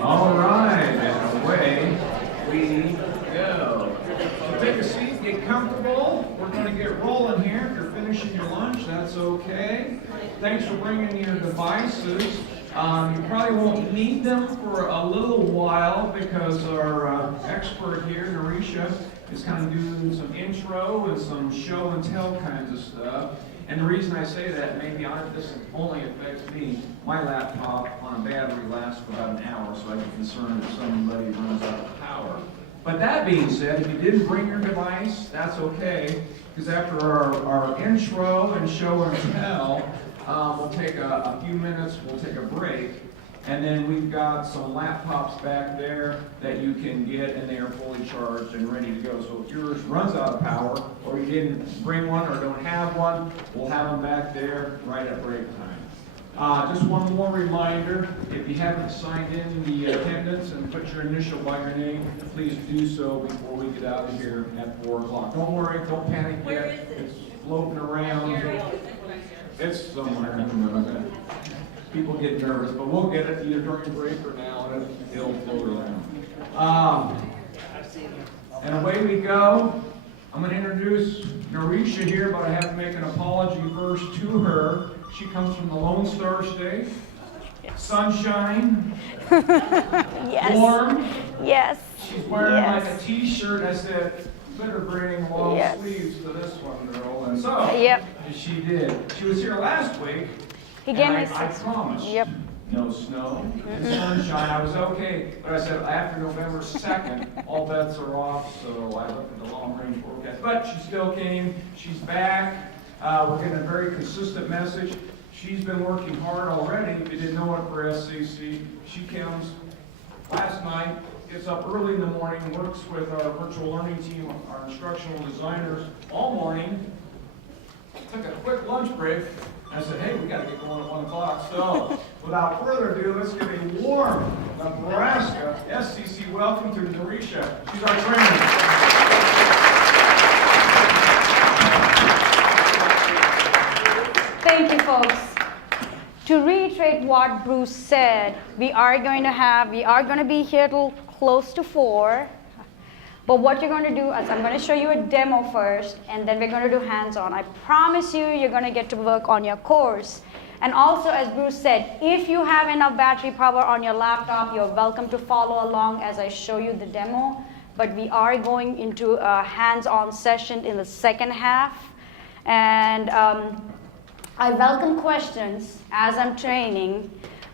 All right, and away we go. So take a seat, get comfortable. We're going to get rolling here. If you're finishing your lunch, that's okay. Thanks for bringing your devices. You probably won't need them for a little while because our expert here, Narisha, is kind of doing some intro and some show and tell kinds of stuff. And the reason I say that, maybe this only affects me, my laptop on a battery lasts for about an hour, so I'd be concerned if somebody runs out of power. But that being said, if you didn't bring your device, that's okay, because after our intro and show and tell, we'll take a few minutes, we'll take a break, and then we've got some laptops back there that you can get, and they are fully charged and ready to go. So if yours runs out of power, or you didn't bring one or don't have one, we'll have them back there right at break time. Just one more reminder, if you haven't signed in the attendance and put your initial by your name, please do so before we get out of here at 4 o'clock. Don't worry, don't panic yet. It's floating around. It's somewhere. People get nervous, but we'll get it either during break or now, and it'll float around. And away we go. I'm going to introduce Narisha here, but I have to make an apology first to her. She comes from the Lone Star State. Sunshine. Yes. Warm. Yes. She's wearing like a t-shirt. I said, better bring long sleeves to this one, girl. And so, she did. She was here last week. He gave me I promised no snow and sunshine. I was okay, but I said after November 2nd, all bets are off, so I looked at the long-range forecast. But she still came. She's back. We're getting a very consistent message. She's been working hard already. If you didn't know it for SCC, she comes last night, gets up early in the morning, works with our virtual learning team, our instructional designers all morning, took a quick lunch break. I said, hey, we got to get going at 1 o'clock. So, without further ado, let's give a warm Nebraska SCC welcome to Narisha. She's our trainer. Thank you, folks. To reiterate what Bruce said, we are going to be here till close to 4. But what you're going to do is I'm going to show you a demo first, and then we're going to do hands-on. I promise you're going to get to work on your course. And also, as Bruce said, if you have enough battery power on your laptop, you're welcome to follow along as I show you the demo. But we are going into a hands-on session in the second half. And I welcome questions as I'm training.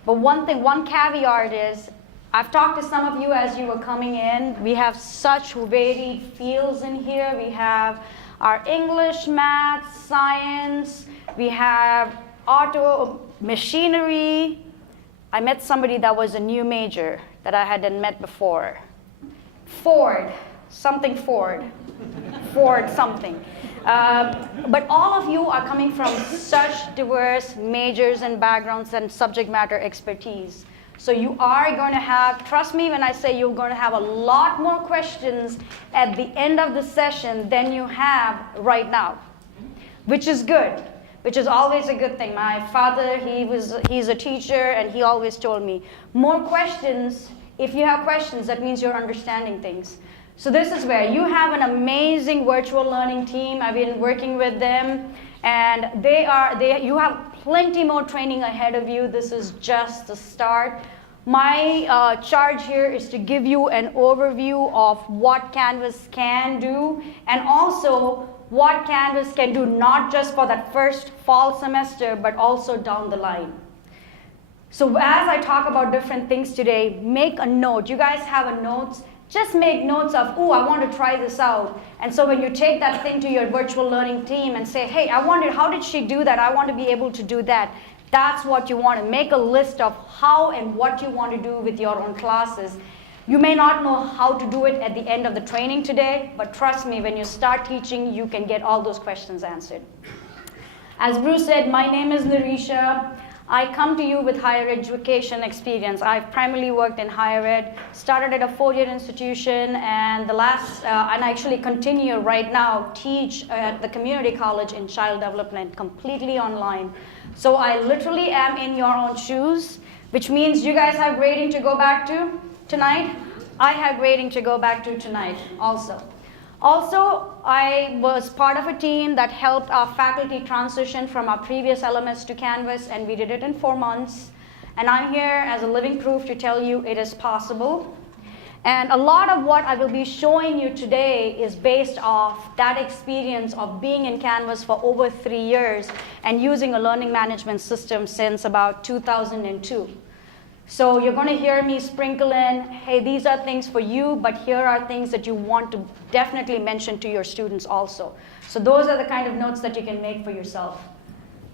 But one caveat is, I've talked to some of you as you were coming in. We have such varied fields in here. We have our English, math, science. We have auto, machinery. I met somebody that was a new major that I hadn't met before. Ford something. But all of you are coming from such diverse majors and backgrounds and subject matter expertise. So you are going to have, trust me when I say you're going to have a lot more questions at the end of the session than you have right now, which is good, which is always a good thing. My father, he's a teacher, and he always told me, more questions, if you have questions, that means you're understanding things. So this is where you have an amazing virtual learning team. I've been working with them, and you have plenty more training ahead of you. This is just the start. My charge here is to give you an overview of what Canvas can do, and also what Canvas can do not just for that first fall semester, but also down the line. So as I talk about different things today, make a note. You guys have a notes. Just make notes of, oh, I want to try this out. And so when you take that thing to your virtual learning team and say, hey, I wondered, how did she do that? I want to be able to do that. That's what you want to make a list of how and what you want to do with your own classes. You may not know how to do it at the end of the training today, but trust me, when you start teaching, you can get all those questions answered. As Bruce said, my name is Narisha. I come to you with higher education experience. I've primarily worked in higher ed, started at a 4-year institution, and I actually continue right now, teach at the community college in child development, completely online. So I literally am in your own shoes. which means you guys have grading to go back to tonight. I have grading to go back to tonight also. Also, I was part of a team that helped our faculty transition from our previous LMS to Canvas, and we did it in 4 months. And I'm here as a living proof to tell you it is possible. And a lot of what I will be showing you today is based off that experience of being in Canvas for over 3 years and using a learning management system since about 2002. So you're going to hear me sprinkle in, hey, these are things for you, but here are things that you want to definitely mention to your students also. So those are the kind of notes that you can make for yourself.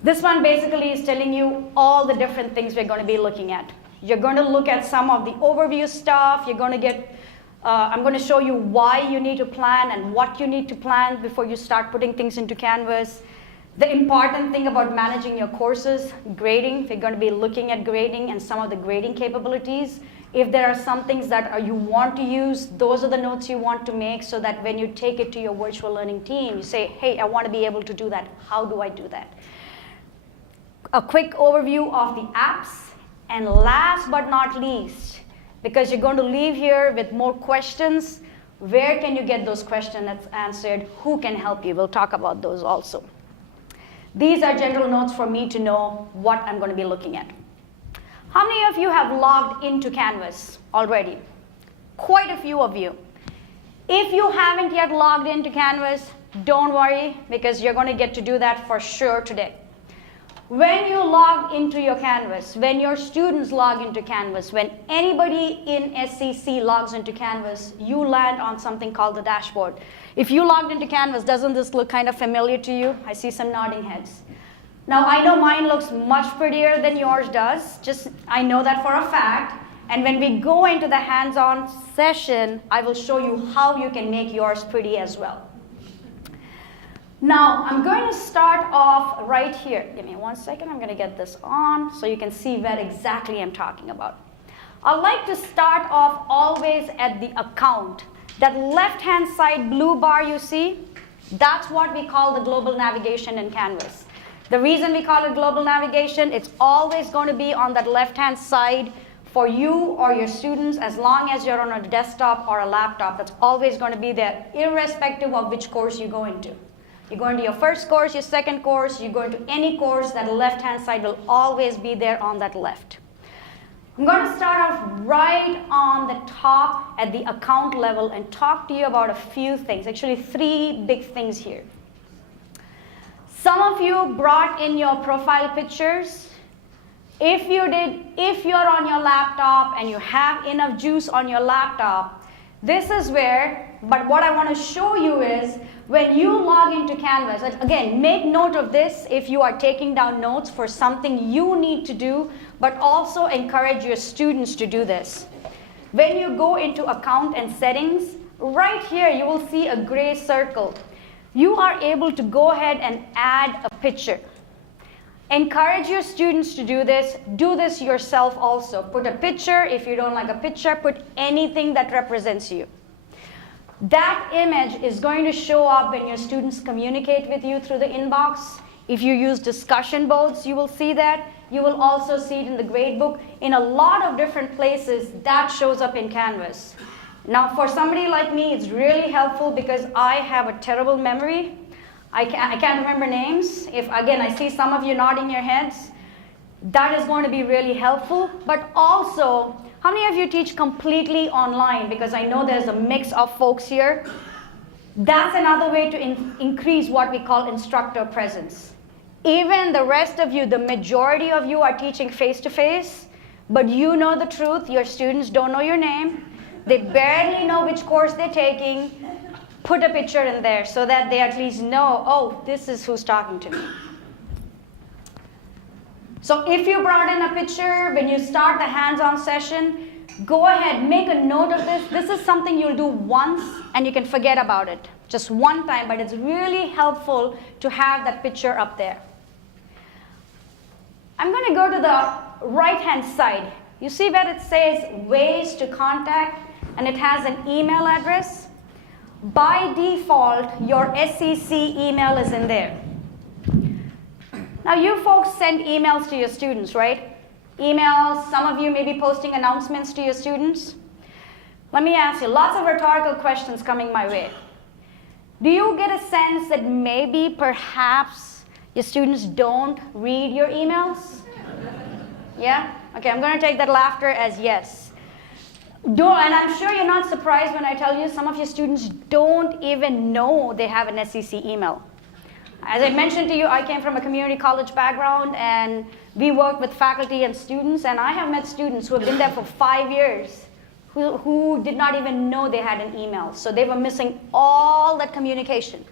This one basically is telling you all the different things we're going to be looking at. You're going to look at some of the overview stuff. You're going to get, I'm going to show you why you need to plan and what you need to plan before you start putting things into Canvas. The important thing about managing your courses, grading, we're going to be looking at grading and some of the grading capabilities. If there are some things that you want to use, those are the notes you want to make so that when you take it to your virtual learning team, you say, hey, I want to be able to do that. How do I do that? A quick overview of the apps. And last but not least, because you're going to leave here with more questions, where can you get those questions answered? Who can help you? We'll talk about those also. These are general notes for me to know what I'm going to be looking at. How many of you have logged into Canvas already? Quite a few of you. If you haven't yet logged into Canvas, don't worry, because you're going to get to do that for sure today. When you log into your Canvas, when your students log into Canvas, when anybody in SCC logs into Canvas, you land on something called the dashboard. If you logged into Canvas, doesn't this look kind of familiar to you? I see some nodding heads. Now, I know mine looks much prettier than yours does. I know that for a fact. And when we go into the hands-on session, I will show you how you can make yours pretty as well. Now, I'm going to start off right here. Give me 1 second. I'm going to get this on so you can see what exactly I'm talking about. I like to start off always at the account. That left-hand side blue bar you see, that's what we call the global navigation in Canvas. The reason we call it global navigation, it's always going to be on that left-hand side for you or your students as long as you're on a desktop or a laptop. That's always going to be there, irrespective of which course you go into. You go into your first course, your second course, you go into any course, that left-hand side will always be there on that left. I'm going to start off right on the top at the account level and talk to you about a few things, actually 3 big things here. Some of you brought in your profile pictures. If you did, if you're on your laptop and you have enough juice on your laptop, this is where, but what I want to show you is when you log into Canvas, again, make note of this if you are taking down notes for something you need to do, but also encourage your students to do this. When you go into account and settings, right here you will see a gray circle. You are able to go ahead and add a picture. Encourage your students to do this. Do this yourself also. Put a picture. If you don't like a picture, put anything that represents you. That image is going to show up when your students communicate with you through the inbox. If you use discussion boards, you will see that. You will also see it in the gradebook. In a lot of different places, that shows up in Canvas. Now, for somebody like me, it's really helpful because I have a terrible memory. I can't remember names. If, again, I see some of you nodding your heads, that is going to be really helpful. But also, how many of you teach completely online? Because I know there's a mix of folks here. That's another way to increase what we call instructor presence. Even the rest of you, the majority of you are teaching face-to-face, but you know the truth. Your students don't know your name. They barely know which course they're taking. Put a picture in there so that they at least know, oh, this is who's talking to me. So if you brought in a picture, when you start the hands-on session, go ahead, make a note of this. This is something you'll do once and you can forget about it. Just one time, but it's really helpful to have that picture up there. I'm going to go to the right-hand side. You see where it says ways to contact and it has an email address? By default, your SCC email is in there. Now you folks send emails to your students, right? emails. Some of you may be posting announcements to your students. Let me ask you, lots of rhetorical questions coming my way. Do you get a sense that maybe perhaps your students don't read your emails? Yeah? Okay, I'm going to take that laughter as yes. And I'm sure you're not surprised when I tell you some of your students don't even know they have an SEC email. As I mentioned to you, I came from a community college background, and we work with faculty and students, and I have met students who have been there for 5 years who did not even know they had an email. So they were missing all that communication.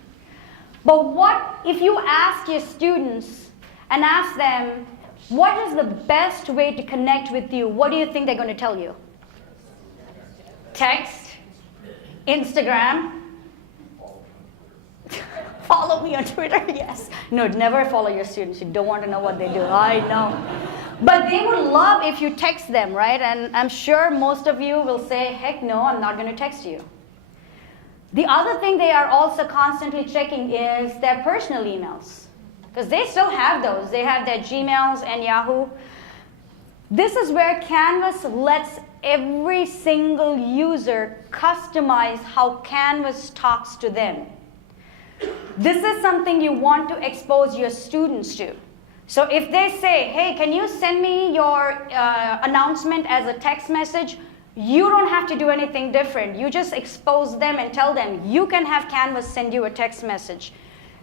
But what if you ask your students and ask them, what is the best way to connect with you? What do you think they're going to tell you? Text, Instagram, follow me on Twitter, yes. No, never follow your students. You don't want to know what they do. I know. But they would love if you text them, right? And I'm sure most of you will say, heck no, I'm not going to text you. The other thing they are also constantly checking is their personal emails, because they still have those. They have their Gmails and Yahoo. This is where Canvas lets every single user customize how Canvas talks to them. This is something you want to expose your students to. So if they say, hey, can you send me your announcement as a text message? You don't have to do anything different. You just expose them and tell them, you can have Canvas send you a text message.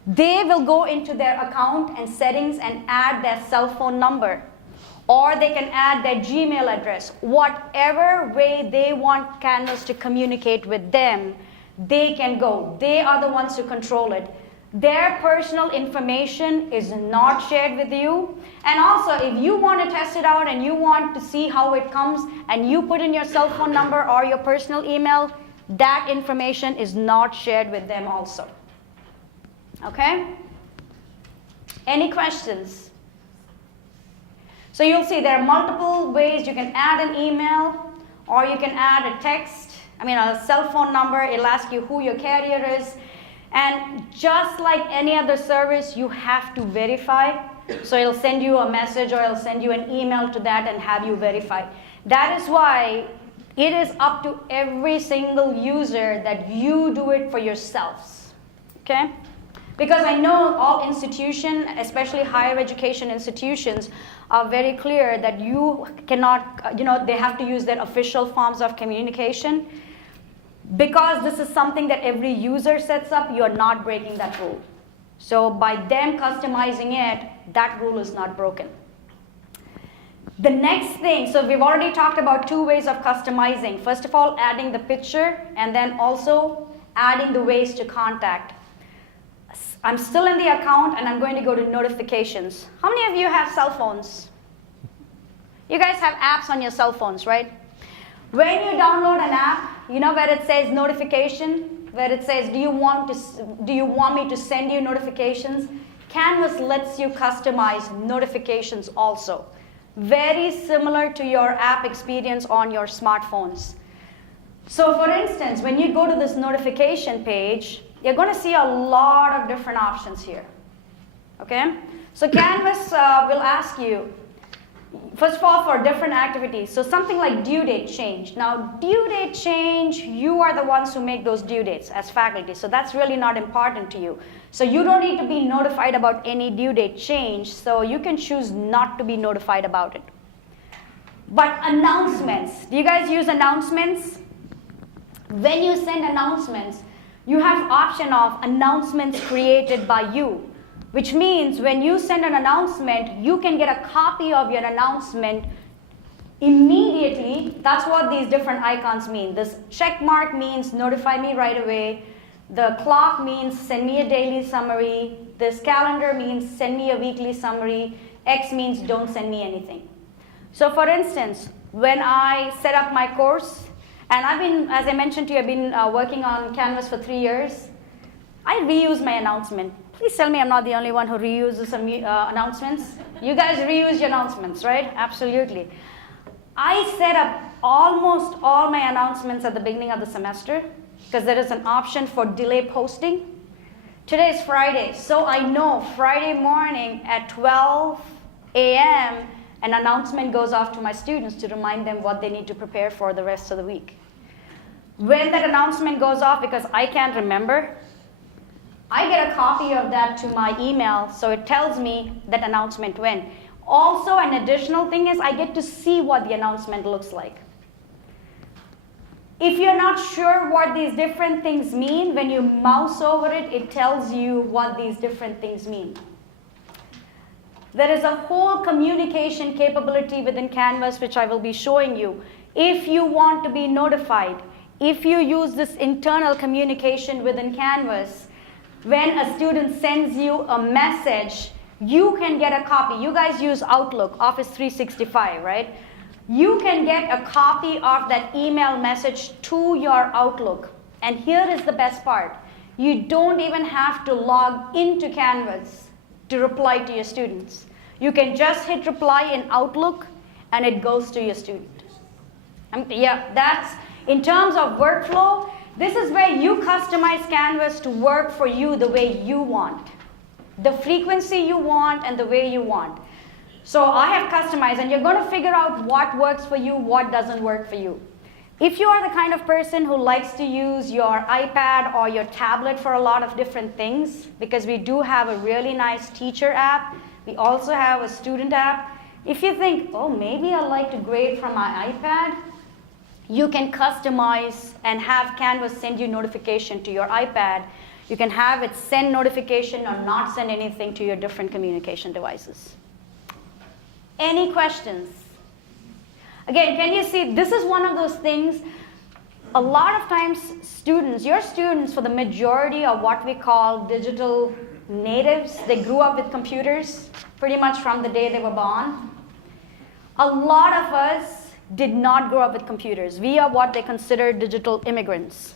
They will go into their account and settings and add their cell phone number. Or they can add their Gmail address. Whatever way they want Canvas to communicate with them, they can go. They are the ones who control it. Their personal information is not shared with you. And also, if you want to test it out and you want to see how it comes, and you put in your cell phone number or your personal email, that information is not shared with them also. Okay? Any questions? So you'll see there are multiple ways you can add an email, or you can add a text, a cell phone number. It'll ask you who your carrier is. And just like any other service, you have to verify. So it'll send you a message, or it'll send you an email to that and have you verify. That is why it is up to every single user that you do it for yourselves. Okay? Because I know all institutions, especially higher education institutions, are very clear that you cannot, they have to use their official forms of communication. Because this is something that every user sets up, you're not breaking that rule. So by them customizing it, that rule is not broken. The next thing, so we've already talked about 2 ways of customizing. First of all, adding the picture, and then also adding the ways to contact. I'm still in the account, and I'm going to go to notifications. How many of you have cell phones? You guys have apps on your cell phones, right? When you download an app, you know where it says notification, where it says, do you want me to send you notifications? Canvas lets you customize notifications also. Very similar to your app experience on your smartphones. So for instance, when you go to this notification page, you're going to see a lot of different options here. Okay? So Canvas will ask you, first of all, for different activities. So something like due date change. Now, due date change, you are the ones who make those due dates as faculty. So that's really not important to you. So you don't need to be notified about any due date change. So you can choose not to be notified about it. But announcements. Do you guys use announcements? When you send announcements, you have option of announcements created by you. Which means when you send an announcement, you can get a copy of your announcement immediately. That's what these different icons mean. This check mark means notify me right away. The clock means send me a daily summary. This calendar means send me a weekly summary. X means don't send me anything. So for instance, when I set up my course, and as I mentioned to you, I've been working on Canvas for 3 years, I reuse my announcement. Please tell me I'm not the only one who reuses announcements. You guys reuse your announcements, right? Absolutely. I set up almost all my announcements at the beginning of the semester because there is an option for delay posting. Today is Friday, so I know Friday morning at 12 a.m. an announcement goes off to my students to remind them what they need to prepare for the rest of the week. When that announcement goes off, because I can't remember, I get a copy of that to my email, so it tells me that announcement went. Also, an additional thing is I get to see what the announcement looks like. If you're not sure what these different things mean, when you mouse over it, it tells you what these different things mean. There is a whole communication capability within Canvas, which I will be showing you. If you want to be notified, if you use this internal communication within Canvas, when a student sends you a message, you can get a copy. You guys use Outlook, Office 365, right? You can get a copy of that email message to your Outlook. And here is the best part. You don't even have to log into Canvas to reply to your students. You can just hit reply in Outlook and it goes to your student. Yeah, that's, in terms of workflow, this is where you customize Canvas to work for you the way you want. The frequency you want and the way you want. So I have customized, and you're going to figure out what works for you, what doesn't work for you. If you are the kind of person who likes to use your iPad or your tablet for a lot of different things, because we do have a really nice teacher app, we also have a student app. If you think, oh, maybe I like to grade from my iPad, you can customize and have Canvas send you notification to your iPad. You can have it send notification or not send anything to your different communication devices. Any questions? Again, can you see, this is one of those things, a lot of times students, your students for the majority are what we call digital natives. They grew up with computers pretty much from the day they were born. A lot of us did not grow up with computers. We are what they consider digital immigrants.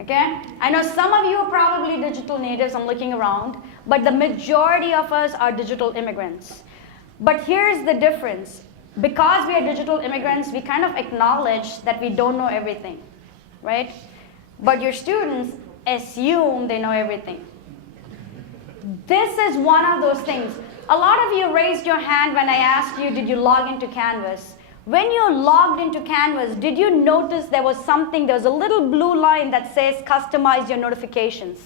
Okay? I know some of you are probably digital natives, I'm looking around, but the majority of us are digital immigrants. But here's the difference. Because we are digital immigrants, we kind of acknowledge that we don't know everything, right? But your students assume they know everything. This is one of those things. A lot of you raised your hand when I asked you, did you log into Canvas? When you logged into Canvas, did you notice there was something, there was a little blue line that says customize your notifications?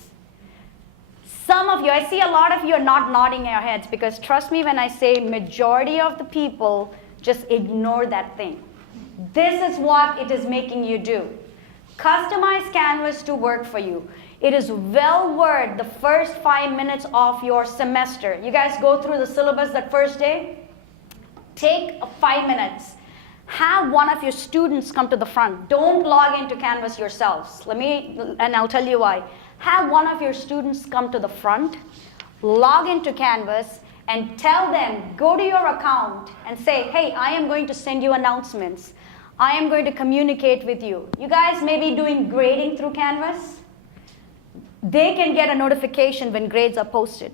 Some of you, I see a lot of you are not nodding your heads because trust me when I say majority of the people just ignore that thing. This is what it is making you do. Customize Canvas to work for you. It is well worth the first 5 minutes of your semester. You guys go through the syllabus that first day? Take 5 minutes. Have one of your students come to the front. Don't log into Canvas yourselves. And I'll tell you why. Have one of your students come to the front, log into Canvas, and tell them, go to your account and say, hey, I am going to send you announcements. I am going to communicate with you. You guys may be doing grading through Canvas. They can get a notification when grades are posted.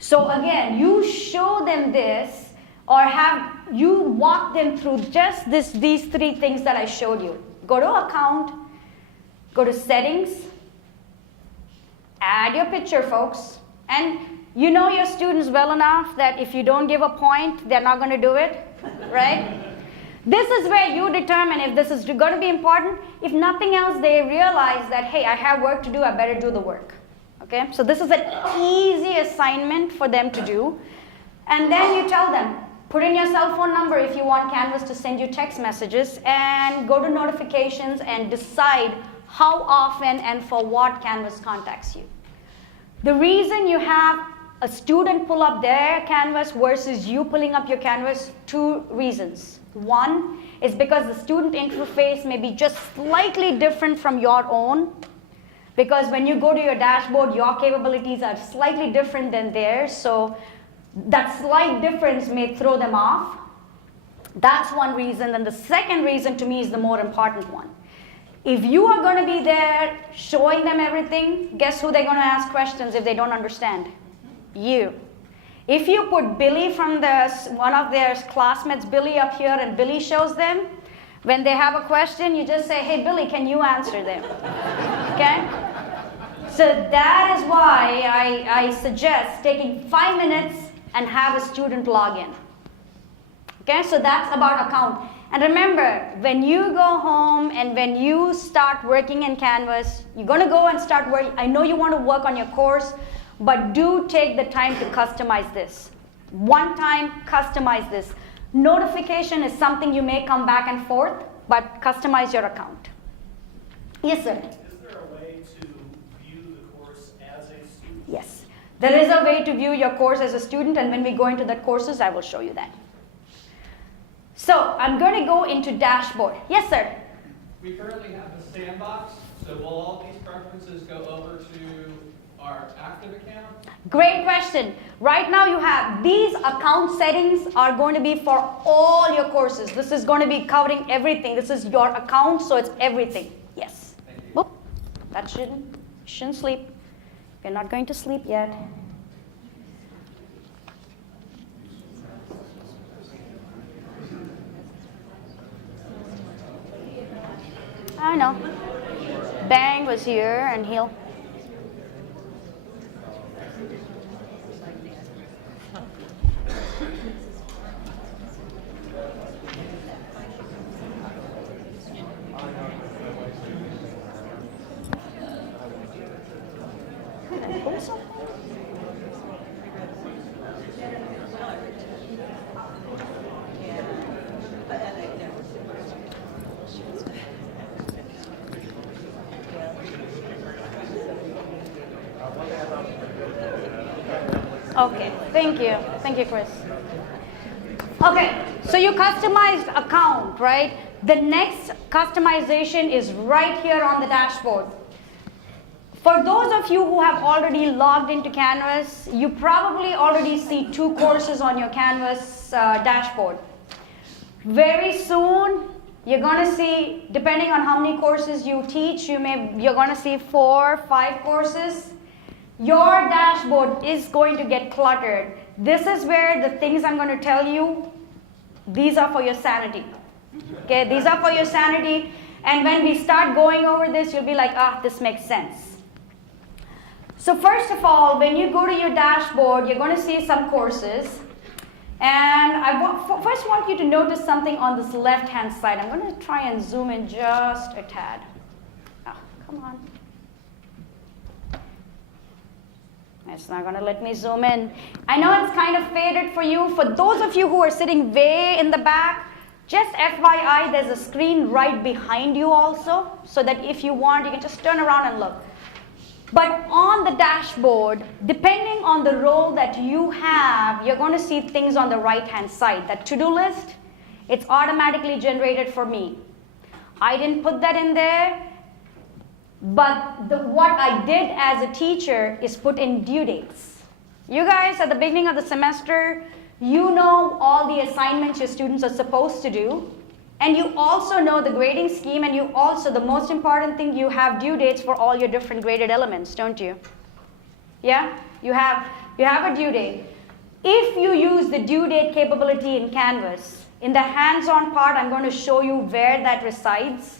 So again, you show them this, or have you walk them through just these 3 things that I showed you. Go to account, go to settings, add your picture, folks, and you know your students well enough that if you don't give a point, they're not going to do it, right? This is where you determine if this is going to be important. If nothing else, they realize that, hey, I have work to do, I better do the work. Okay? So this is an easy assignment for them to do. And then you tell them, put in your cell phone number if you want Canvas to send you text messages, and go to notifications and decide how often and for what Canvas contacts you. The reason you have a student pull up their Canvas versus you pulling up your Canvas, 2 reasons. One is because the student interface may be just slightly different from your own, because when you go to your dashboard, your capabilities are slightly different than theirs, so that slight difference may throw them off. That's one reason. And the second reason to me is the more important one. If you are going to be there showing them everything, guess who they're going to ask questions if they don't understand? You. If you put Billy from one of their classmates, Billy up here, and Billy shows them, when they have a question, you just say, hey, Billy, can you answer them? Okay? So that is why I suggest taking 5 minutes and have a student log in. Okay, so that's about account. And remember, when you go home and when you start working in Canvas, you're going to go and start working. I know you want to work on your course, but do take the time to customize this. One time, customize this. Notification is something you may come back and forth, but customize your account. Yes, sir? Is there a way to view the course as a student? Yes. There is a way to view your course as a student, and when we go into the courses, I will show you that. So I'm going to go into dashboard. Yes, sir? We currently have a sandbox, so will all these preferences go over to our active account? Great question. Right now you have these account settings are going to be for all your courses. This is going to be covering everything. This is your account, so it's everything. Yes. Thank you. Whoop. That shouldn't sleep. You're not going to sleep yet. I know. Bang was here and he'll. Okay, thank you. Thank you, Chris. Okay, so you customized account, right? The next customization is right here on the dashboard. For those of you who have already logged into Canvas, you probably already see 2 courses on your Canvas dashboard. Very soon, you're going to see, depending on how many courses you teach, you're going to see 4, 5 courses. Your dashboard is going to get cluttered. This is where the things I'm going to tell you, these are for your sanity. Okay, these are for your sanity. And when we start going over this, you'll be like, this makes sense. So first of all, when you go to your dashboard, you're going to see some courses. And I first want you to notice something on this left-hand side. I'm going to try and zoom in just a tad. Come on. It's not going to let me zoom in. I know it's kind of faded for you. For those of you who are sitting way in the back, just FYI, there's a screen right behind you also, so that if you want, you can just turn around and look. But on the dashboard, depending on the role that you have, you're going to see things on the right-hand side. That to-do list, it's automatically generated for me. I didn't put that in there. But what I did as a teacher is put in due dates. You guys, at the beginning of the semester, you know all the assignments your students are supposed to do. And you also know the grading scheme, and you also, the most important thing, you have due dates for all your different graded elements, don't you? Yeah? You have a due date. If you use the due date capability in Canvas, in the hands-on part, I'm going to show you where that resides.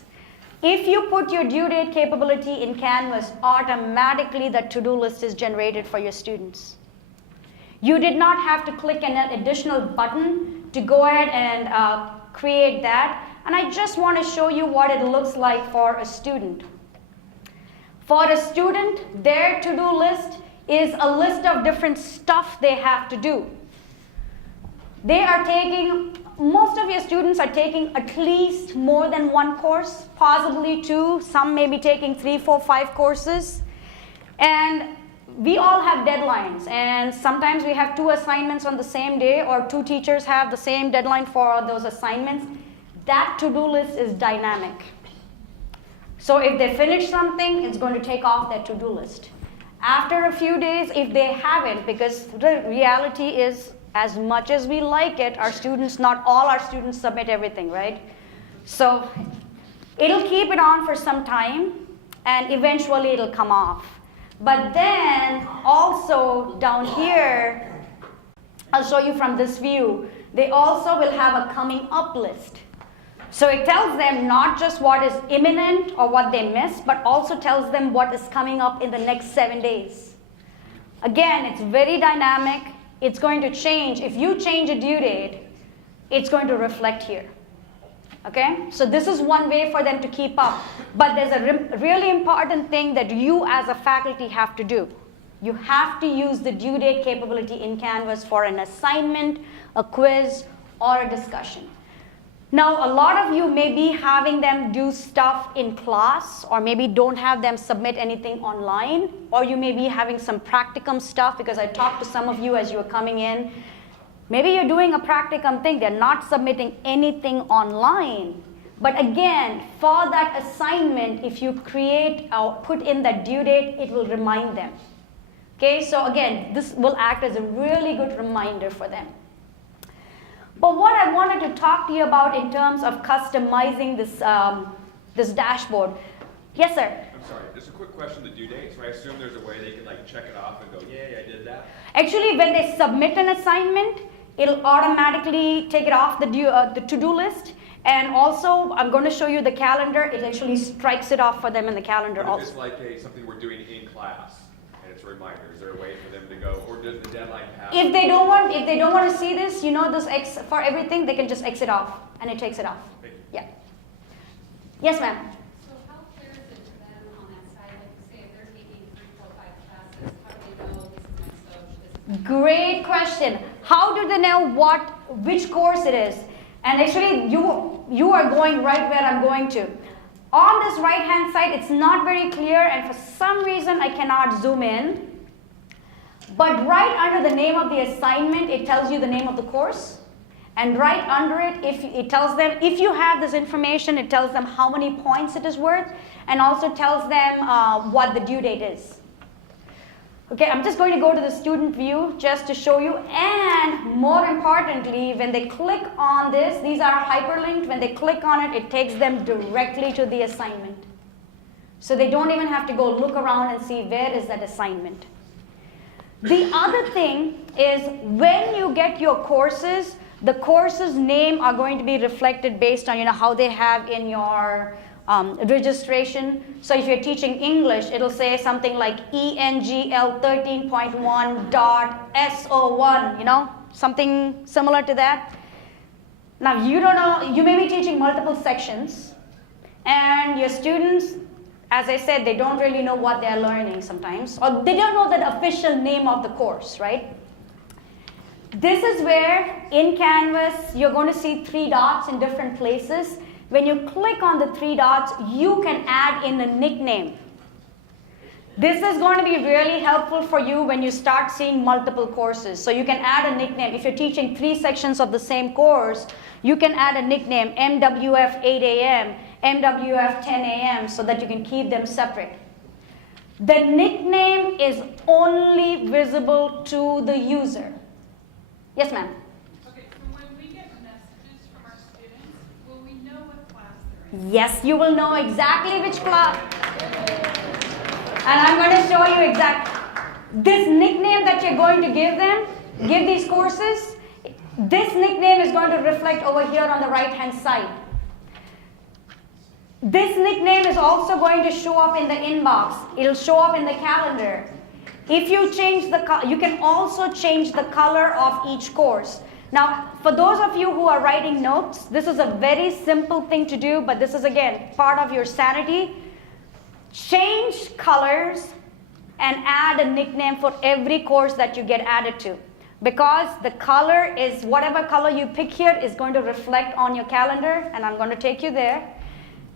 If you put your due date capability in Canvas, automatically the to-do list is generated for your students. You did not have to click an additional button to go ahead and create that. And I just want to show you what it looks like for a student. For a student, their to-do list is a list of different stuff they have to do. Most of your students are taking at least more than 1 course, possibly 2. Some may be taking 3, 4, 5 courses. And we all have deadlines. And sometimes we have 2 assignments on the same day, or 2 teachers have the same deadline for those assignments. That to-do list is dynamic. So if they finish something, it's going to take off that to-do list. After a few days, if they haven't, because the reality is, as much as we like it, not all our students submit everything, right? So it'll keep it on for some time, and eventually it'll come off. But then also down here, I'll show you from this view, they also will have a coming up list. So it tells them not just what is imminent or what they missed, but also tells them what is coming up in the next 7 days. Again, it's very dynamic. It's going to change. If you change a due date, it's going to reflect here. Okay, so this is one way for them to keep up. But there's a really important thing that you as a faculty have to do. You have to use the due date capability in Canvas for an assignment, a quiz, or a discussion. Now, a lot of you may be having them do stuff in class, or maybe don't have them submit anything online, or you may be having some practicum stuff, because I talked to some of you as you were coming in. Maybe you're doing a practicum thing, they're not submitting anything online. But again, for that assignment, if you create or put in that due date, it will remind them. Okay, so again, this will act as a really good reminder for them. But what I wanted to talk to you about in terms of customizing this, this dashboard. Yes, sir? I'm sorry, just a quick question, the due date. So I assume there's a way they can like check it off and go, yay, I did that? Actually, when they submit an assignment, it'll automatically take it off the to-do list. And also, I'm going to show you the calendar. It actually strikes it off for them in the calendar But if also. it's like something we're doing in class, and it's a reminder, is there a way for them to go, or does the deadline pass? If they don't want to see this, you know, this X for everything, they can just exit off, and it takes it off. Thank you. Yeah. Yes, ma'am. So how clear is it to them on that side, like say if they're taking 3, 4, 5 classes, how do they know this is my social, this is my... Great question. How do they know which course it is? And actually, you are going right where I'm going to. On this right-hand side, it's not very clear, and for some reason, I cannot zoom in. But right under the name of the assignment, it tells you the name of the course. And right under it, it tells them, if you have this information, it tells them how many points it is worth, and also tells them what the due date is. Okay, I'm just going to go to the student view just to show you. And more importantly, when they click on this, these are hyperlinked. When they click on it, it takes them directly to the assignment. So they don't even have to go look around and see where is that assignment. The other thing is when you get your courses, the courses name are going to be reflected based on how they have in your registration. So if you're teaching English, it'll say something like ENGL 13.1.SO1, something similar to that. Now you don't know, you may be teaching multiple sections, and your students, as I said, they don't really know what they're learning sometimes, or they don't know the official name of the course, right? This is where in Canvas you're going to see 3 dots in different places. When you click on the 3 dots, you can add in a nickname. This is going to be really helpful for you when you start seeing multiple courses. So you can add a nickname. If you're teaching 3 sections of the same course, you can add a nickname, MWF 8 a.m., MWF 10 a.m., so that you can keep them separate. The nickname is only visible to the user. Yes, ma'am? Okay, so when we get messages from our students, will we know what class they're in? Yes, you will know exactly which class. And I'm going to show you exactly. This nickname that you're going to give them, give these courses, this nickname is going to reflect over here on the right-hand side. This nickname is also going to show up in the inbox. It'll show up in the calendar. If you change the color, you can also change the color of each course. Now, for those of you who are writing notes, this is a very simple thing to do, but this is, again, part of your sanity. Change colors and add a nickname for every course that you get added to. Because the color is, whatever color you pick here is going to reflect on your calendar, and I'm going to take you there.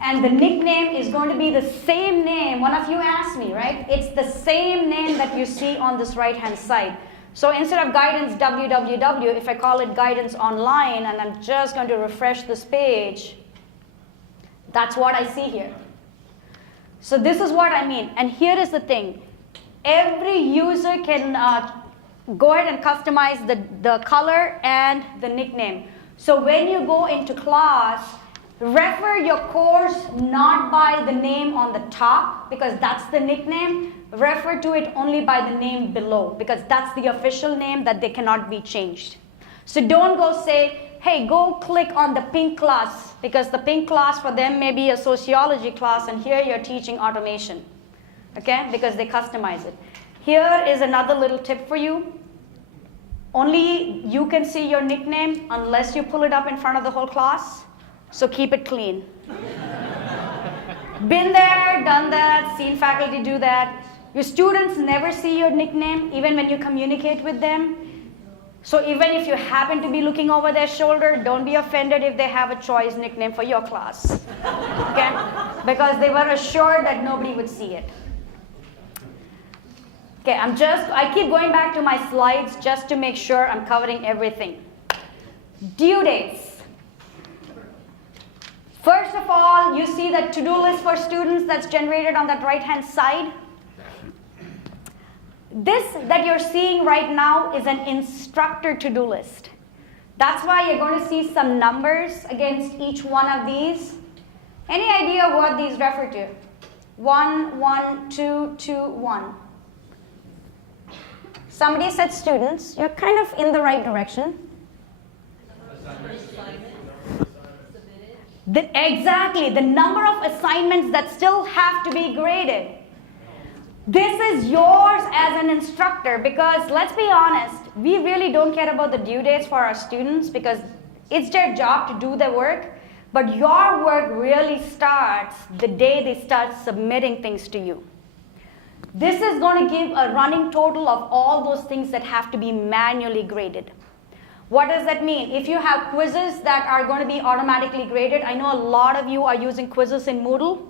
And the nickname is going to be the same name. One of you asked me, right? It's the same name that you see on this right-hand side. So instead of guidance www, if I call it guidance online, and I'm just going to refresh this page, that's what I see here. So this is what I mean. And here is the thing. Every user can go ahead and customize the color and the nickname. So when you go into class, refer your course not by the name on the top, because that's the nickname. Refer to it only by the name below, because that's the official name that they cannot be changed. So don't go say, hey, go click on the pink class, because the pink class for them may be a sociology class, and here you're teaching automation, okay? Because they customize it. Here is another little tip for you. Only you can see your nickname unless you pull it up in front of the whole class. So keep it clean. Been there, done that, seen faculty do that. Your students never see your nickname even when you communicate with them. So even if you happen to be looking over their shoulder, don't be offended if they have a choice nickname for your class. Okay? Because they were assured that nobody would see it. Okay, I keep going back to my slides just to make sure I'm covering everything. Due dates. First of all, you see the to-do list for students that's generated on that right-hand side. This that you're seeing right now is an instructor to-do list. That's why you're going to see some numbers against each one of these. Any idea what these refer to? 1, 1, 2, 2, 1. Somebody said students. You're kind of in the right direction. Exactly, the number of assignments that still have to be graded. This is yours as an instructor because let's be honest, we really don't care about the due dates for our students because it's their job to do the work, but your work really starts the day they start submitting things to you. This is going to give a running total of all those things that have to be manually graded. What does that mean? If you have quizzes that are going to be automatically graded, I know a lot of you are using quizzes in Moodle.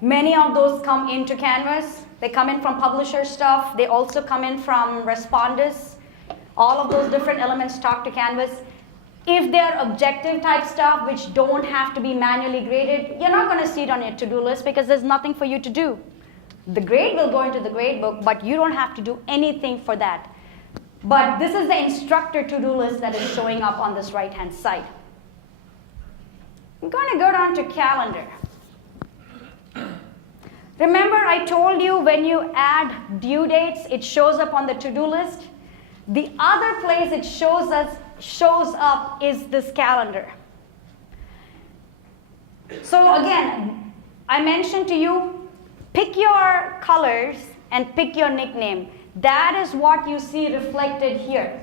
Many of those come into Canvas. They come in from publisher stuff. They also come in from Respondus. All of those different elements talk to Canvas. If they're objective type stuff, which don't have to be manually graded, you're not going to see it on your to-do list because there's nothing for you to do. The grade will go into the grade book, but you don't have to do anything for that. But this is the instructor to-do list that is showing up on this right-hand side. I'm going to go down to calendar. Remember I told you when you add due dates, it shows up on the to-do list? The other place it shows up is this calendar. So again, I mentioned to you, pick your colors and pick your nickname. That is what you see reflected here.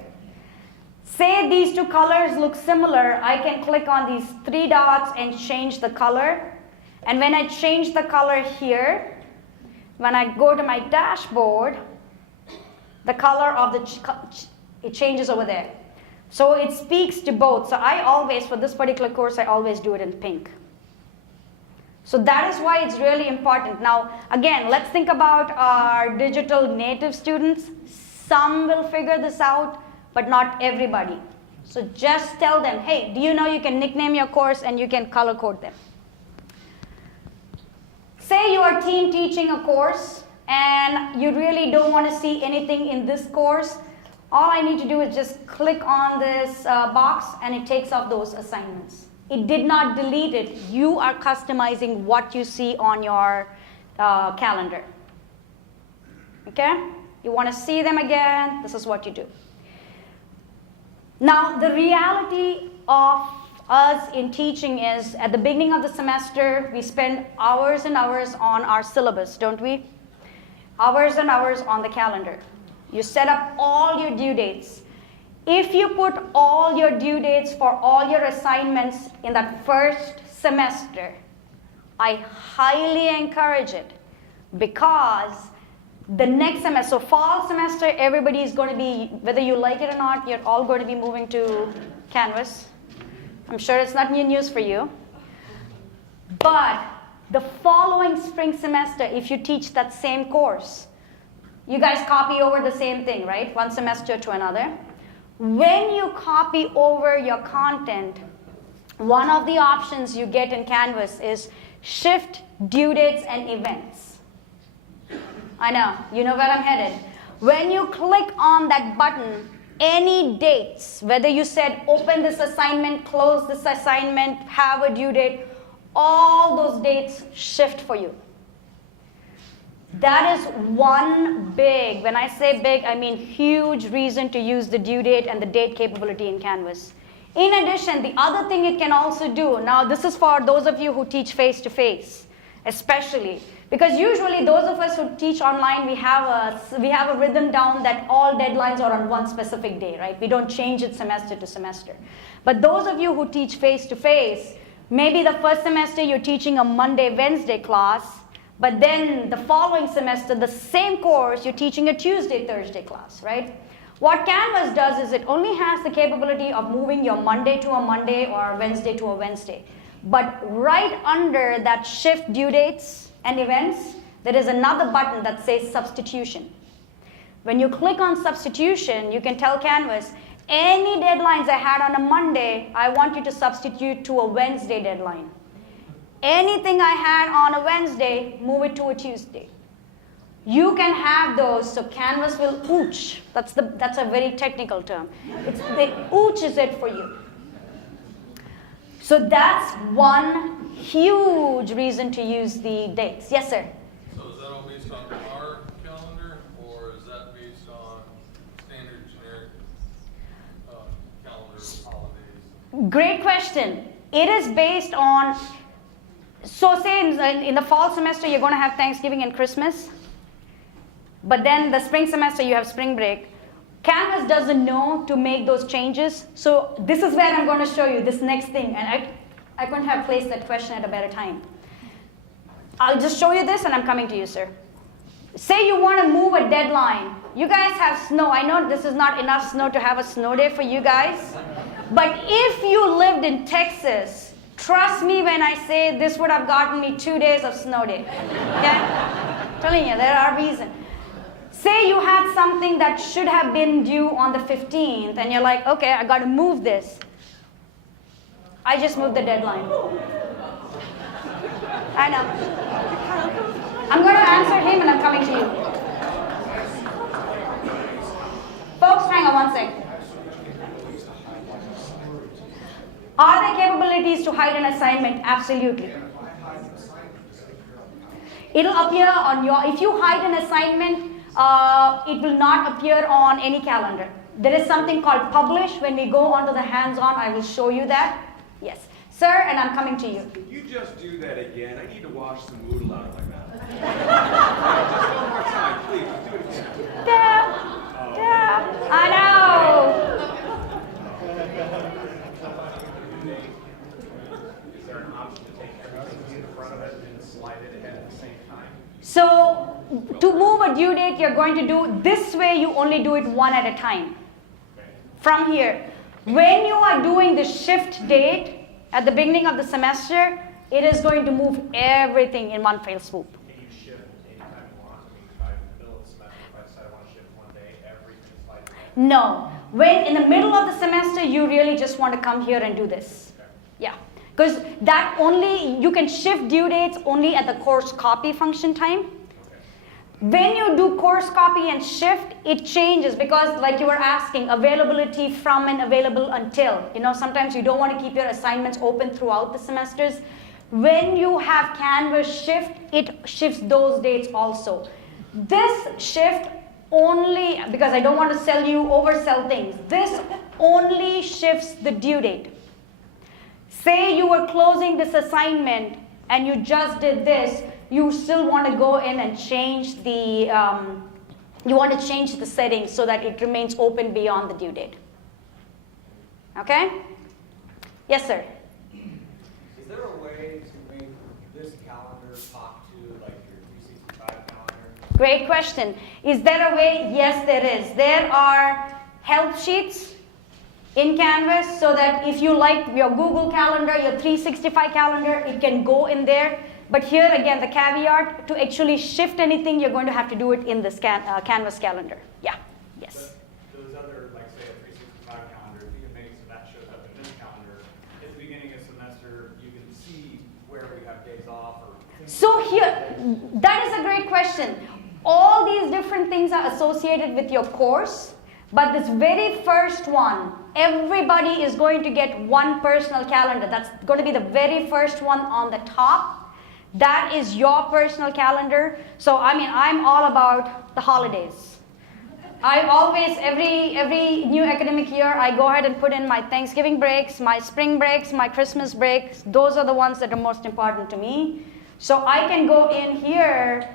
Say these two colors look similar, I can click on these 3 dots and change the color. And when I change the color here, when I go to my dashboard, the color of it changes over there. So it speaks to both. So I always, for this particular course, I always do it in pink. So that is why it's really important. Now, again, let's think about our digital native students. Some will figure this out, but not everybody. So just tell them, hey, do you know you can nickname your course and you can color code them? Say you are team teaching a course and you really don't want to see anything in this course. All I need to do is just click on this box and it takes off those assignments. It did not delete it. You are customizing what you see on your calendar. Okay? You want to see them again, this is what you do. Now, the reality of us in teaching is at the beginning of the semester, we spend hours and hours on our syllabus, don't we? Hours and hours on the calendar. You set up all your due dates. If you put all your due dates for all your assignments in that first semester, I highly encourage it because the next semester, so fall semester, everybody is going to be, whether you like it or not, you're all going to be moving to Canvas. I'm sure it's not new news for you. But the following spring semester, if you teach that same course, you guys copy over the same thing, right? One semester to another. When you copy over your content, one of the options you get in Canvas is shift due dates and events. I know, you know where I'm headed. When you click on that button, any dates, whether you said open this assignment, close this assignment, have a due date, all those dates shift for you. That is one big, when I say big, I mean huge reason to use the due date and the date capability in Canvas. In addition, the other thing it can also do, now this is for those of you who teach face-to-face, especially. Because usually those of us who teach online, we have a rhythm down that all deadlines are on one specific day, right? We don't change it semester to semester. But those of you who teach face-to-face, maybe the first semester you're teaching a Monday, Wednesday class, but then the following semester, the same course, you're teaching a Tuesday, Thursday class, right? What Canvas does is it only has the capability of moving your Monday to a Monday or Wednesday to a Wednesday. But right under that shift due dates and events, there is another button that says substitution. When you click on substitution, you can tell Canvas, any deadlines I had on a Monday, I want you to substitute to a Wednesday deadline. Anything I had on a Wednesday, move it to a Tuesday. You can have those, so Canvas will ooch. That's a very technical term. It ooches it for you. So that's one huge reason to use the dates. Yes, sir? So is that all based on our calendar, or is that based on standard generic calendar holidays? Great question. It is based on, so say in the fall semester you're going to have Thanksgiving and Christmas, but then the spring semester you have spring break. Canvas doesn't know to make those changes, so this is where I'm going to show you this next thing, and I couldn't have placed that question at a better time. I'll just show you this and I'm coming to you, sir. Say you want to move a deadline. You guys have snow. I know this is not enough snow to have a snow day for you guys, but if you lived in Texas, trust me when I say this would have gotten me 2 days of snow day. Okay? I'm telling you, there are reasons. Say you had something that should have been due on the 15th, and you're like, okay, I got to move this. I just moved the deadline. I know. I'm going to answer him, and I'm coming to you. Folks, hang on one sec. Are there capabilities to hide an assignment? Absolutely. It'll appear on your, if you hide an assignment, it will not appear on any calendar. There is something called publish. When we go onto the hands-on, I will show you that. Yes. Sir, and I'm coming to you. Could you just do that again? I need to wash some noodle out of my mouth. Just one more time, please. Do it again. Yeah. I know. Is there an option to take everything to the front of it and slide it ahead at the same time? So, to move a due date, you're going to do this way. You only do it one at a time. From here. When you are doing the shift date at the beginning of the semester, it is going to move everything in one fell swoop. Can you shift anytime you want? I mean, if I'm in the middle of the semester, if I decide I want to shift one day, everything slides ahead? No. When in the middle of the semester, you really just want to come here and do this. Okay. Yeah. Because that only, you can shift due dates only at the course copy function time. When you do course copy and shift, it changes because, like you were asking, availability from and available until. You know, sometimes you don't want to keep your assignments open throughout the semesters. When you have Canvas shift, it shifts those dates also. This shift only, because I don't want to oversell things, this only shifts the due date. Say you were closing this assignment and you just did this, you still want to go in and change the, you want to change the settings so that it remains open beyond the due date. Okay? Yes, sir? Is there a way to make this calendar talk to like your 365 calendar? Great question. Is there a way? Yes, there is. There are help sheets in Canvas so that if you like your Google Calendar, your 365 calendar, it can go in there. But here again, the caveat, to actually shift anything, you're going to have to do it in this Canvas calendar. Yeah, yes. But those other, like say a 365 calendar, if you can make so that shows up in this calendar, at the beginning of semester, you can see where we have days off or things. So here, that is a great question. All these different things are associated with your course, but this very first one, everybody is going to get one personal calendar. That's going to be the very first one on the top. That is your personal calendar. So, I mean, I'm all about the holidays. I always, every new academic year, I go ahead and put in my Thanksgiving breaks, my spring breaks, my Christmas breaks. Those are the ones that are most important to me. So I can go in here,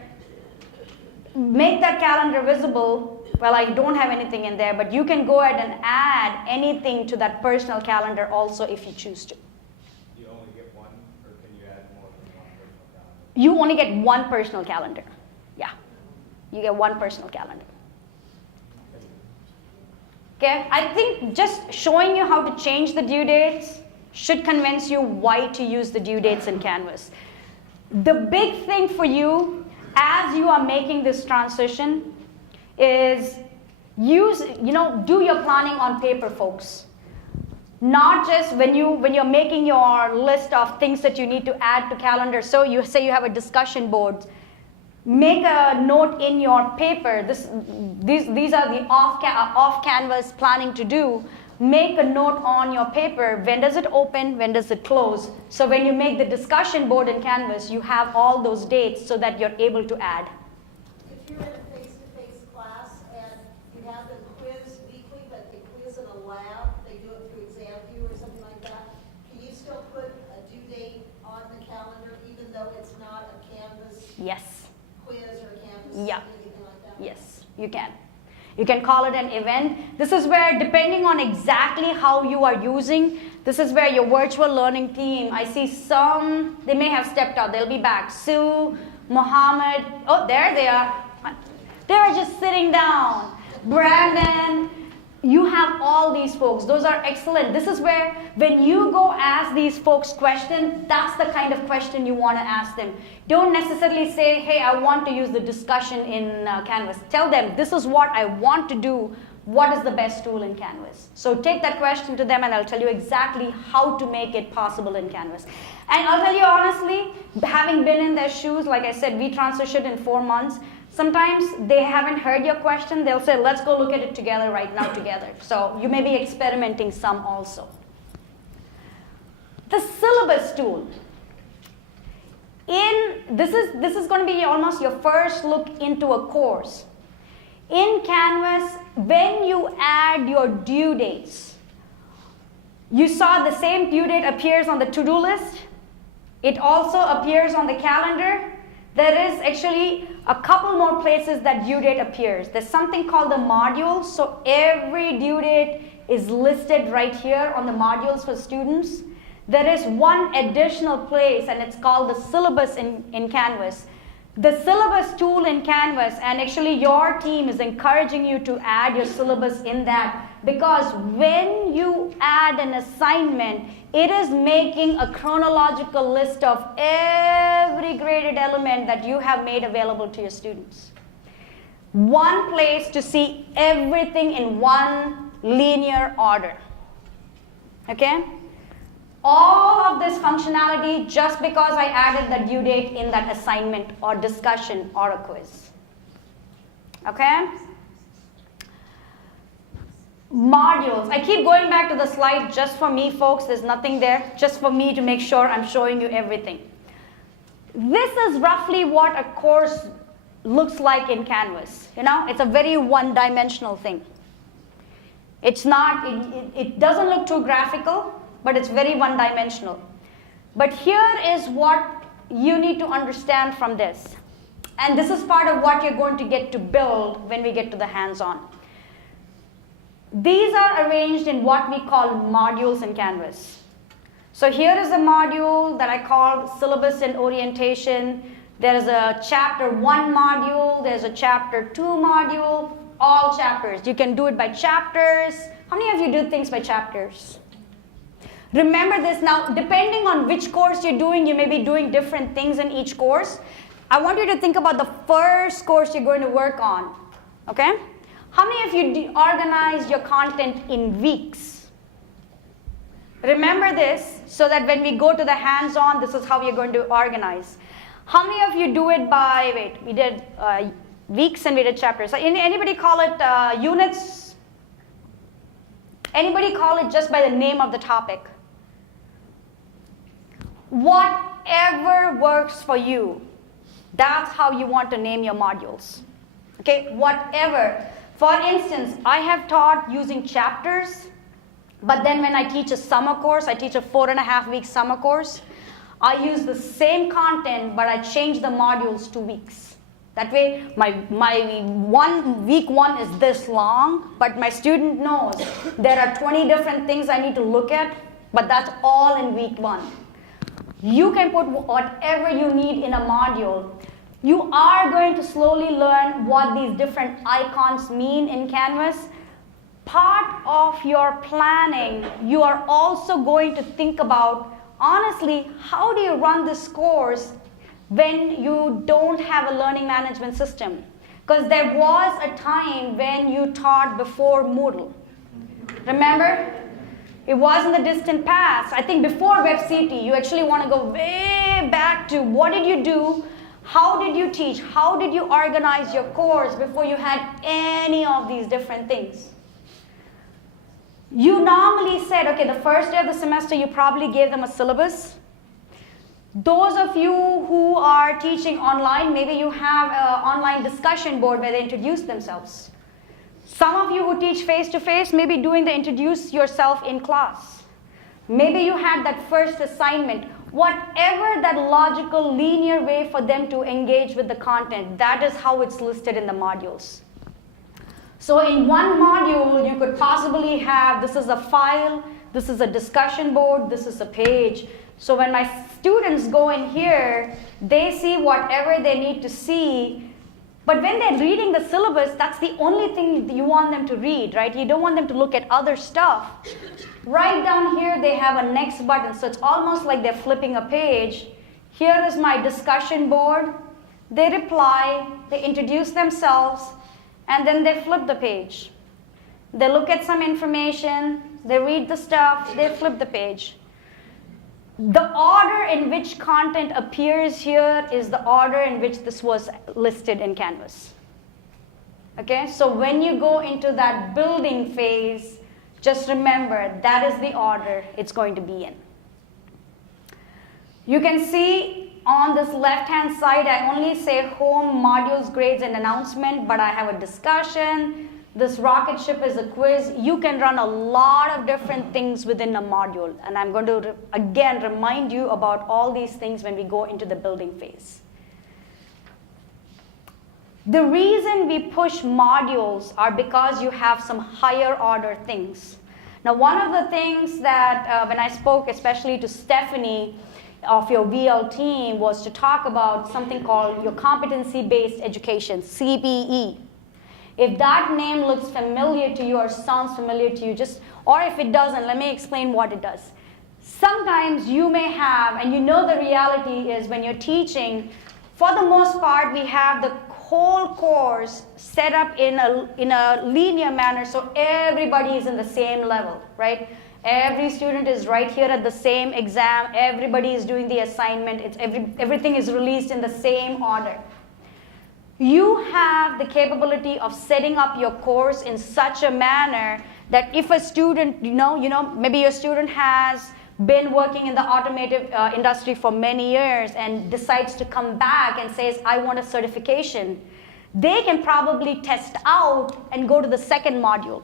make that calendar visible. Well, I don't have anything in there, but you can go ahead and add anything to that personal calendar also if you choose to. You only get one, or can you add more than one personal calendar? You only get one personal calendar. Yeah, you get one personal calendar. Okay, I think just showing you how to change the due dates should convince you why to use the due dates in Canvas. The big thing for you as you are making this transition is do your planning on paper, folks. Not just when you're making your list of things that you need to add to calendar. So you say you have a discussion board. Make a note in your paper. These are the off-canvas planning to do. Make a note on your paper. When does it open? When does it close? So when you make the discussion board in Canvas, you have all those dates so that you're able to add. If you're in a face-to-face class and you have them quiz weekly, but they quiz in a lab, they do it through ExamView or something like that, can you still put a due date on the calendar even though it's not a Canvas Yes. quiz or a Canvas Yeah. anything like that? Yes, you can. You can call it an event. This is where, depending on exactly how you are using, this is where your virtual learning team, I see some, they may have stepped out, they'll be back. Sue, Mohammed, oh, there they are. They're just sitting down. Brandon, you have all these folks. Those are excellent. This is where, when you go ask these folks questions, that's the kind of question you want to ask them. Don't necessarily say, hey, I want to use the discussion in Canvas. Tell them, this is what I want to do. What is the best tool in Canvas? So take that question to them and I'll tell you exactly how to make it possible in Canvas. And I'll tell you honestly, having been in their shoes, like I said, we transitioned in 4 months. Sometimes they haven't heard your question. They'll say, let's go look at it together right now together. So you may be experimenting some also. The Syllabus Tool. This is going to be almost your first look into a course. In Canvas, when you add your due dates, you saw the same due date appears on the to-do list. It also appears on the calendar. There is actually a couple more places that due date appears. There's something called the modules. So every due date is listed right here on the modules for students. There is one additional place, and it's called the syllabus in Canvas. The syllabus tool in Canvas, and actually your team is encouraging you to add your syllabus in that, because when you add an assignment, it is making a chronological list of every graded element that you have made available to your students. One place to see everything in one linear order. Okay? All of this functionality just because I added the due date in that assignment or discussion or a quiz. Okay? Modules. I keep going back to the slide just for me, folks. There's nothing there. Just for me to make sure I'm showing you everything. This is roughly what a course looks like in Canvas. You know, it's a very one-dimensional thing. It's not, it doesn't look too graphical, but it's very one-dimensional. But here is what you need to understand from this. And this is part of what you're going to get to build when we get to the hands-on. These are arranged in what we call modules in Canvas. So here is a module that I call Syllabus and Orientation. There is a Chapter 1 module. There's a Chapter 2 module. All chapters. You can do it by chapters. How many of you do things by chapters? Remember this now, depending on which course you're doing, you may be doing different things in each course. I want you to think about the first course you're going to work on. Okay? How many of you organize your content in weeks? Remember this so that when we go to the hands-on, this is how you're going to organize. How many of you do it by, we did weeks and we did chapters. Anybody call it units? Anybody call it just by the name of the topic? Whatever works for you, that's how you want to name your modules. Okay, whatever. For instance, I have taught using chapters, but then when I teach a summer course, I teach a 4.5-week summer course, I use the same content, but I change the modules 2 weeks. That way, my week one is this long, but my student knows there are 20 different things I need to look at, but that's all in week one. You can put whatever you need in a module. You are going to slowly learn what these different icons mean in Canvas. Part of your planning, you are also going to think about, honestly, how do you run this course when you don't have a learning management system? Because there was a time when you taught before Moodle. Remember? It was in the distant past. I think before WebCT, you actually want to go way back to what did you do, how did you teach, how did you organize your course before you had any of these different things. You normally said, okay, the first day of the semester, you probably gave them a syllabus. Those of you who are teaching online, maybe you have an online discussion board where they introduce themselves. Some of you who teach face-to-face may be doing the introduce yourself in class. Maybe you had that first assignment. Whatever that logical, linear way for them to engage with the content, that is how it's listed in the modules. So in one module, you could possibly have, this is a file, this is a discussion board, this is a page. So when my students go in here, they see whatever they need to see. But when they're reading the syllabus, that's the only thing you want them to read, right? You don't want them to look at other stuff. Right down here, they have a next button. So it's almost like they're flipping a page. Here is my discussion board. They reply, they introduce themselves, and then they flip the page. They look at some information, they read the stuff, they flip the page. The order in which content appears here is the order in which this was listed in Canvas. Okay, so when you go into that building phase, just remember that is the order it's going to be in. You can see on this left-hand side, I only say home, modules, grades, and announcement, but I have a discussion. This rocket ship is a quiz. You can run a lot of different things within a module. And I'm going to, again, remind you about all these things when we go into the building phase. The reason we push modules are because you have some higher order things. Now, one of the things that when I spoke, especially to Stephanie of your VL team, was to talk about something called your competency-based education, CBE. If that name looks familiar to you or sounds familiar to you, or if it doesn't, let me explain what it does. Sometimes you may have, and you know the reality is when you're teaching, for the most part, we have the whole course set up in a linear manner so everybody is in the same level, right? Every student is right here at the same exam. Everybody is doing the assignment. Everything is released in the same order. You have the capability of setting up your course in such a manner that if a student, maybe your student has been working in the automotive industry for many years and decides to come back and says, I want a certification, they can probably test out and go to the second module.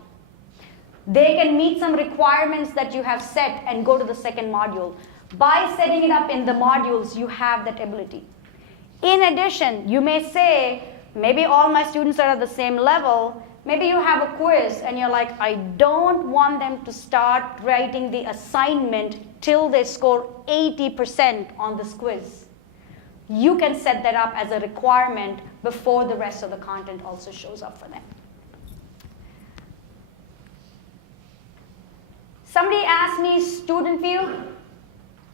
They can meet some requirements that you have set and go to the second module. By setting it up in the modules, you have that ability. In addition, you may say, maybe all my students are at the same level. Maybe you have a quiz and you're like, I don't want them to start writing the assignment till they score 80% on this quiz. You can set that up as a requirement before the rest of the content also shows up for them. Somebody asked me student view.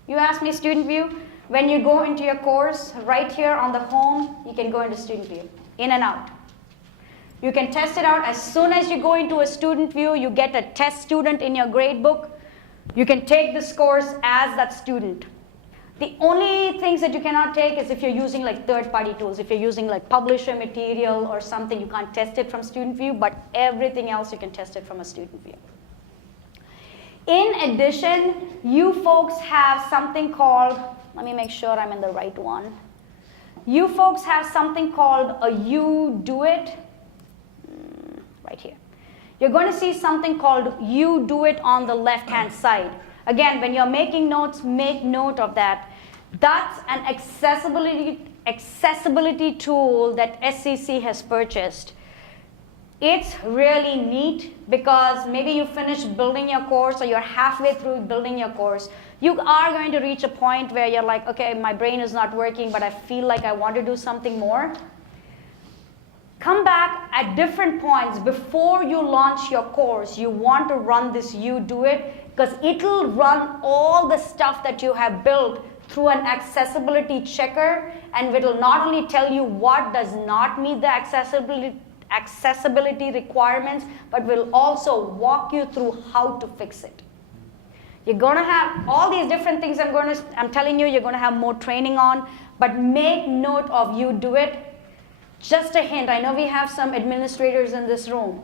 You asked me student view. When you go into your course, right here on the home, you can go into student view, in and out. You can test it out. As soon as you go into a student view, you get a test student in your grade book. You can take this course as that student. The only things that you cannot take is if you're using like third-party tools. If you're using like publisher material or something, you can't test it from student view, but everything else you can test it from a student view. In addition, you folks have something called, let me make sure I'm in the right one. You folks have something called a You Do It, right here. You're going to see something called You Do It on the left-hand side. Again, when you're making notes, make note of that. That's an accessibility tool that SCC has purchased. It's really neat because maybe you finished building your course or you're halfway through building your course. You are going to reach a point where you're like, okay, my brain is not working, but I feel like I want to do something more. Come back at different points before you launch your course. You want to run this You Do It because it'll run all the stuff that you have built through an accessibility checker, and it'll not only tell you what does not meet the accessibility requirements, but will also walk you through how to fix it. You're going to have all these different things I'm telling you, you're going to have more training on, but make note of You Do It. Just a hint, I know we have some administrators in this room.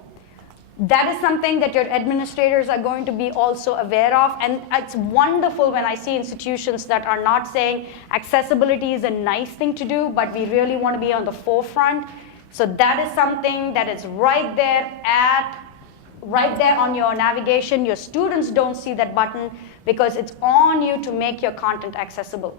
That is something that your administrators are going to be also aware of, and it's wonderful when I see institutions that are not saying accessibility is a nice thing to do, but we really want to be on the forefront. So that is something that is right there on your navigation. Your students don't see that button because it's on you to make your content accessible.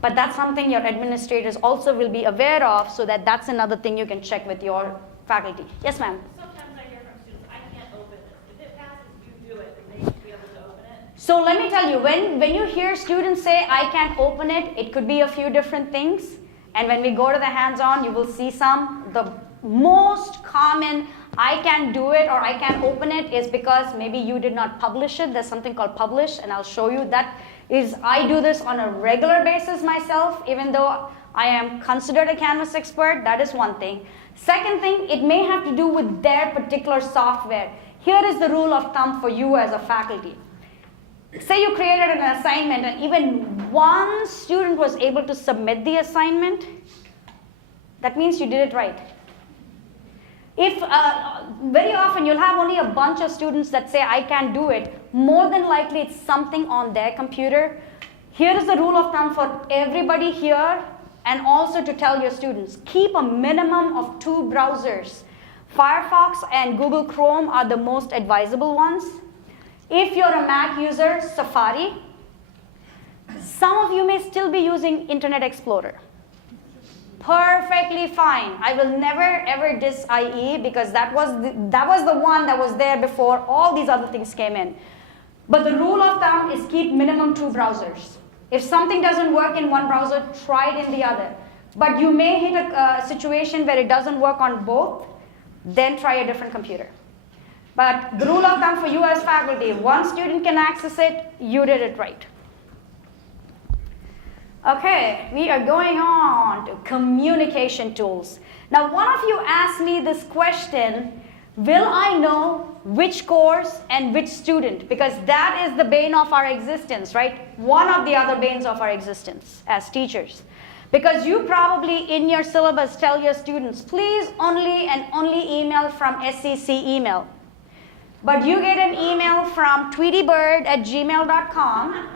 But that's something your administrators also will be aware of, so that's another thing you can check with your faculty. Yes, ma'am? Sometimes I hear from students, I can't open it. If it passes You Do It, then they should be able to open it. So let me tell you, when you hear students say, I can't open it, it could be a few different things. And when we go to the hands-on, you will see some. The most common, I can't do it or I can't open it, is because maybe you did not publish it. There's something called publish, and I'll show you that. I do this on a regular basis myself, even though I am considered a Canvas expert. That is one thing. Second thing, it may have to do with their particular software. Here is the rule of thumb for you as a faculty. Say you created an assignment and even one student was able to submit the assignment, that means you did it right. If very often you'll have only a bunch of students that say, I can't do it, more than likely it's something on their computer. Here is the rule of thumb for everybody here, and also to tell your students, keep a minimum of 2 browsers. Firefox and Google Chrome are the most advisable ones. If you're a Mac user, Safari. Some of you may still be using Internet Explorer. Perfectly fine. I will never ever diss IE because that was the one that was there before all these other things came in. But the rule of thumb is keep minimum 2 browsers. If something doesn't work in one browser, try it in the other. But you may hit a situation where it doesn't work on both, then try a different computer. But the rule of thumb for you as faculty, if one student can access it, you did it right. Okay, we are going on to communication tools. Now, one of you asked me this question, will I know which course and which student? Because that is the bane of our existence, right? One of the other banes of our existence as teachers. Because you probably in your syllabus tell your students, please only and only email from SCC email. But you get an email from tweetybird@gmail.com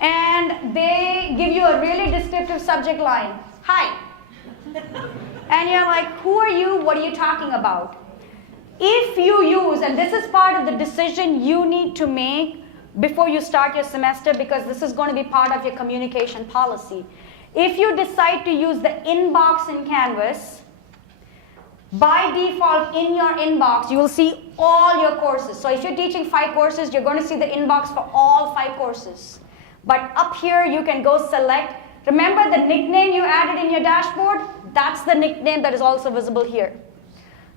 and they give you a really descriptive subject line, hi. And you're like, who are you? What are you talking about? If you use, and this is part of the decision you need to make before you start your semester, because this is going to be part of your communication policy. If you decide to use the inbox in Canvas, by default in your inbox, you will see all your courses. So if you're teaching 5 courses, you're going to see the inbox for all 5 courses. But up here, you can go select. Remember the nickname you added in your dashboard? That's the nickname that is also visible here.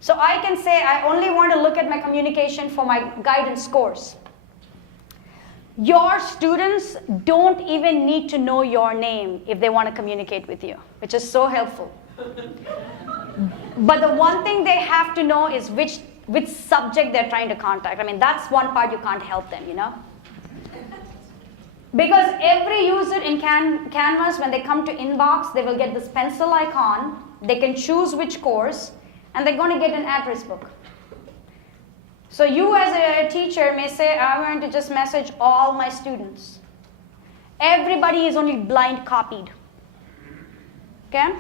So I can say I only want to look at my communication for my guidance course. Your students don't even need to know your name if they want to communicate with you, which is so helpful. But the one thing they have to know is which subject they're trying to contact. I mean, that's one part you can't help them, you know? Because every user in Canvas, when they come to inbox, they will get this pencil icon. They can choose which course, and they're going to get an address book. So you as a teacher may say, I'm going to just message all my students. Everybody is only blind copied. Okay?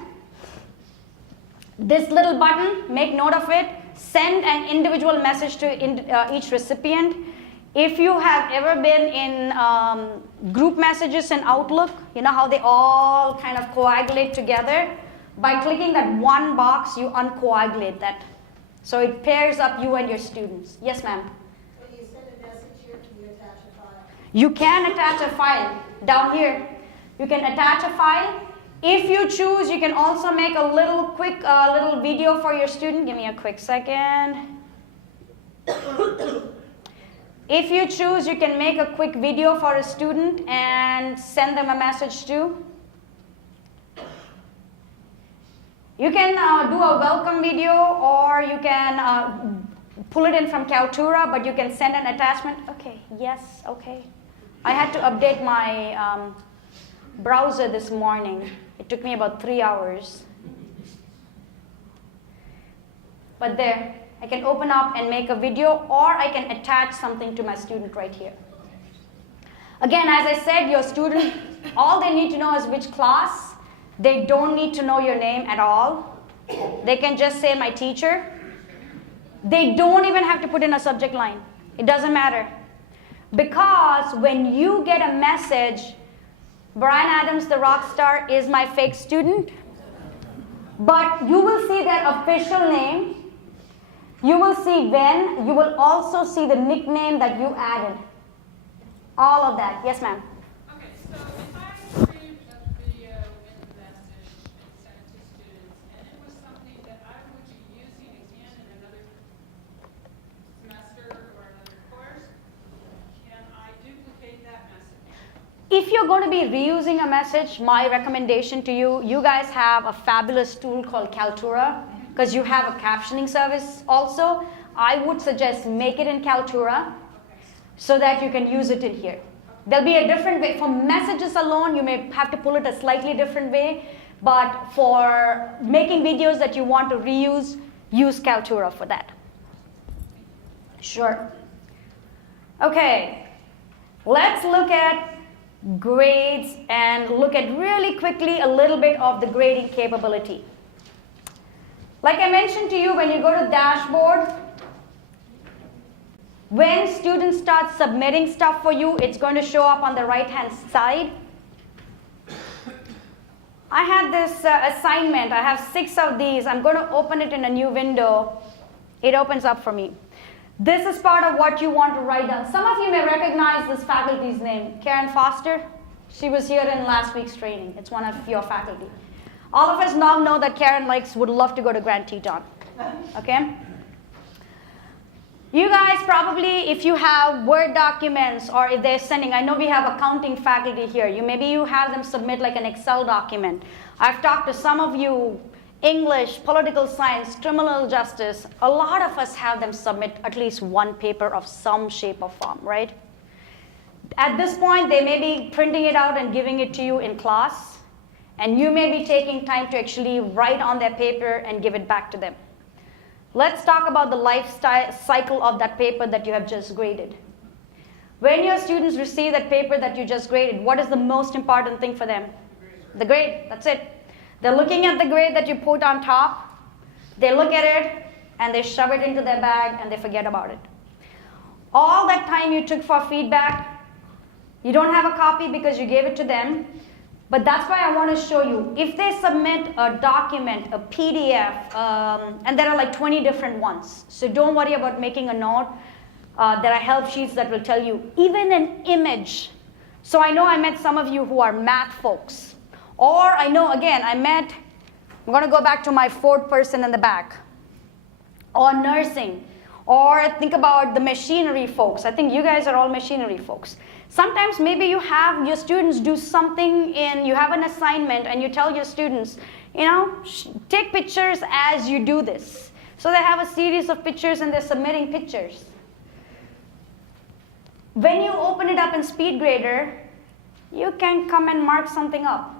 This little button, make note of it. Send an individual message to each recipient. If you have ever been in group messages in Outlook, you know how they all kind of coagulate together? By clicking that one box, you uncoagulate that. So it pairs up you and your students. Yes, ma'am? When you send a message here, can you attach a file? You can attach a file down here. You can attach a file. If you choose, you can also make a little quick little video for your student. Give me a quick second. If you choose, you can make a quick video for a student and send them a message too. You can do a welcome video, or you can pull it in from Kaltura, but you can send an attachment. Okay, yes, okay. I had to update my browser this morning. It took me about 3 hours. But there, I can open up and make a video, or I can attach something to my student right here. Again, as I said, your student, all they need to know is which class. They don't need to know your name at all. They can just say my teacher. They don't even have to put in a subject line. It doesn't matter. Because when you get a message, Brian Adams, the rock star, is my fake student, but you will see their official name. You will see when. You will also see the nickname that you added. All of that. Yes, ma'am? Okay, so if I streamed a video in the message and sent it to students, and it was something that I would be using again in another semester or another course, can I duplicate that message? If you're going to be reusing a message, my recommendation to you, you guys have a fabulous tool called Kaltura, because you have a captioning service also. I would suggest make it in Kaltura so that you can use it in here. There'll be a different way. For messages alone, you may have to pull it a slightly different way, but for making videos that you want to reuse, use Kaltura for that. Sure. Okay, let's look at grades and look at really quickly a little bit of the grading capability. Like I mentioned to you, when you go to dashboard, when students start submitting stuff for you, it's going to show up on the right-hand side. I had this assignment. I have 6 of these. I'm going to open it in a new window. It opens up for me. This is part of what you want to write down. Some of you may recognize this faculty's name, Karen Foster. She was here in last week's training. It's one of your faculty. All of us now know that Karen would love to go to Grand Teton. Okay? You guys probably, if you have Word documents, or if they're sending, I know we have accounting faculty here. Maybe you have them submit like an Excel document. I've talked to some of you, English, political science, criminal justice. A lot of us have them submit at least one paper of some shape or form, right? At this point, they may be printing it out and giving it to you in class, and you may be taking time to actually write on their paper and give it back to them. Let's talk about the life cycle of that paper that you have just graded. When your students receive that paper that you just graded, what is the most important thing for them? The grade, that's it. They're looking at the grade that you put on top, they look at it, and they shove it into their bag, and they forget about it. All that time you took for feedback, you don't have a copy because you gave it to them, but that's why I want to show you. If they submit a document, a PDF, and there are like 20 different ones, so don't worry about making a note. There are help sheets that will tell you, even an image. So I know I met some of you who are math folks. Or I know, again, I'm going to go back to my 4th person in the back. Or nursing. Or think about the machinery folks. I think you guys are all machinery folks. Sometimes maybe you have your students do something you have an assignment and you tell your students, take pictures as you do this. So they have a series of pictures and they're submitting pictures. When you open it up in SpeedGrader, you can come and mark something up.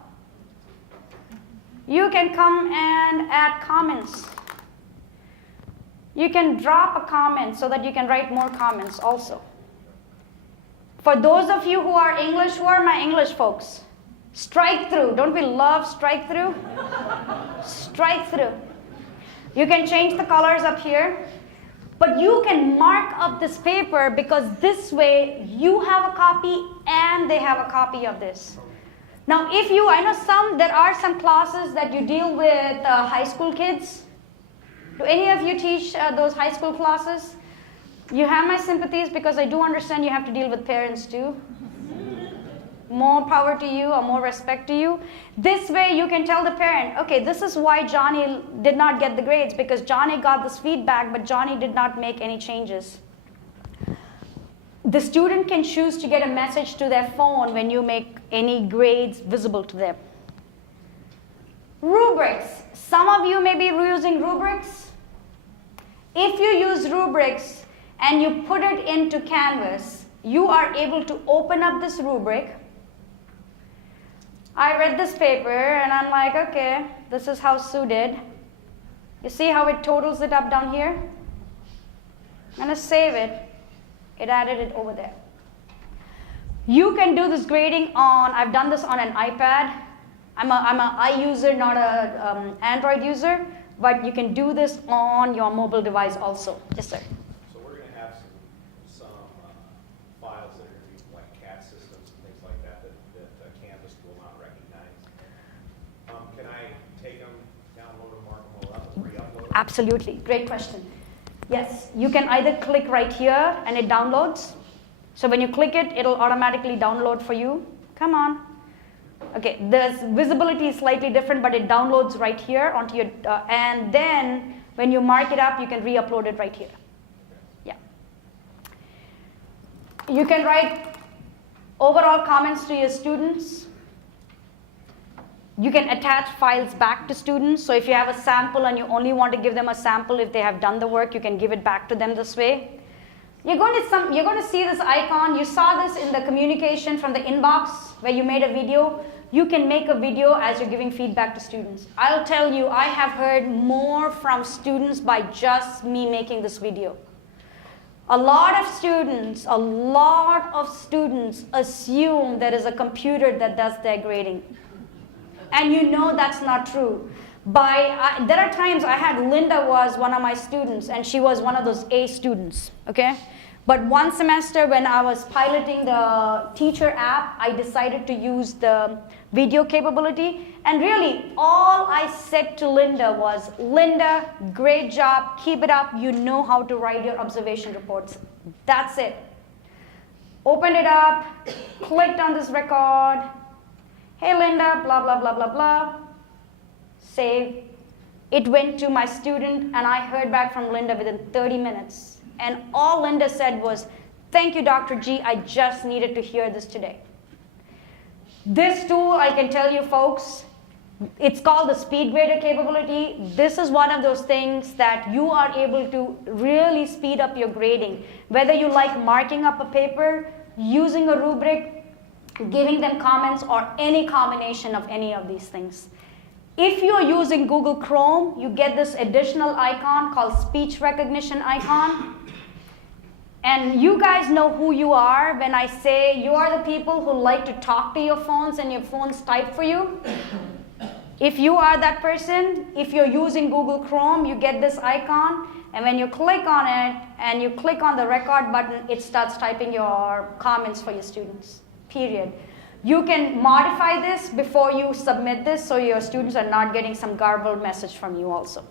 You can come and add comments. You can drop a comment so that you can write more comments also. For those of you who are English, who are my English folks? Strike through. Don't we love strike through? Strike through. You can change the colors up here, but you can mark up this paper because this way you have a copy and they have a copy of this. Now, I know there are some classes that you deal with high school kids. Do any of you teach those high school classes? You have my sympathies because I do understand you have to deal with parents too. More power to you or more respect to you. This way you can tell the parent, okay, this is why Johnny did not get the grades, because Johnny got this feedback, but Johnny did not make any changes. The student can choose to get a message to their phone when you make any grades visible to them. Rubrics. Some of you may be using rubrics. If you use rubrics and you put it into Canvas, you are able to open up this rubric. I read this paper and I'm like, okay, this is how Sue did. You see how it totals it up down here? I'm going to save it. It added it over there. You can do this grading I've done this on an iPad. I'm an iUser, not an Android user, but you can do this on your mobile device also. Yes, sir. So we're going to have some files that are going to be like CAD systems and things like that Canvas will not recognize. Can I take them, download them, mark them all up, and re-upload them? Absolutely. Great question. Yes, you can either click right here and it downloads. So when you click it, it'll automatically download for you. Come on. Okay, the visibility is slightly different, but it downloads right here onto your, and then when you mark it up, you can re-upload it right here. Yeah. You can write overall comments to your students. You can attach files back to students. So if you have a sample and you only want to give them a sample, if they have done the work, you can give it back to them this way. You're going to see this icon. You saw this in the communication from the inbox where you made a video. You can make a video as you're giving feedback to students. I'll tell you, I have heard more from students by just me making this video. A lot of students assume there is a computer that does their grading. And you know that's not true. There are times Linda was one of my students, and she was one of those A students, okay? But one semester when I was piloting the teacher app, I decided to use the video capability. And really, all I said to Linda was, Linda, great job, keep it up. You know how to write your observation reports. That's it. Opened it up, clicked on this record. Hey, Linda, blah, blah, blah, blah, blah. Save. It went to my student, and I heard back from Linda within 30 minutes. And all Linda said was, thank you, Dr. G. I just needed to hear this today. This tool, I can tell you, folks, it's called the Speed Grader capability. This is one of those things that you are able to really speed up your grading. Whether you like marking up a paper, using a rubric, giving them comments, or any combination of any of these things. If you're using Google Chrome, you get this additional icon called speech recognition icon. And you guys know who you are when I say you are the people who like to talk to your phones and your phones type for you. If you are that person, if you're using Google Chrome, you get this icon. And when you click on it and you click on the record button, it starts typing your comments for your students, period. You can modify this before you submit this so your students are not getting some garbled message from you also.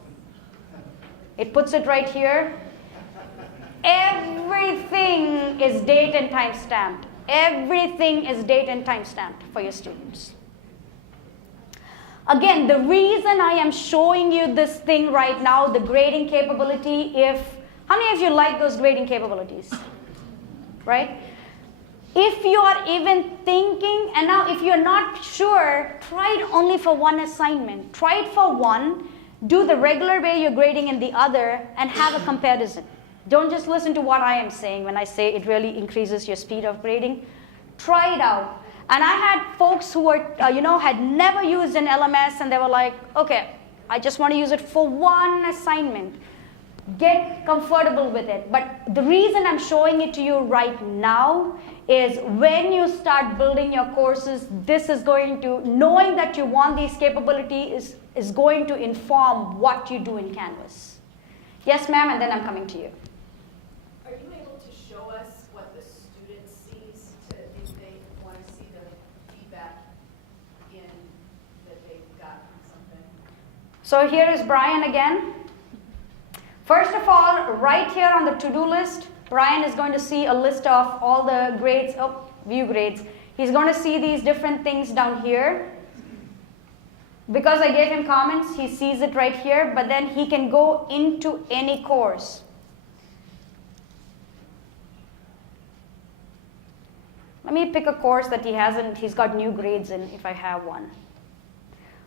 It puts it right here. Everything is date and time stamped. Everything is date and time stamped for your students. Again, the reason I am showing you this thing right now, the grading capability, how many of you like those grading capabilities? Right? If you are even thinking, and now if you're not sure, try it only for one assignment. Try it for one, do the regular way you're grading in the other, and have a comparison. Don't just listen to what I am saying when I say it really increases your speed of grading. Try it out. And I had folks who were, had never used an LMS, and they were like, okay, I just want to use it for one assignment. Get comfortable with it. But the reason I'm showing it to you right now is when you start building your courses, this is going to, knowing that you want these capabilities is going to inform what you do in Canvas. Yes, ma'am, and then I'm coming to you. Are you able to show us what the student sees to if they So here is Brian again. First of all, right here on the to-do list, Brian is going to see a list of all the grades, view grades. He's going to see these different things down here. Because I gave him comments, he sees it right here, but then he can go into any course. Let me pick a course that he's got new grades in, if I have one.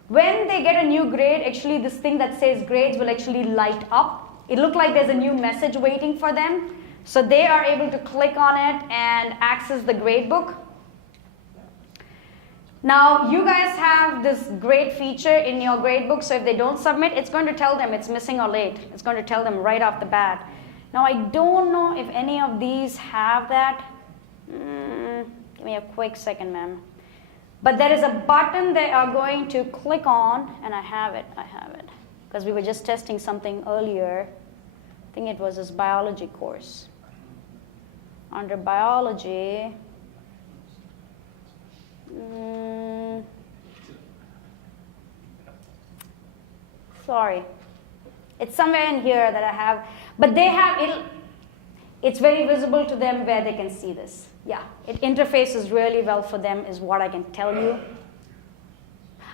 When they get a new grade, actually this thing that says grades will actually light up. It looks like there's a new message waiting for them. So they are able to click on it and access the grade book. Now, you guys have this great feature in your grade book, so if they don't submit, it's going to tell them it's missing or late. It's going to tell them right off the bat. Now, I don't know if any of these have that. Give me a quick second, ma'am. But there is a button they are going to click on, and I have it. Because we were just testing something earlier. I think it was this biology course. Under biology, sorry. It's somewhere in here that I have, but they have it. It's very visible to them where they can see this. Yeah, it interfaces really well for them is what I can tell you.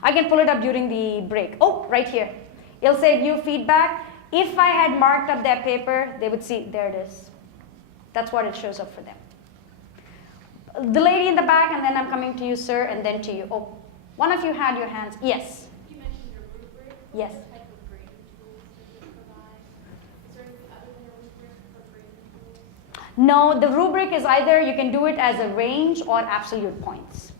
I can pull it up during the break. Oh, right here. It'll say view feedback. If I had marked up their paper, they would see, there it is. That's what it shows up for them. The lady in the back, and then I'm coming to you, sir, and then to you. Oh, one of you had your hands. Yes. You mentioned your rubric. Yes. What type of grading tools does it provide? Is there anything other than a rubric for grading tools? No, the rubric is either you can do it as a range or absolute points.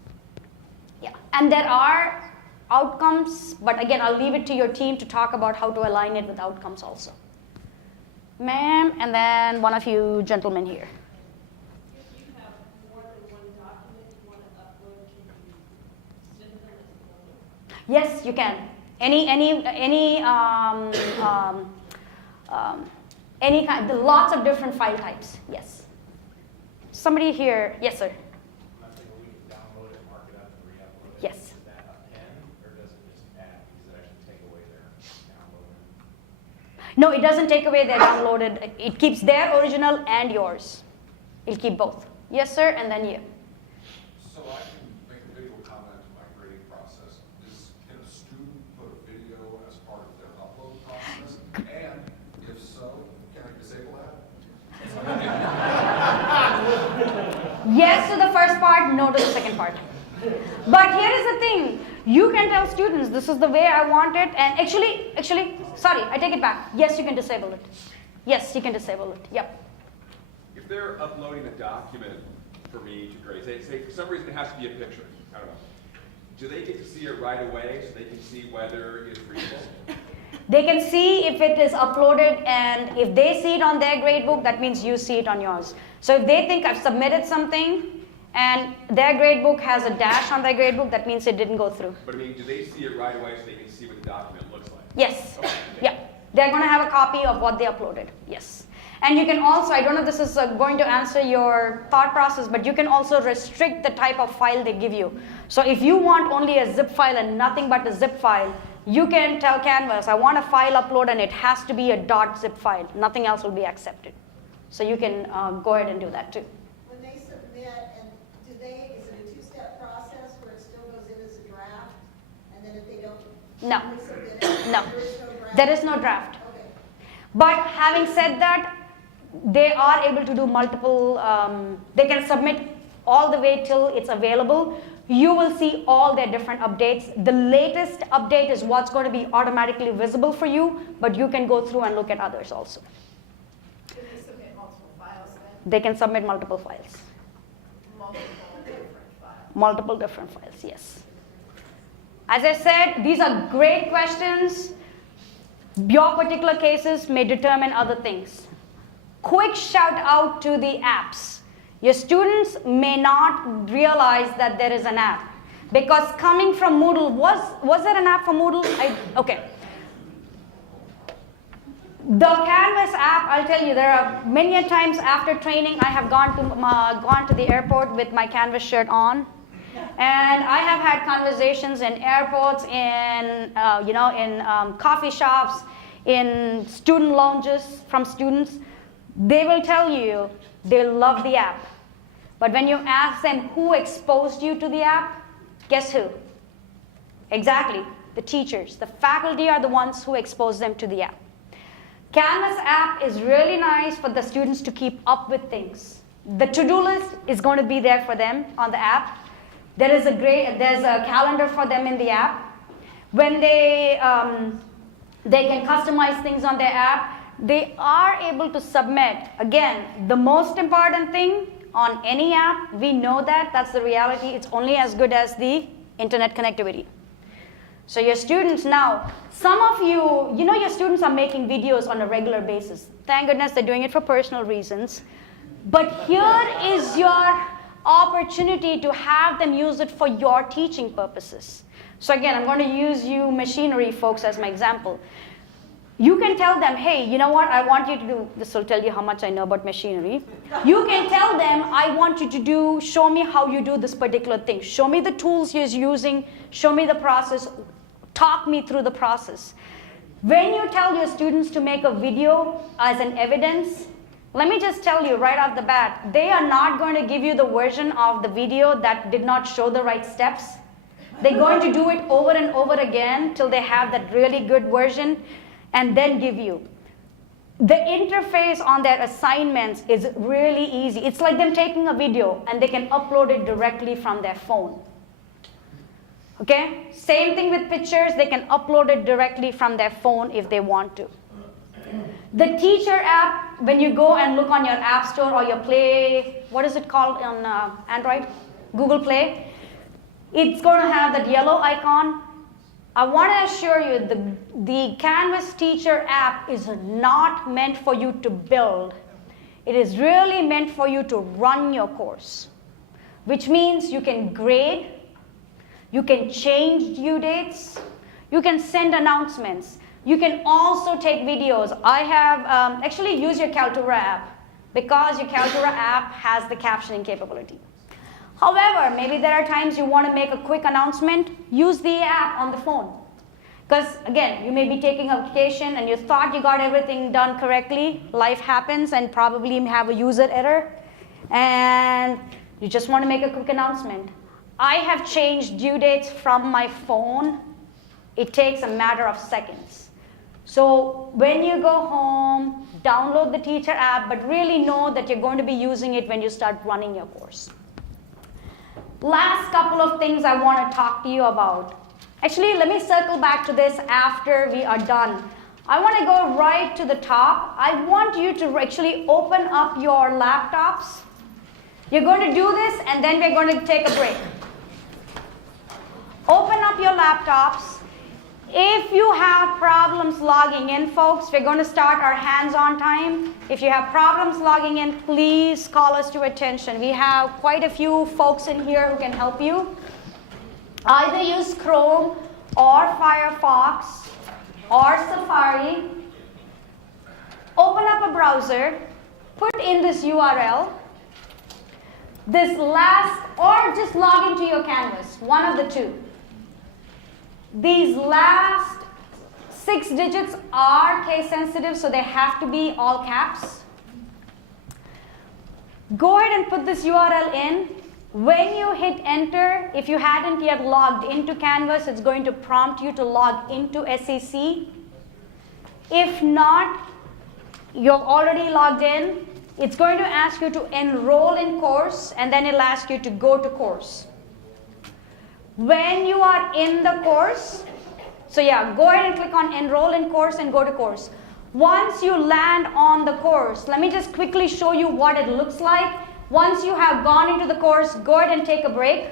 Yeah, and there are outcomes, but again, I'll leave it to your team to talk about how to align it with outcomes also. Ma'am, and then one of you gentlemen here. If you have more than one document you want to upload, can you send them as one? Yes, you can. Any kind, lots of different file types. Yes. Somebody here, yes, sir. I'm not saying we can download it, mark it up, and re-upload it. Yes. Is that a pen, or does it just add? Does it actually take away their downloading? No, it doesn't take away their downloaded. It keeps their original and yours. It'll keep both. Yes, sir, and then you. So I can make a video comment to my grading process. Can a student put a video as part of their upload process? And if so, can I disable that? Yes to the first part, no to the second part. But here is the thing. You can tell students, this is the way I want it. And actually, sorry, I take it back. Yes, you can disable it. Yes, you can disable it. Yep. If they're uploading a document for me to grade, say for some reason it has to be a picture, I don't know. Do they get to see it right away so they can see whether it's readable? They can see if it is uploaded, and if they see it on their gradebook, that means you see it on yours. So if they think I've submitted something and their gradebook has a dash on their gradebook, that means it didn't go through. But I mean, do they see it right away so they can see what the document looks like? Yes. Okay. Yeah. They're going to have a copy of what they uploaded. Yes. And you can also, I don't know if this is going to answer your thought process, but you can also restrict the type of file they give you. So if you want only a zip file and nothing but a zip file, you can tell Canvas, I want a file upload and it has to be a .zip file. Nothing else will be accepted. So you can go ahead and do that too. When they submit, and is it a two-step process where it still goes in as a draft? And then if they don't No. submit it, No. there is no draft? There is no draft. Okay. But having said that, they are able to do multiple, they can submit all the way till it's available. You will see all their different updates. The latest update is what's going to be automatically visible for you, but you can go through and look at others also. If they submit multiple files, then They can submit multiple files. multiple different files. Multiple different files, yes. As I said, these are great questions. Your particular cases may determine other things. Quick shout out to the apps. Your students may not realize that there is an app. Because coming from Moodle, was there an app for Moodle? Okay. The Canvas app, I'll tell you, there are many a times after training, I have gone to the airport with my Canvas shirt on. And I have had conversations in airports, in coffee shops, in student lounges from students. They will tell you they love the app. But when you ask them who exposed you to the app, guess who? Exactly, the teachers. The faculty are the ones who expose them to the app. Canvas app is really nice for the students to keep up with things. The to-do list is going to be there for them on the app. There's a calendar for them in the app. When they can customize things on their app, they are able to submit. Again, the most important thing on any app, we know that's the reality. It's only as good as the internet connectivity. So your students now, some of you, your students are making videos on a regular basis. Thank goodness they're doing it for personal reasons. But here is your opportunity to have them use it for your teaching purposes. So again, I'm going to use you machinery folks as my example. You can tell them, hey, you know what, I want you to do, this will tell you how much I know about machinery. You can tell them, I want you to show me how you do this particular thing. Show me the tools you're using, show me the process, talk me through the process. When you tell your students to make a video as an evidence, let me just tell you right off the bat, they are not going to give you the version of the video that did not show the right steps. They're going to do it over and over again till they have that really good version and then give you. The interface on their assignments is really easy. It's like them taking a video and they can upload it directly from their phone. Okay? Same thing with pictures, they can upload it directly from their phone if they want to. The teacher app, when you go and look on your app store or your Play, what is it called on Android? Google Play. It's going to have that yellow icon. I want to assure you the Canvas teacher app is not meant for you to build. It is really meant for you to run your course, which means you can grade, you can change due dates, you can send announcements. You can also take videos. I have actually used your Kaltura app because your Kaltura app has the captioning capability. However, maybe there are times you want to make a quick announcement, use the app on the phone. Because again, you may be taking a vacation and you thought you got everything done correctly. Life happens and probably you have a user error. And you just want to make a quick announcement. I have changed due dates from my phone. It takes a matter of seconds. So when you go home, download the teacher app, but really know that you're going to be using it when you start running your course. Last couple of things I want to talk to you about. Actually, let me circle back to this after we are done. I want to go right to the top. I want you to actually open up your laptops. You're going to do this, and then we're going to take a break. Open up your laptops. If you have problems logging in, folks, we're going to start our hands-on time. If you have problems logging in, please call us to attention. We have quite a few folks in here who can help you. Either use Chrome or Firefox or Safari. Open up a browser, put in this URL, or just log into your Canvas, one of the two. These last 6 digits are case sensitive, so they have to be all caps. Go ahead and put this URL in. When you hit enter, if you hadn't yet logged into Canvas, it's going to prompt you to log into SEC. If not, you're already logged in. It's going to ask you to enroll in course, and then it'll ask you to go to course. When you are in the course, so yeah, go ahead and click on enroll in course and go to course. Once you land on the course, let me just quickly show you what it looks like. Once you have gone into the course, go ahead and take a break,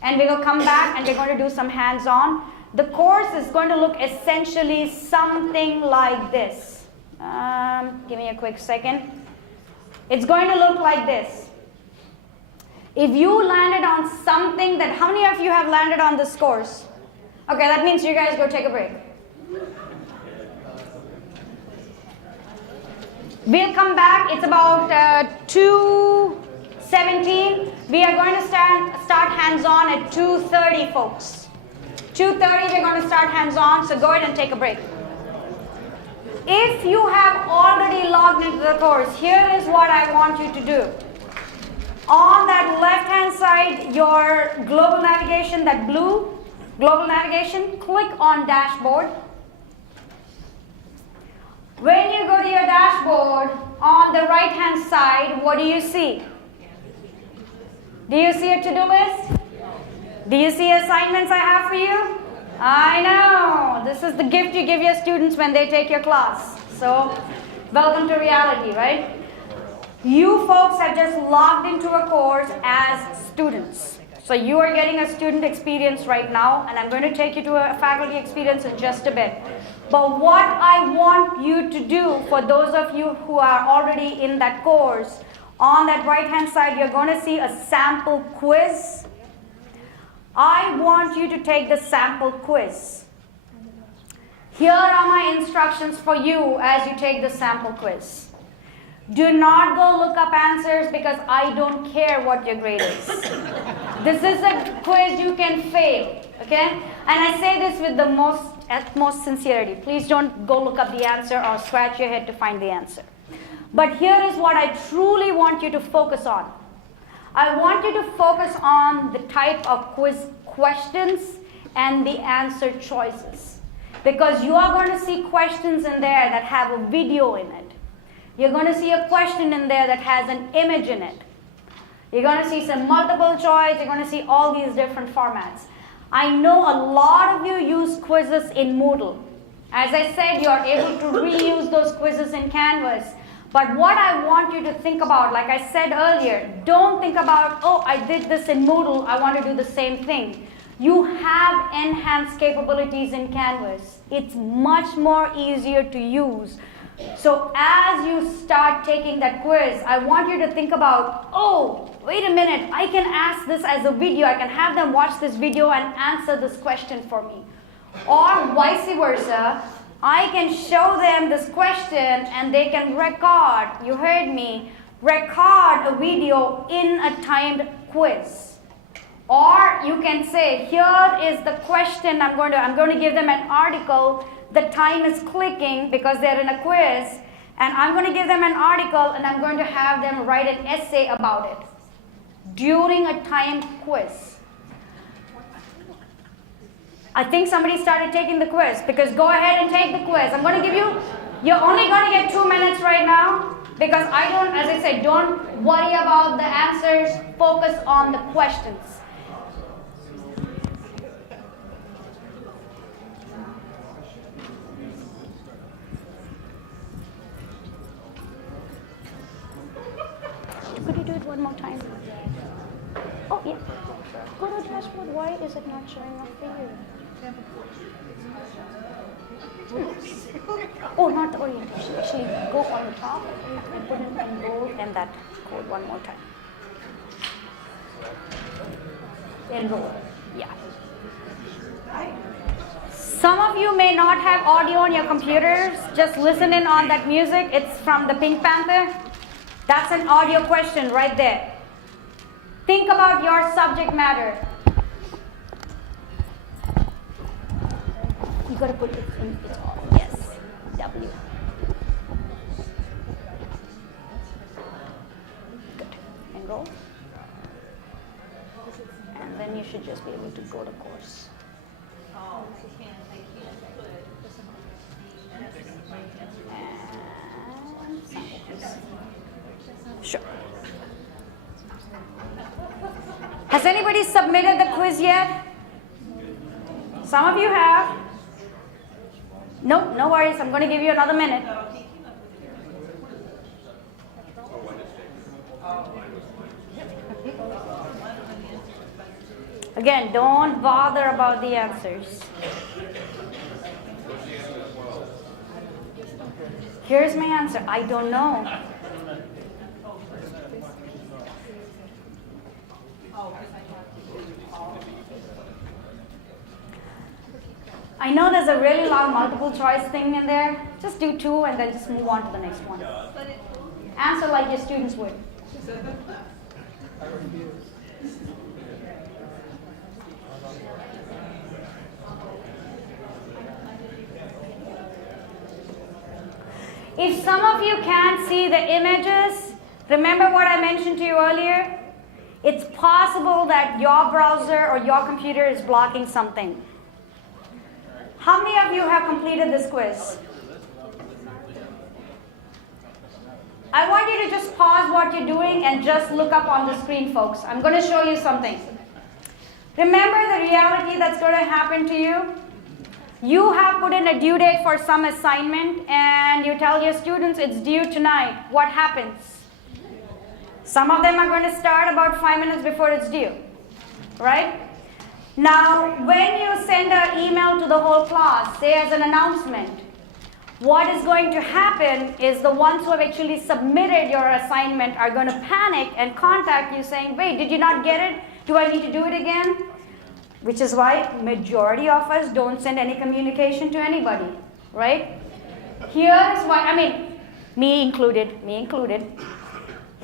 and we will come back and we're going to do some hands-on. The course is going to look essentially something like this. Give me a quick second. It's going to look like this. If you landed on something that, how many of you have landed on this course? Okay, that means you guys go take a break. We'll come back. It's about 2 17, we are going to start hands-on at 2:30, folks. 2:30, we're going to start hands-on, so go ahead and take a break. If you have already logged into the course, here is what I want you to do. On that left-hand side, your global navigation, that blue global navigation, click on dashboard. When you go to your dashboard, on the right-hand side, what do you see? Do you see a to-do list? Do you see assignments I have for you? I know. This is the gift you give your students when they take your class. So, welcome to reality, right? You folks have just logged into a course as students. So you are getting a student experience right now, and I'm going to take you to a faculty experience in just a bit. But what I want you to do, for those of you who are already in that course, on that right-hand side, you're going to see a sample quiz. I want you to take the sample quiz. Here are my instructions for you as you take the sample quiz. Do not go look up answers because I don't care what your grade is. This is a quiz you can fail, okay? And I say this with the utmost sincerity. Please don't go look up the answer or scratch your head to find the answer. But here is what I truly want you to focus on. I want you to focus on the type of quiz questions and the answer choices. Because you are going to see questions in there that have a video in it. You're going to see a question in there that has an image in it. You're going to see some multiple choice. You're going to see all these different formats. I know a lot of you use quizzes in Moodle. As I said, you are able to reuse those quizzes in Canvas. But what I want you to think about, like I said earlier, don't think about, oh, I did this in Moodle, I want to do the same thing. You have enhanced capabilities in Canvas. It's much more easier to use. So as you start taking that quiz, I want you to think about, oh, wait a minute, I can ask this as a video. I can have them watch this video and answer this question for me. Or vice versa, I can show them this question and they can record, you heard me, record a video in a timed quiz. Or you can say, here is the question I'm going to give them an article. The time is clicking because they're in a quiz, and I'm going to give them an article and I'm going to have them write an essay about it during a timed quiz. I think somebody started taking the quiz, because go ahead and take the quiz. I'm going to give you, you're only going to get 2 minutes right now, because as I said, don't worry about the answers, focus on the questions. Could you do it one more time? Oh, yeah. Go to dashboard. Why is it not showing up for you? Oh, not the orientation. Actually, go on the top and put it in bold and that code one more time. Enroll. Yeah. Some of you may not have audio on your computers. Just listen in on that music. It's from the Pink Panther. That's an audio question right there. Think about your subject matter. You got to put it in, it's all, yes, W. Good. Enroll. And then you should just be able to go to course. And sample quiz. Sure. Has anybody submitted the quiz yet? Some of you have. Nope, no worries. I'm going to give you another minute. Again, don't bother about the answers. Here's my answer. I don't know. I know there's a really long multiple choice thing in there. Just do 2 and then just move on to the next one. Answer like your students would. If some of you can't see the images, remember what I mentioned to you earlier? It's possible that your browser or your computer is blocking something. How many of you have completed this quiz? I want you to just pause what you're doing and just look up on the screen, folks. I'm going to show you something. Remember the reality that's going to happen to you? You have put in a due date for some assignment and you tell your students it's due tonight. What happens? Some of them are going to start about 5 minutes before it's due, right? Now, when you send an email to the whole class, say as an announcement, what is going to happen is the ones who have actually submitted your assignment are going to panic and contact you saying, wait, did you not get it? Do I need to do it again? Which is why majority of us don't send any communication to anybody, right? Here is why, me included.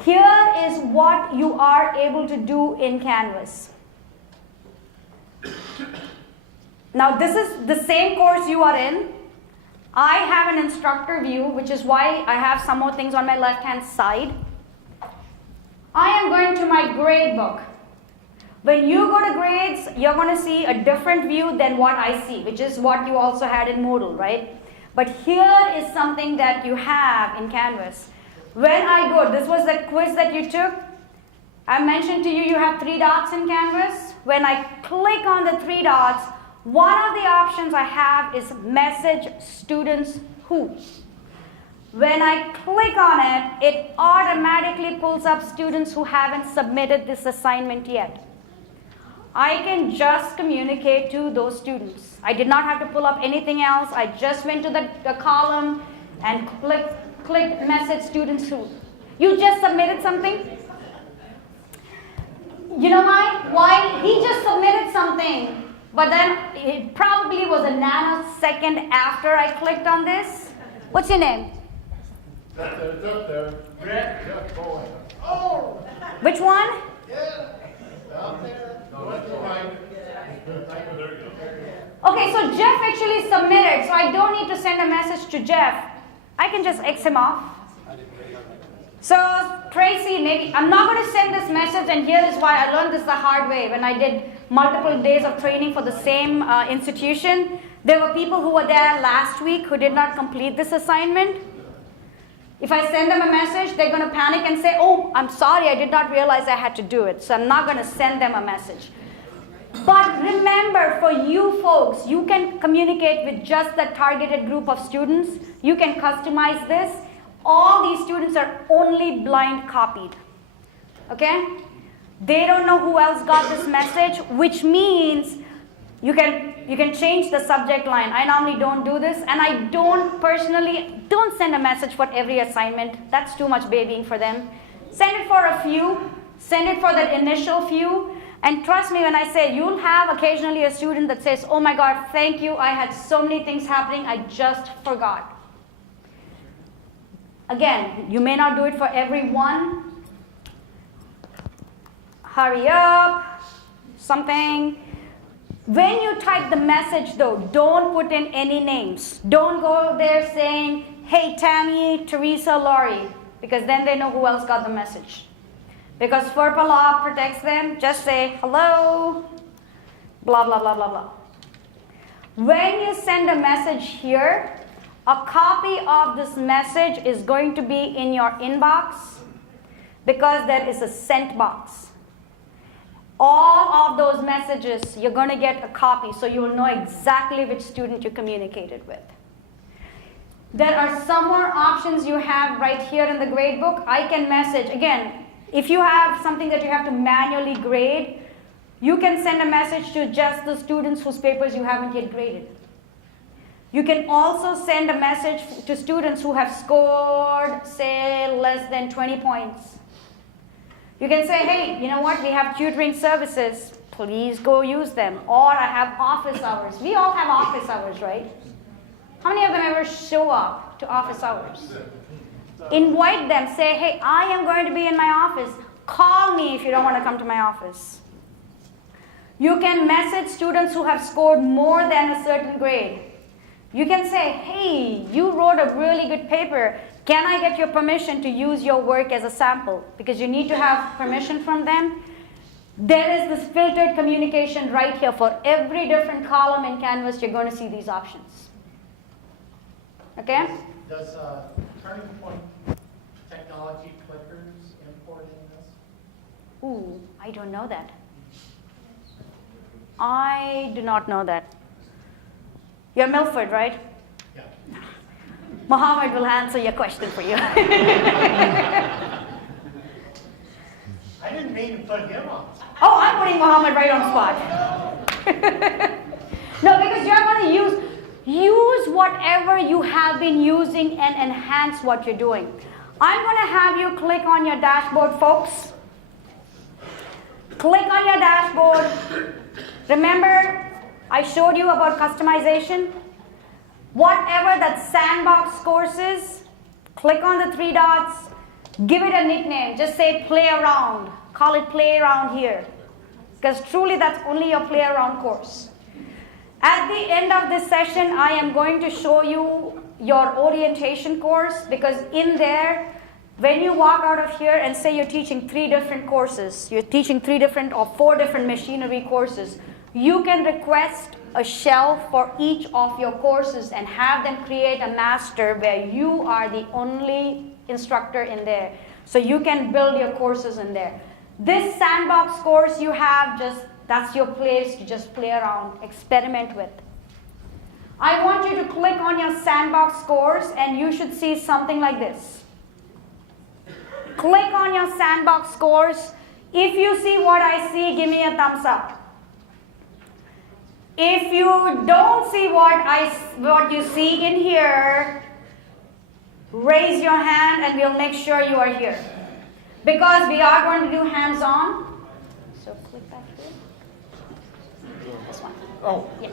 Here is what you are able to do in Canvas. Now this is the same course you are in. I have an instructor view, which is why I have some more things on my left-hand side. I am going to my grade book. When you go to grades, you're going to see a different view than what I see, which is what you also had in Moodle, right? But here is something that you have in Canvas. When I go, this was the quiz that you took. I mentioned to you, you have 3 dots in Canvas. When I click on the 3 dots, one of the options I have is message students who. When I click on it, it automatically pulls up students who haven't submitted this assignment yet. I can just communicate to those students. I did not have to pull up anything else. I just went to the column and clicked message students who. You just submitted something? You know why? Why? He just submitted something, but then it probably was a nanosecond after I clicked on this. What's your name? It's up there. Brett. Yeah, boy. Oh! Which one? Yeah. Out there. No, that's all right. Okay, so Jeff actually submitted, so I don't need to send a message to Jeff. I can just X him off. So Tracy, maybe I'm not going to send this message, and here is why I learned this the hard way. When I did multiple days of training for the same institution, there were people who were there last week who did not complete this assignment. If I send them a message, they're going to panic and say, oh, I'm sorry, I did not realize I had to do it. So I'm not going to send them a message. But remember, for you folks, you can communicate with just the targeted group of students. You can customize this. All these students are only blind copied. Okay? They don't know who else got this message, which means you can change the subject line. I normally don't do this, and I don't send a message for every assignment. That's too much babying for them. Send it for a few. Send it for that initial few. And trust me when I say you'll have occasionally a student that says, oh my God, thank you. I had so many things happening. I just forgot. Again, you may not do it for everyone. Hurry up. Something. When you type the message though, don't put in any names. Don't go there saying, hey, Tammy, Teresa, Laurie, because then they know who else got the message. Because FERPA law protects them, just say, hello, blah, blah, blah, blah, blah. When you send a message here, a copy of this message is going to be in your inbox because there is a sent box. All of those messages, you're going to get a copy, so you will know exactly which student you communicated with. There are some more options you have right here in the gradebook. I can message, again, if you have something that you have to manually grade, you can send a message to just the students whose papers you haven't yet graded. You can also send a message to students who have scored, say, less than 20 points. You can say, hey, you know what, we have tutoring services, please go use them. Or I have office hours. We all have office hours, right? How many of them ever show up to office hours? Invite them, say, hey, I am going to be in my office. Call me if you don't want to come to my office. You can message students who have scored more than a certain grade. You can say, hey, you wrote a really good paper. Can I get your permission to use your work as a sample? Because you need to have permission from them. There is this filtered communication right here. For every different column in Canvas, you're going to see these options. Okay? Does Turning Point Technology Clickers import in this? Ooh, I don't know that. I do not know that. You're Milford, right? Yeah. Mohammed will answer your question for you. I didn't mean to put him on. Oh, I'm putting Mohammed right on the spot. No, because you're going to use whatever you have been using and enhance what you're doing. I'm going to have you click on your dashboard, folks. Click on your dashboard. Remember, I showed you about customization. Whatever that sandbox course is, click on the 3 dots, give it a nickname. Just say play around. Call it play around here. Because truly that's only your play around course. At the end of this session, I am going to show you your orientation course, because in there, when you walk out of here and say you're teaching 3 different courses, you're teaching 3 different or 4 different machinery courses, you can request a shelf for each of your courses and have them create a master where you are the only instructor in there. So you can build your courses in there. This sandbox course you have, that's your place to just play around, experiment with. I want you to click on your sandbox course and you should see something like this. Click on your sandbox course. If you see what I see, give me a thumbs up. If you don't see what you see in here, raise your hand and we'll make sure you are here. Because we are going to do hands-on. So click back here. This one. Oh. Yeah.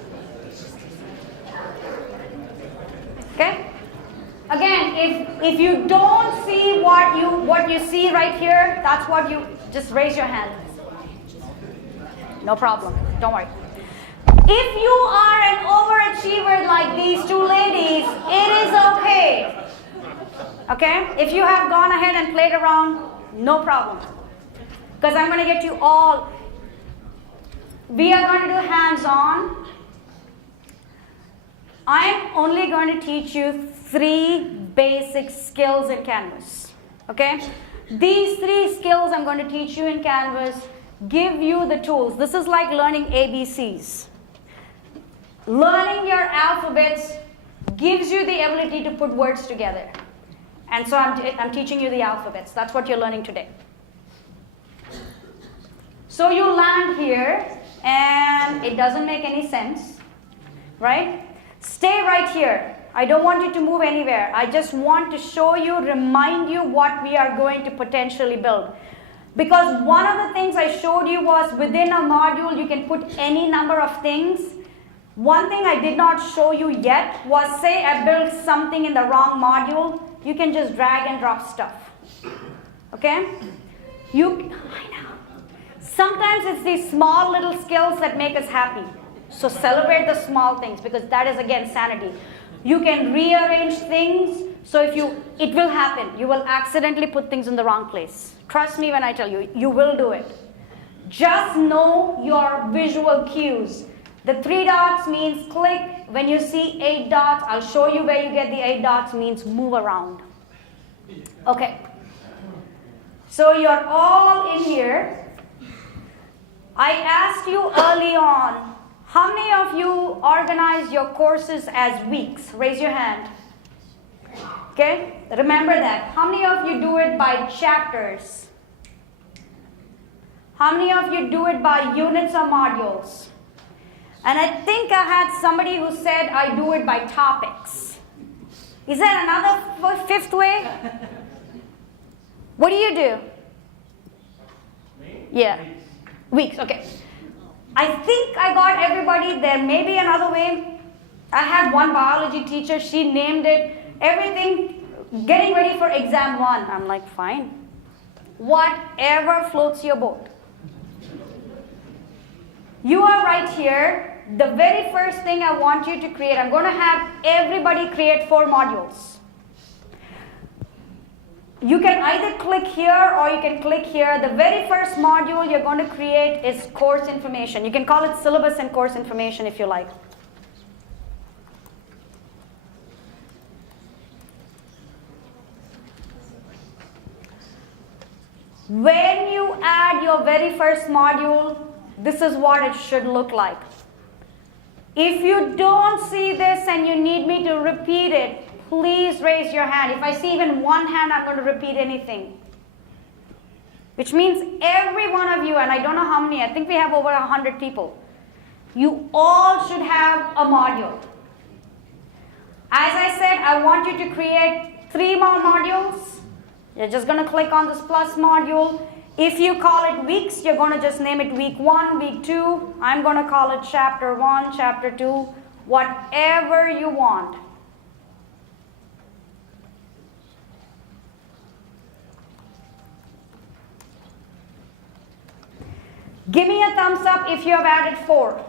Okay? Again, if you don't see what you see right here, that's what you just raise your hand. No problem. Don't worry. If you are an overachiever like these 2 ladies, it is okay. Okay? If you have gone ahead and played around, no problem. Because I'm going to get you all. We are going to do hands-on. I'm only going to teach you 3 basic skills in Canvas. Okay? These 3 skills I'm going to teach you in Canvas give you the tools. This is like learning ABCs. Learning your alphabets gives you the ability to put words together. And so I'm teaching you the alphabets. That's what you're learning today. So you land here, and it doesn't make any sense, right? Stay right here. I don't want you to move anywhere. I just want to show you, remind you what we are going to potentially build. Because one of the things I showed you was within a module, you can put any number of things. One thing I did not show you yet was, say I built something in the wrong module, you can just drag and drop stuff. Okay? I know. Sometimes it's these small little skills that make us happy. So celebrate the small things, because that is, again, sanity. You can rearrange things, so it will happen. You will accidentally put things in the wrong place. Trust me when I tell you, you will do it. Just know your visual cues. The 3 dots means click. When you see 8 dots, I'll show you where you get the 8 dots, means move around. Okay. So you're all in here. I asked you early on, how many of you organize your courses as weeks? Raise your hand. Okay? Remember that. How many of you do it by chapters? How many of you do it by units or modules? And I think I had somebody who said I do it by topics. Is there another 5th way? What do you do? Me? Yeah. Weeks, okay. I think I got everybody. There may be another way. I had one biology teacher. She named it everything, getting ready for exam 1. I'm like, fine. Whatever floats your boat. You are right here. The very first thing I want you to create, I'm going to have everybody create 4 modules. You can either click here or you can click here. The very first module you're going to create is course information. You can call it syllabus and course information if you like. When you add your very first module, this is what it should look like. If you don't see this and you need me to repeat it, please raise your hand. If I see even one hand, I'm going to repeat anything. Which means every one of you, and I don't know how many, I think we have over 100 people. You all should have a module. As I said, I want you to create 3 more modules. You're just going to click on this plus module. If you call it weeks, you're going to just name it week 1, week 2. I'm going to call it chapter 1, chapter 2, whatever you want. Give me a thumbs up if you have added 4.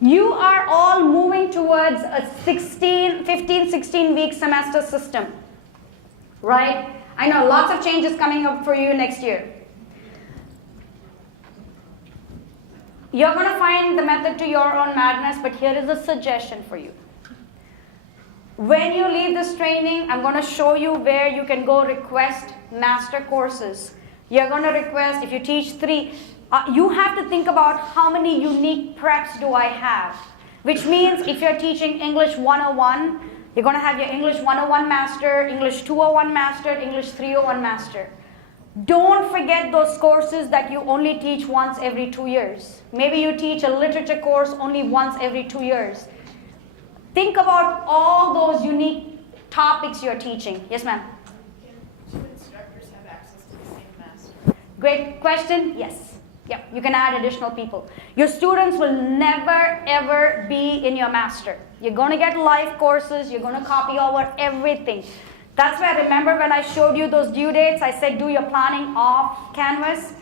You are all moving towards a 15, 16 week semester system, right? I know lots of changes coming up for you next year. You're going to find the method to your own madness, but here is a suggestion for you. When you leave this training, I'm going to show you where you can go request master courses. You're going to request, if you teach 3, you have to think about how many unique preps do I have. Which means if you're teaching English 101, you're going to have your English 101 master, English 201 master, English 301 master. Don't forget those courses that you only teach once every 2 years. Maybe you teach a literature course only once every 2 years. Think about all those unique topics you're teaching. Yes, ma'am? Can 2 instructors have access to the same master? Great question. Yes. Yep, you can add additional people. Your students will never ever be in your master. You're going to get live courses. You're going to copy over everything. That's why remember when I showed you those due dates, I said do your planning off Canvas.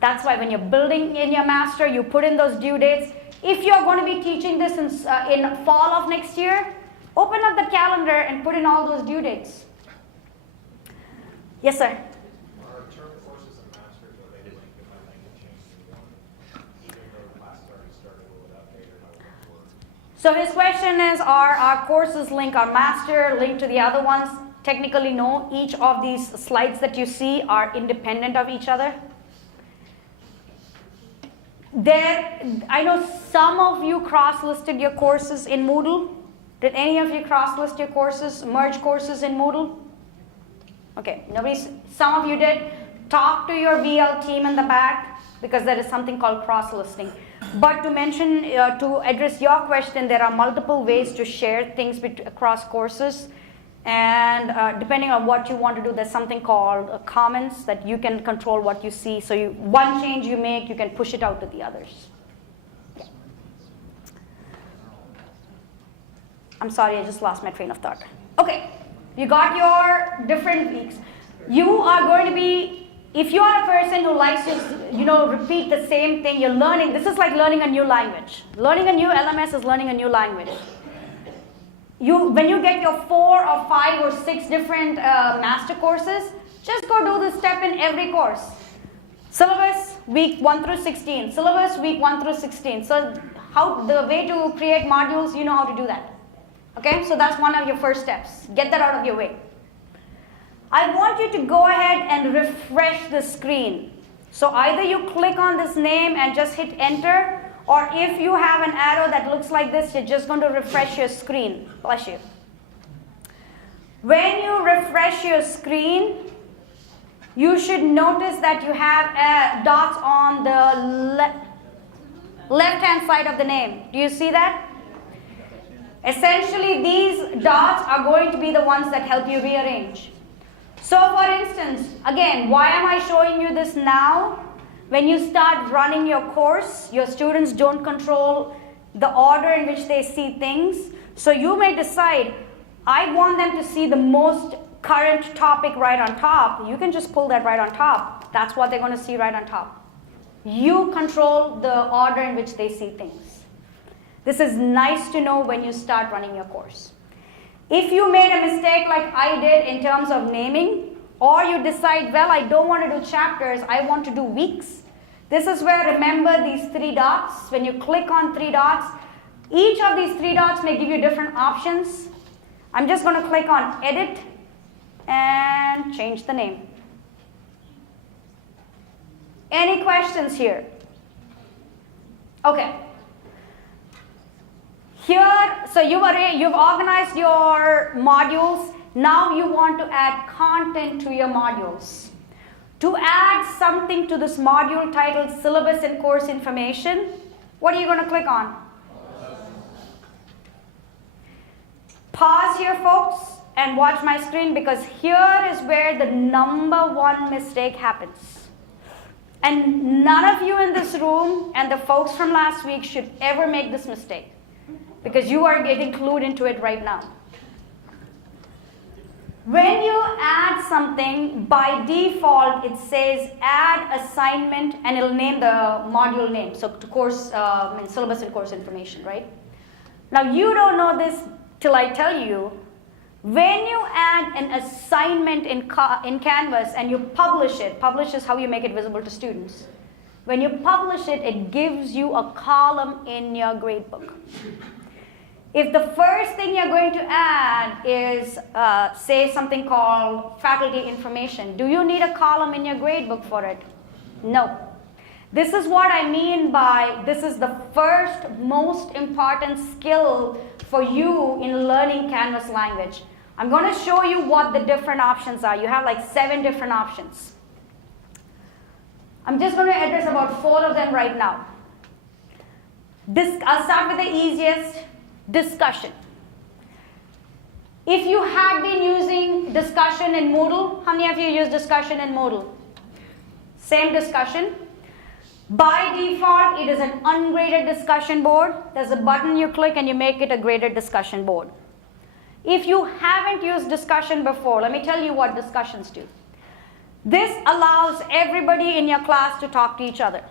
That's why when you're building in your master, you put in those due dates. If you're going to be teaching this in fall of next year, open up the calendar and put in all those due dates. Yes, sir? So his question is, are our courses linked, our master linked to the other ones? Technically, no. Each of these slides that you see are independent of each other. I know some of you cross-listed your courses in Moodle. Did any of you cross-list your courses, merge courses in Moodle? Okay, some of you did. Talk to your VL team in the back because there is something called cross-listing. But to mention, to address your question, there are multiple ways to share things across courses. And depending on what you want to do, there's something called comments that you can control what you see. So one change you make, you can push it out to the others. Yeah. I'm sorry, I just lost my train of thought. Okay, you got your different weeks. You are going to be, if you are a person who likes to, repeat the same thing, you're learning. This is like learning a new language. Learning a new LMS is learning a new language. When you get your 4 or 5 or 6 different master courses, just go do this step in every course. Syllabus, week 1 through 16. Syllabus, week 1 through 16. So the way to create modules, you know how to do that. Okay, so that's one of your first steps. Get that out of your way. I want you to go ahead and refresh the screen. So either you click on this name and just hit enter, or if you have an arrow that looks like this, you're just going to refresh your screen. Bless you. When you refresh your screen, you should notice that you have dots on the left-hand side of the name. Do you see that? Essentially, these dots are going to be the ones that help you rearrange. So for instance, again, why am I showing you this now? When you start running your course, your students don't control the order in which they see things. So you may decide, I want them to see the most current topic right on top, you can just pull that right on top. That's what they're going to see right on top. You control the order in which they see things. This is nice to know when you start running your course. If you made a mistake like I did in terms of naming, or you decide, well, I don't want to do chapters, I want to do weeks. This is where, remember these 3 dots. When you click on 3 dots, each of these 3 dots may give you different options. I'm just going to click on edit and change the name. Any questions here? Okay. Here, so you've organized your modules. Now you want to add content to your modules. To add something to this module titled Syllabus and Course Information, what are you going to click on? Pause here, folks, and watch my screen, because here is where the #1 mistake happens. And none of you in this room and the folks from last week should ever make this mistake, because you are getting clued into it right now. When you add something, by default, it says add assignment, and it'll name the module name. So to course, syllabus and course information, right? Now you don't know this till I tell you. When you add an assignment in Canvas and you publish is how you make it visible to students. When you publish it, it gives you a column in your gradebook. If the first thing you're going to add is, say, something called faculty information, do you need a column in your gradebook for it? No. This is what I mean by this is the first most important skill for you in learning Canvas language. I'm going to show you what the different options are. You have like 7 different options. I'm just going to address about 4 of them right now. I'll start with the easiest. Discussion. If you had been using discussion in Moodle, how many of you use discussion in Moodle? Same discussion. By default, it is an ungraded discussion board. There's a button you click and you make it a graded discussion board. If you haven't used discussion before, let me tell you what discussions do. This allows everybody in your class to talk to each other.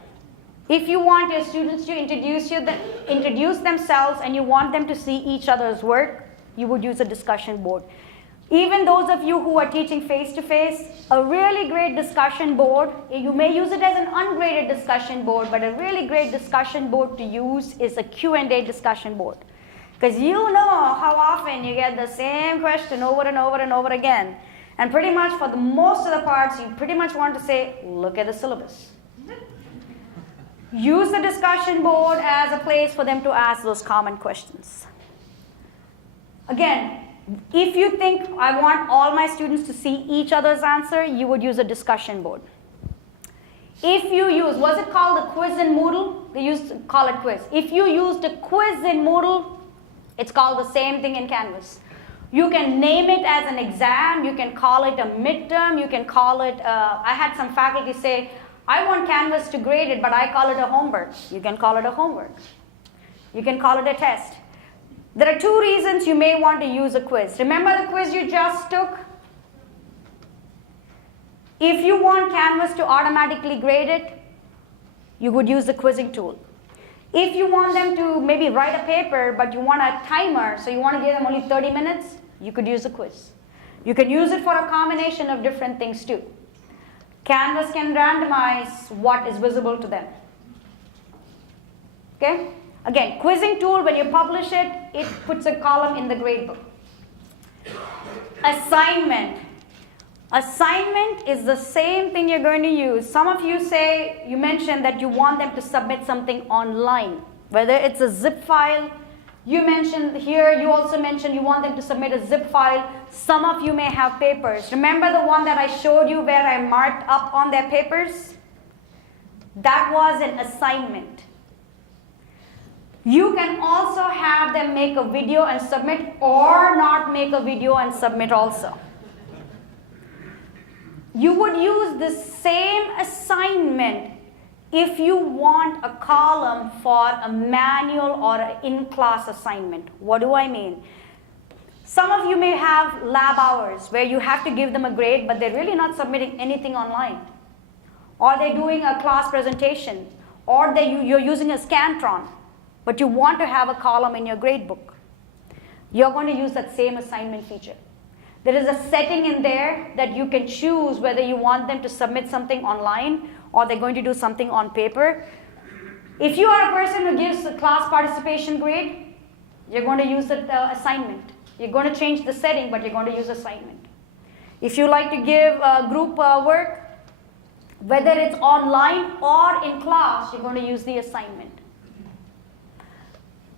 If you want your students to introduce themselves and you want them to see each other's work, you would use a discussion board. Even those of you who are teaching face-to-face, a really great discussion board, you may use it as an ungraded discussion board, but a really great discussion board to use is a Q&A discussion board. Because you know how often you get the same question over and over and over again. And pretty much for the most of the parts, you pretty much want to say, look at the syllabus. Use the discussion board as a place for them to ask those common questions. Again, if you think I want all my students to see each other's answer, you would use a discussion board. If you use, was it called a quiz in Moodle? They used to call it quiz. If you used a quiz in Moodle, it's called the same thing in Canvas. You can name it as an exam, you can call it a midterm, you can call it, I had some faculty say, I want Canvas to grade it, but I call it a homework. You can call it a homework. You can call it a test. There are 2 reasons you may want to use a quiz. Remember the quiz you just took? If you want Canvas to automatically grade it, you would use the quizzing tool. If you want them to maybe write a paper, but you want a timer, so you want to give them only 30 minutes, you could use a quiz. You can use it for a combination of different things too. Canvas can randomize what is visible to them. Okay? Again, quizzing tool, when you publish it, it puts a column in the gradebook. Assignment. Assignment is the same thing you're going to use. Some of you say, you mentioned that you want them to submit something online, whether it's a zip file. You mentioned here, you also mentioned you want them to submit a zip file. Some of you may have papers. Remember the one that I showed you where I marked up on their papers? That was an assignment. You can also have them make a video and submit, or not make a video and submit also. You would use the same assignment if you want a column for a manual or an in-class assignment. What do I mean? Some of you may have lab hours where you have to give them a grade, but they're really not submitting anything online. Or they're doing a class presentation, or you're using a Scantron, but you want to have a column in your gradebook. You're going to use that same assignment feature. There is a setting in there that you can choose whether you want them to submit something online or they're going to do something on paper. If you are a person who gives a class participation grade, you're going to use the assignment. You're going to change the setting, but you're going to use assignment. If you like to give group work, whether it's online or in class, you're going to use the assignment.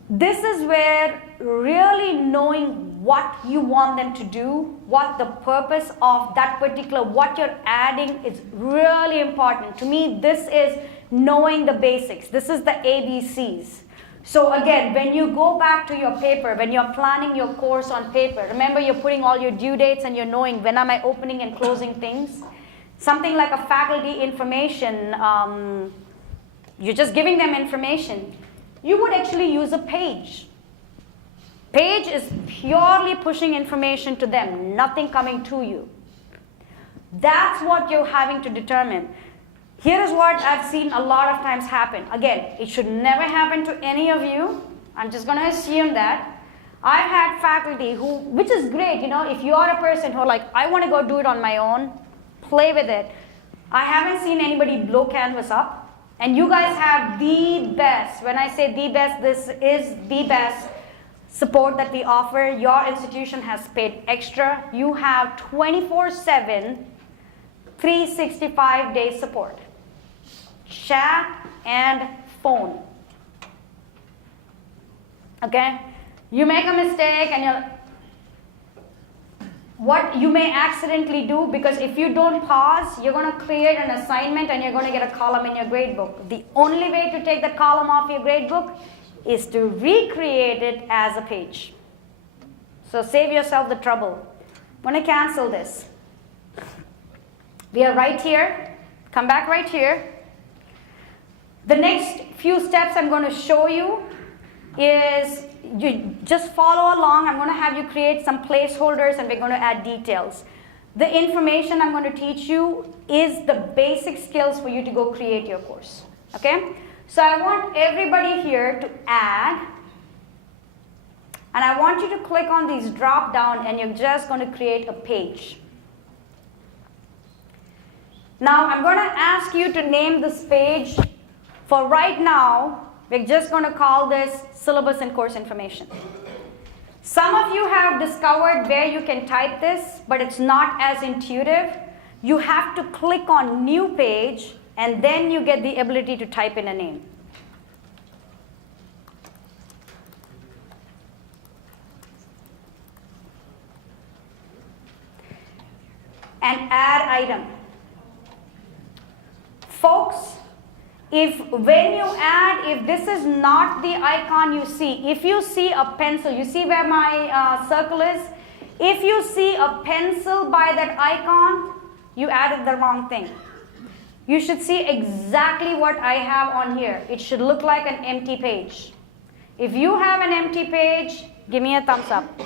This is where really knowing what you want them to do, what the purpose of that particular, what you're adding is really important. To me, this is knowing the basics. This is the ABCs. So again, when you go back to your paper, when you're planning your course on paper, remember you're putting all your due dates and you're knowing when am I opening and closing things. Something like a faculty information, you're just giving them information. You would actually use a page. Page is purely pushing information to them, nothing coming to you. That's what you're having to determine. Here is what I've seen a lot of times happen. Again, it should never happen to any of you. I'm just going to assume that. I've had faculty who, which is great, if you are a person who are like, I want to go do it on my own, play with it. I haven't seen anybody blow Canvas up. And you guys have the best, when I say the best, this is the best support that we offer. Your institution has paid extra. You have 24/7, 365-day support. Chat and phone. Okay? You make a mistake and what you may accidentally do, because if you don't pause, you're going to create an assignment and you're going to get a column in your gradebook. The only way to take that column off your gradebook is to recreate it as a page. So save yourself the trouble. I'm going to cancel this. We are right here. Come back right here. The next few steps I'm going to show you is you just follow along. I'm going to have you create some placeholders and we're going to add details. The information I'm going to teach you is the basic skills for you to go create your course. Okay? So I want everybody here to add, and I want you to click on these drop down and you're just going to create a page. Now I'm going to ask you to name this page. For right now, we're just going to call this syllabus and course information. Some of you have discovered where you can type this, but it's not as intuitive. You have to click on new page, and then you get the ability to type in a name. And add item. Folks, when you add, if this is not the icon you see, if you see a pencil, you see where my circle is? If you see a pencil by that icon, you added the wrong thing. You should see exactly what I have on here. It should look like an empty page. If you have an empty page, give me a thumbs up.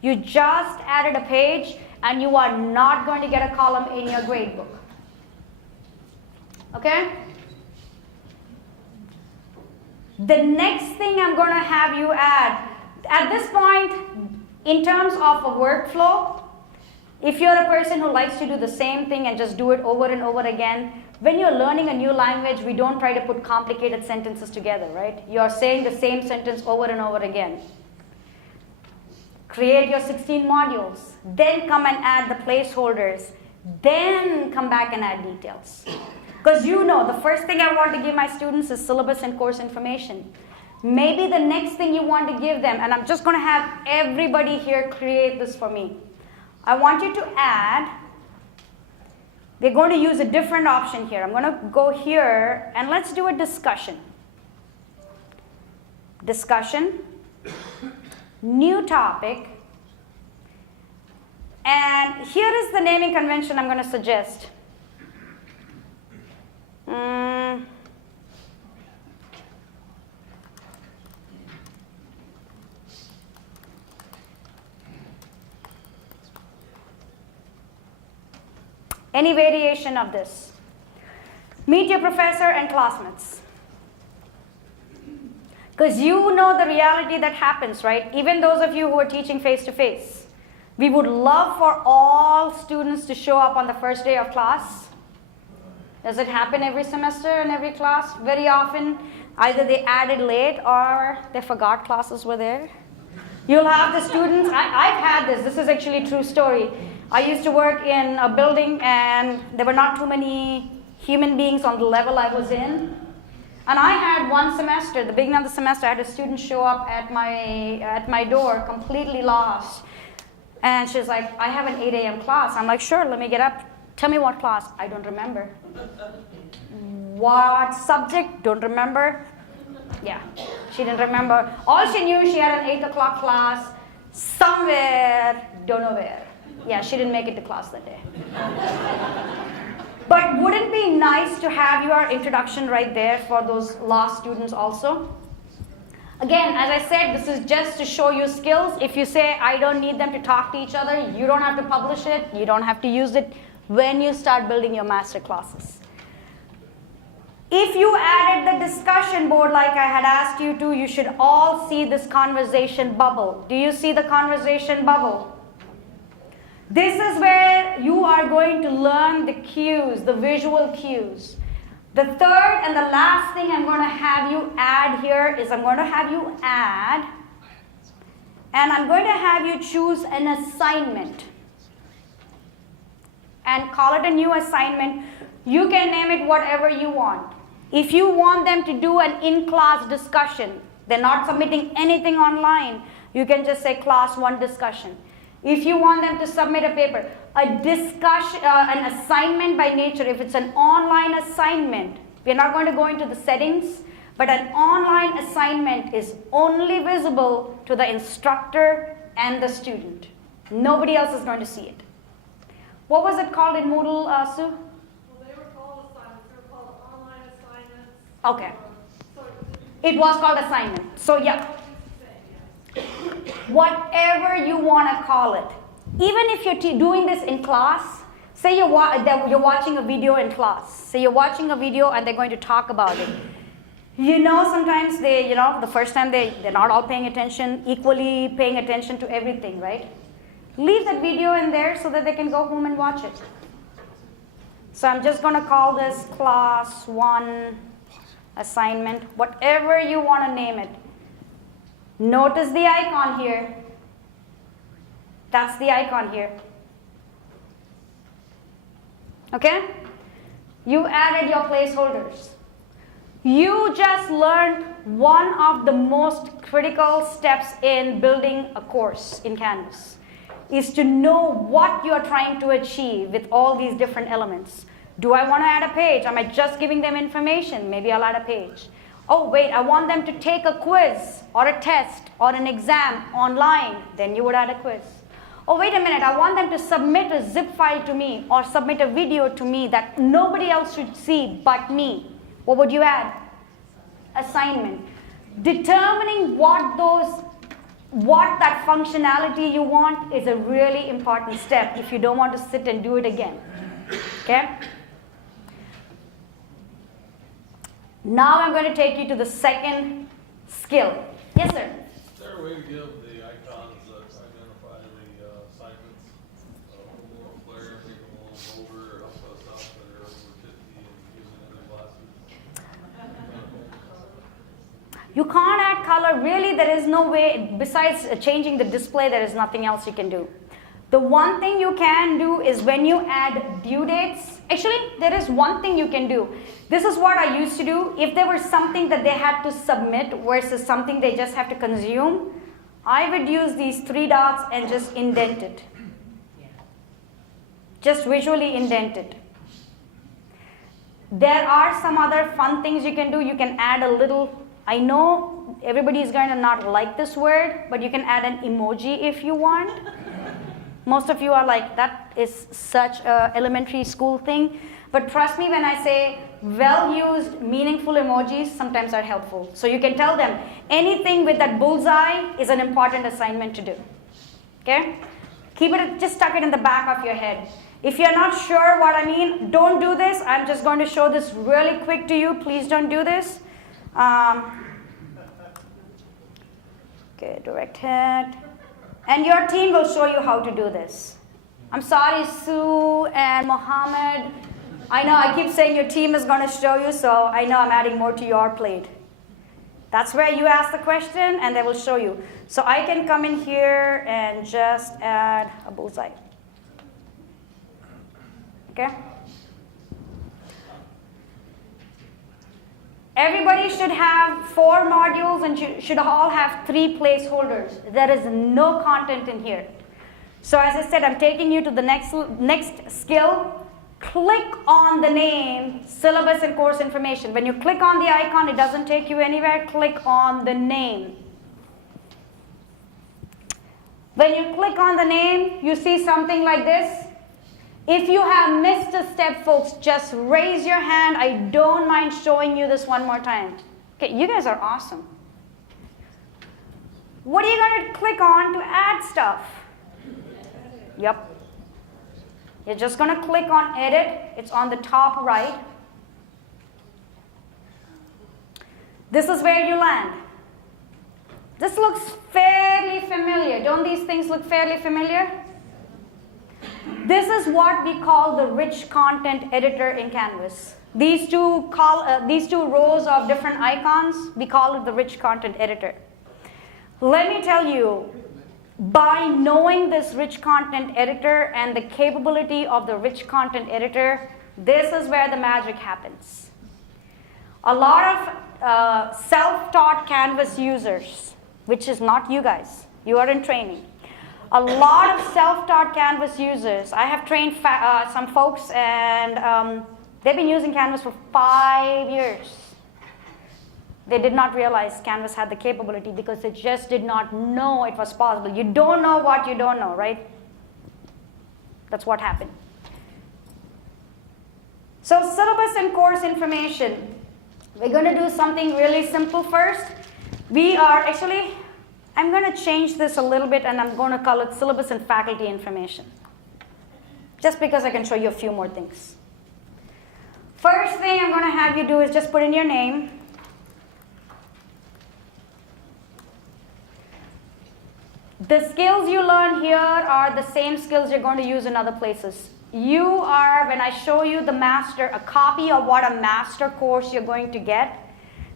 You just added a page and you are not going to get a column in your gradebook. Okay? The next thing I'm going to have you add, at this point, in terms of a workflow, if you're a person who likes to do the same thing and just do it over and over again, when you're learning a new language, we don't try to put complicated sentences together, right? You're saying the same sentence over and over again. Create your 16 modules, then come and add the placeholders, then come back and add details. Because you know, the first thing I want to give my students is syllabus and course information. Maybe the next thing you want to give them, and I'm just going to have everybody here create this for me. I want you to add, we're going to use a different option here. I'm going to go here and let's do a discussion. Discussion, new topic, and here is the naming convention I'm going to suggest. Any variation of this. Meet your professor and classmates. Because you know the reality that happens, right? Even those of you who are teaching face-to-face. We would love for all students to show up on the first day of class. Does it happen every semester in every class? Very often, either they added late or they forgot classes were there. You'll have the students, I've had this is actually a true story. I used to work in a building and there were not too many human beings on the level I was in. And I had one semester, the beginning of the semester, I had a student show up at my door completely lost. And she's like, I have an 8 a.m. class. I'm like, sure, let me get up. Tell me what class. I don't remember. What subject? Don't remember. Yeah, she didn't remember. All she knew, she had an 8 o'clock class somewhere, don't know where. Yeah, she didn't make it to class that day. But wouldn't it be nice to have your introduction right there for those lost students also? Again, as I said, this is just to show you skills. If you say, I don't need them to talk to each other, you don't have to publish it, you don't have to use it when you start building your master classes. If you added the discussion board like I had asked you to, you should all see this conversation bubble. Do you see the conversation bubble? This is where you are going to learn the cues, the visual cues. The third and the last thing I'm going to have you add here is I'm going to have you add, and I'm going to have you choose an assignment. And call it a new assignment. You can name it whatever you want. If you want them to do an in-class discussion, they're not submitting anything online, you can just say class 1 discussion. If you want them to submit a paper, a discussion, an assignment by nature, if it's an online assignment, we're not going to go into the settings, but an online assignment is only visible to the instructor and the student. Nobody else is going to see it. What was it called in Moodle, Sue? Well, they were called assignments. They were called online assignments. Okay. It was called assignment. So yeah. Whatever you want to call it. Even if you're doing this in class, say you're watching a video in class. Say you're watching a video and they're going to talk about it. You know, sometimes the first time they're not all paying attention, equally paying attention to everything, right? Leave that video in there so that they can go home and watch it. So I'm just going to call this class 1 assignment, whatever you want to name it. Notice the icon here. That's the icon here. Okay? You added your placeholders. You just learned one of the most critical steps in building a course in Canvas, is to know what you are trying to achieve with all these different elements. Do I want to add a page? Am I just giving them information? Maybe I'll add a page. Oh wait, I want them to take a quiz or a test or an exam online. Then you would add a quiz. Oh wait a minute, I want them to submit a zip file to me or submit a video to me that nobody else should see but me. What would you add? Assignment. Determining what that functionality you want is a really important step if you don't want to sit and do it again. Okay? Now I'm going to take you to the second skill. Yes, sir? Is there a way to give the icons that identify the assignments a little more flair, make them a little bolder, help us out that are over 50 and using it in glasses? You can't add color. Really, there is no way. Besides changing the display, there is nothing else you can do. The one thing you can do is when you add due dates, actually, there is one thing you can do. This is what I used to do. If there was something that they had to submit versus something they just have to consume, I would use these 3 dots and just indent it. Just visually indent it. There are some other fun things you can do. You can add a little, I know everybody is going to not like this word, but you can add an emoji if you want. Most of you are like, that is such an elementary school thing. But trust me when I say well-used, meaningful emojis sometimes are helpful. So you can tell them anything with that bullseye is an important assignment to do. Okay? Keep it, just tuck it in the back of your head. If you're not sure what I mean, don't do this. I'm just going to show this really quick to you. Please don't do this. Okay, direct hit. And your team will show you how to do this. I'm sorry, Sue and Mohammed. I know I keep saying your team is going to show you, so I know I'm adding more to your plate. That's where you ask the question, and they will show you. So I can come in here and just add a bullseye. Okay? Everybody should have 4 modules and should all have 3 placeholders. There is no content in here. So as I said, I'm taking you to the next skill. Click on the name, syllabus and course information. When you click on the icon, it doesn't take you anywhere. Click on the name. When you click on the name, you see something like this. If you have missed a step, folks, just raise your hand. I don't mind showing you this one more time. Okay, you guys are awesome. What are you going to click on to add stuff? Yep. You're just going to click on edit. It's on the top right. This is where you land. This looks fairly familiar. Don't these things look fairly familiar? This is what we call the rich content editor in Canvas. These two rows of different icons, we call it the rich content editor. Let me tell you, by knowing this rich content editor and the capability of the rich content editor, this is where the magic happens. A lot of self-taught Canvas users, which is not you guys, you are in training. A lot of self-taught Canvas users, I have trained some folks and they've been using Canvas for 5 years. They did not realize Canvas had the capability because they just did not know it was possible. You don't know what you don't know, right? That's what happened. So syllabus and course information. We're going to do something really simple first. I'm going to change this a little bit and I'm going to call it syllabus and faculty information. Just because I can show you a few more things. First thing I'm going to have you do is just put in your name. The skills you learn here are the same skills you're going to use in other places. You are, when I show you the master, a copy of what a master course you're going to get.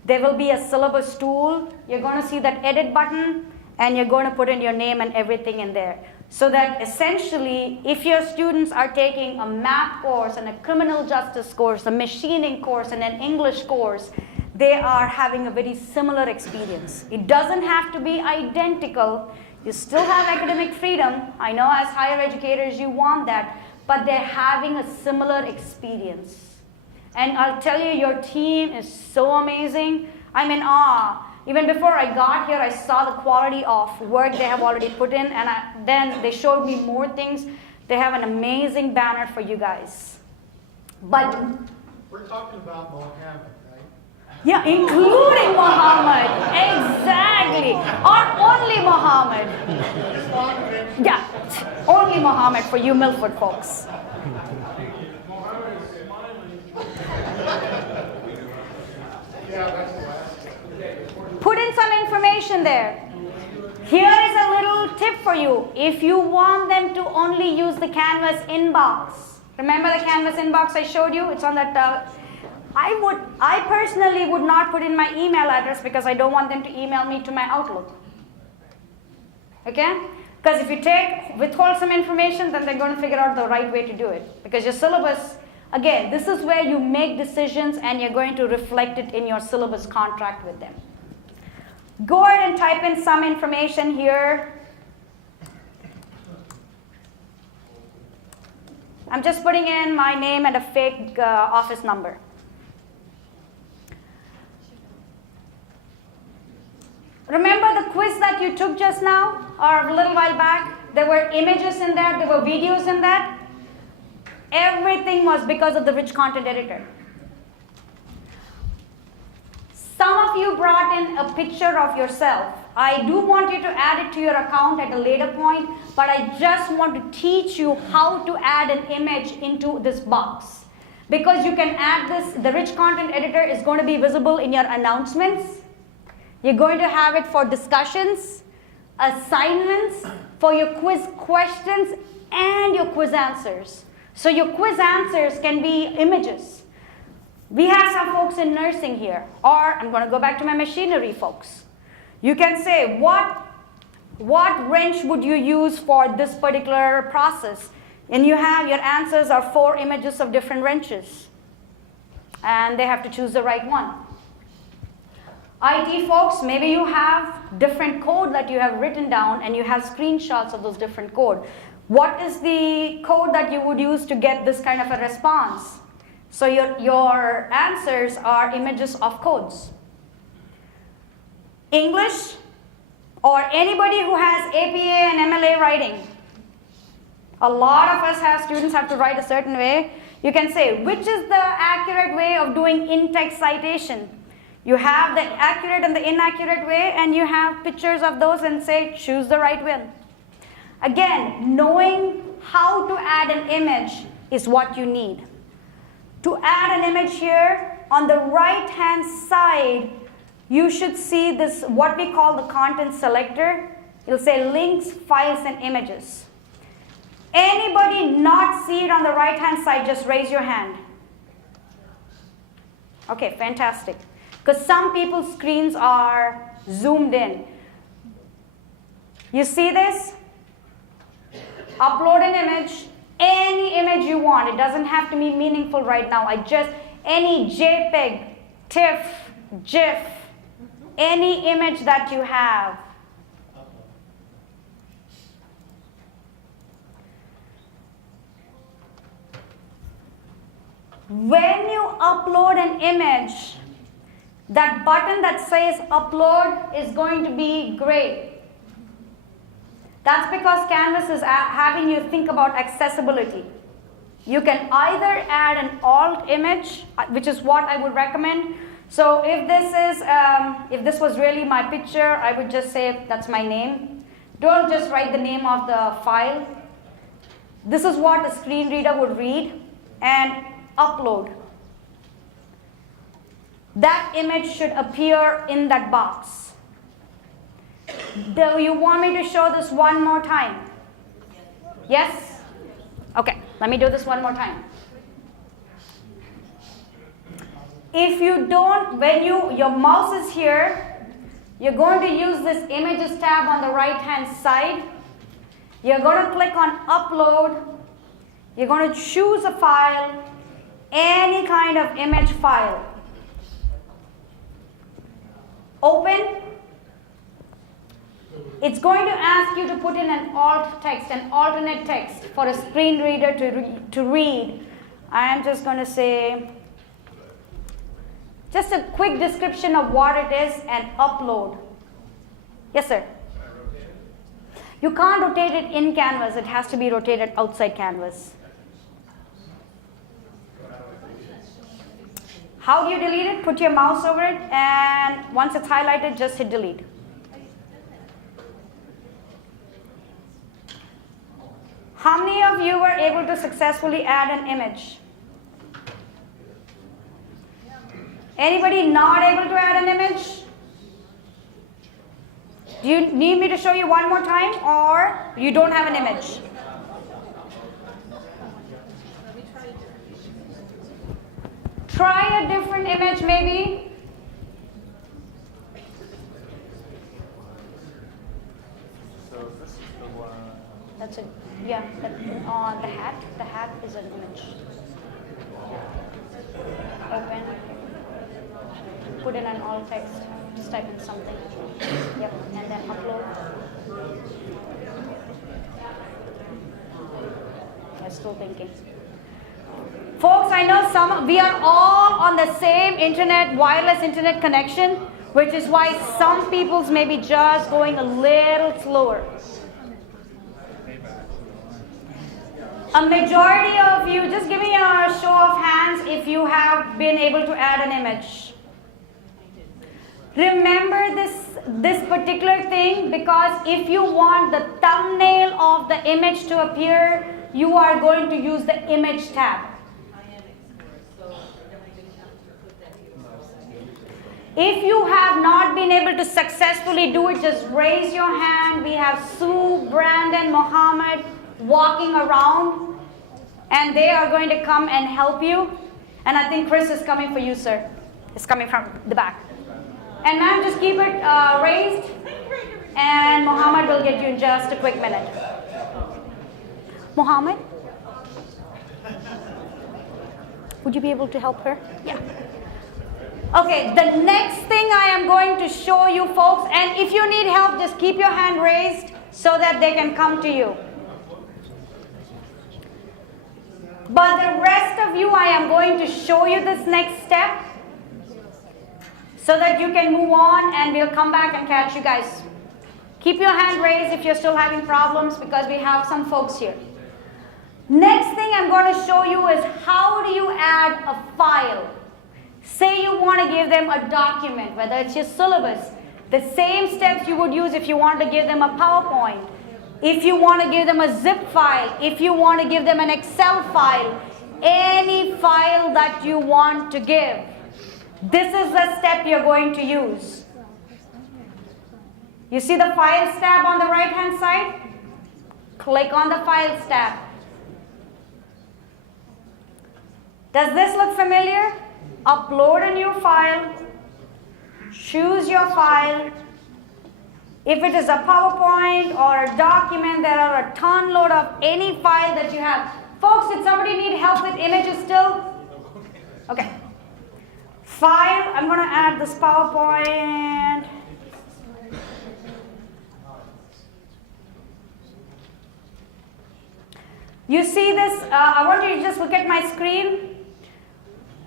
There will be a syllabus tool. You're going to see that edit button, and you're going to put in your name and everything in there. So that essentially, if your students are taking a math course and a criminal justice course, a machining course, and an English course, they are having a very similar experience. It doesn't have to be identical. You still have academic freedom. I know as higher educators you want that, but they're having a similar experience. And I'll tell you, your team is so amazing. I'm in awe. Even before I got here, I saw the quality of work they have already put in, and then they showed me more things. They have an amazing banner for you guys. But we're talking about Mohammed, right? yeah, including Mohammed. Exactly. Or only Mohammed. Yeah, only Mohammed for you Milford folks. Put in some information there. Here is a little tip for you. If you want them to only use the Canvas inbox, remember the Canvas inbox I showed you? It's on that. I personally would not put in my email address because I don't want them to email me to my Outlook. Okay? Because if you withhold some information, then they're going to figure out the right way to do it. Because your syllabus, again, this is where you make decisions and you're going to reflect it in your syllabus contract with them. Go ahead and type in some information here. I'm just putting in my name and a fake office number. Remember the quiz that you took just now or a little while back? There were images in that, there were videos in that. Everything was because of the rich content editor. Some of you brought in a picture of yourself. I do want you to add it to your account at a later point, but I just want to teach you how to add an image into this box. Because you can add this, the rich content editor is going to be visible in your announcements. You're going to have it for discussions, assignments, for your quiz questions, and your quiz answers. So your quiz answers can be images. We have some folks in nursing here, or I'm going to go back to my machinery folks. You can say, what wrench would you use for this particular process? And you have your answers are 4 images of different wrenches. And they have to choose the right one. IT folks, maybe you have different code that you have written down and you have screenshots of those different code. What is the code that you would use to get this kind of a response? So your answers are images of codes. English, or anybody who has APA and MLA writing. A lot of us have students have to write a certain way. You can say, which is the accurate way of doing in-text citation? You have the accurate and the inaccurate way, and you have pictures of those and say, choose the right one. Again, knowing how to add an image is what you need. To add an image here, on the right-hand side, you should see this, what we call the content selector. It'll say links, files, and images. Anybody not see it on the right-hand side, just raise your hand. Okay, fantastic. Because some people's screens are zoomed in. You see this? Upload an image, any image you want. It doesn't have to be meaningful right now. Any JPEG, TIFF, GIF, any image that you have. When you upload an image, that button that says upload is going to be gray. That's because Canvas is having you think about accessibility. You can either add an alt image, which is what I would recommend. So if this was really my picture, I would just say that's my name. Don't just write the name of the file. This is what the screen reader would read, and upload. That image should appear in that box. Do you want me to show this one more time? Yes? Okay, let me do this one more time. If you don't, when your mouse is here, you're going to use this images tab on the right hand side. You're going to click on upload. You're going to choose a file, any kind of image file. Open. It's going to ask you to put in an alt text, an alternate text for a screen reader to read. I'm just going to say, just a quick description of what it is and upload. Yes, sir? You can't rotate it in Canvas. It has to be rotated outside Canvas. How do you delete it? Put your mouse over it, and once it's highlighted, just hit delete. How many of you were able to successfully add an image? Anybody not able to add an image? Do you need me to show you one more time, or you don't have an image? Try a different image maybe. So this is the one. That's it. Yeah, the hat. The hat is an image. Open. Put in an alt text. Just type in something. Yep, and then upload. I'm still thinking. Folks, I know we are all on the same internet, wireless internet connection, which is why some people's may be just going a little slower. A majority of you, just give me a show of hands if you have been able to add an image. Remember this particular thing, because if you want the thumbnail of the image to appear, you are going to use the image tab. If you have not been able to successfully do it, just raise your hand. We have Sue, Brandon, Mohammed walking around, and they are going to come and help you. And I think Chris is coming for you, sir. It's coming from the back. And ma'am, just keep it raised, and Mohammed will get you in just a quick minute. Mohammed? Would you be able to help her? Yeah. Okay, the next thing I am going to show you folks, and if you need help, just keep your hand raised so that they can come to you. But the rest of you, I am going to show you this next step so that you can move on, and we'll come back and catch you guys. Keep your hand raised if you're still having problems, because we have some folks here. Next thing I'm going to show you is how do you add a file. Say you want to give them a document, whether it's your syllabus, the same steps you would use if you want to give them a PowerPoint, if you want to give them a zip file, if you want to give them an Excel file, any file that you want to give. This is the step you're going to use. You see the Files tab on the right hand side? Click on the Files tab. Does this look familiar? Upload a new file. Choose your file. If it is a PowerPoint or a document, there are a ton load of any file that you have. Folks, did somebody need help with images still? Okay. File, I'm going to add this PowerPoint. You see this? I want you to just look at my screen.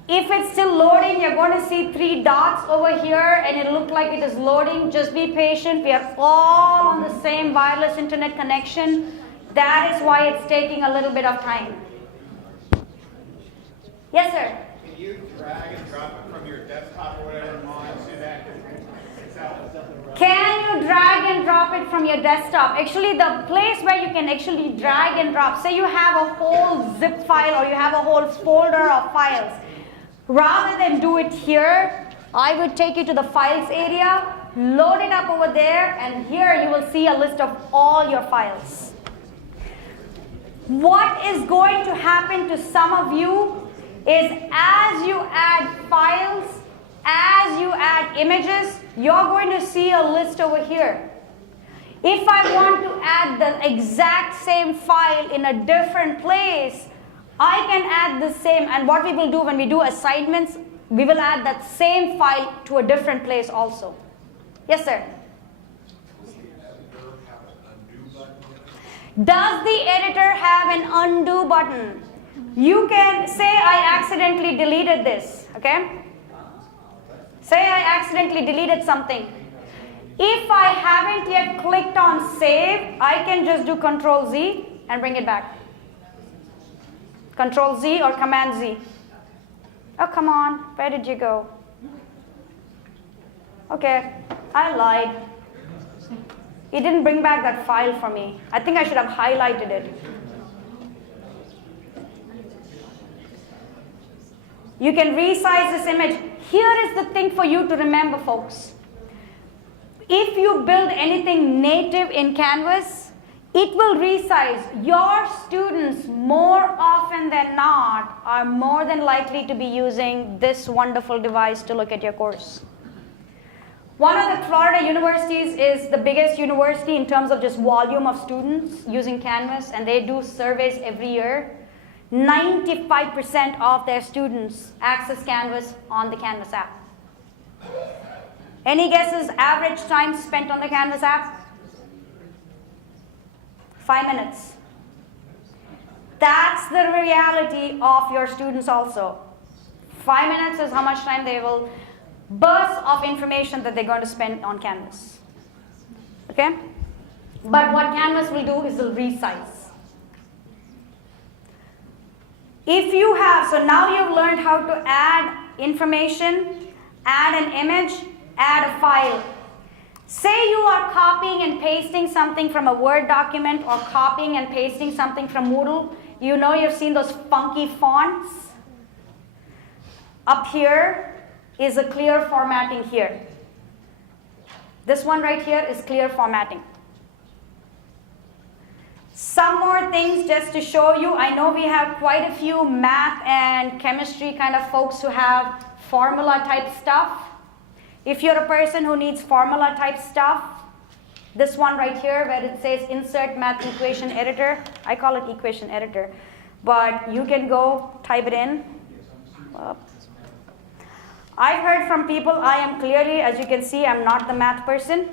If it's still loading, you're going to see 3 dots over here, and it'll look like it is loading. Just be patient. We are all on the same wireless internet connection. That is why it's taking a little bit of time. Yes, sir? Can you drag and drop it from your desktop or whatever onto that? Can you drag and drop it from your desktop? Actually, the place where you can actually drag and drop, say you have a whole zip file or you have a whole folder of files. Rather than do it here, I would take you to the files area, load it up over there, and here you will see a list of all your files. What is going to happen to some of you is as you add files, as you add images, you're going to see a list over here. If I want to add the exact same file in a different place, I can add the same, and what we will do when we do assignments, we will add that same file to a different place also. Yes, sir? Does the editor have an undo button? You can say I accidentally deleted this, okay? Say I accidentally deleted something. If I haven't yet clicked on save, I can just do Control Z and bring it back. Control Z or Command Z. Oh, come on. Where did you go? Okay, I lied. It didn't bring back that file for me. I think I should have highlighted it. You can resize this image. Here is the thing for you to remember, folks. If you build anything native in Canvas, it will resize. Your students, more often than not, are more than likely to be using this wonderful device to look at your course. One of the Florida universities is the biggest university in terms of just volume of students using Canvas, and they do surveys every year. 95% of their students access Canvas on the Canvas app. Any guesses average time spent on the Canvas app? 5 minutes. That's the reality of your students also. 5 minutes is how much time they will burst of information that they're going to spend on Canvas. Okay? But what Canvas will do is it'll resize. If you have, so now you've learned how to add information, add an image, add a file. Say you are copying and pasting something from a Word document or copying and pasting something from Moodle. You know you've seen those funky fonts. Up here is a clear formatting here. This one right here is clear formatting. Some more things just to show you. I know we have quite a few math and chemistry kind of folks who have formula type stuff. If you're a person who needs formula type stuff, this one right here where it says insert math equation editor, I call it equation editor, but you can go type it in. I've heard from people, I am clearly, as you can see, I'm not the math person,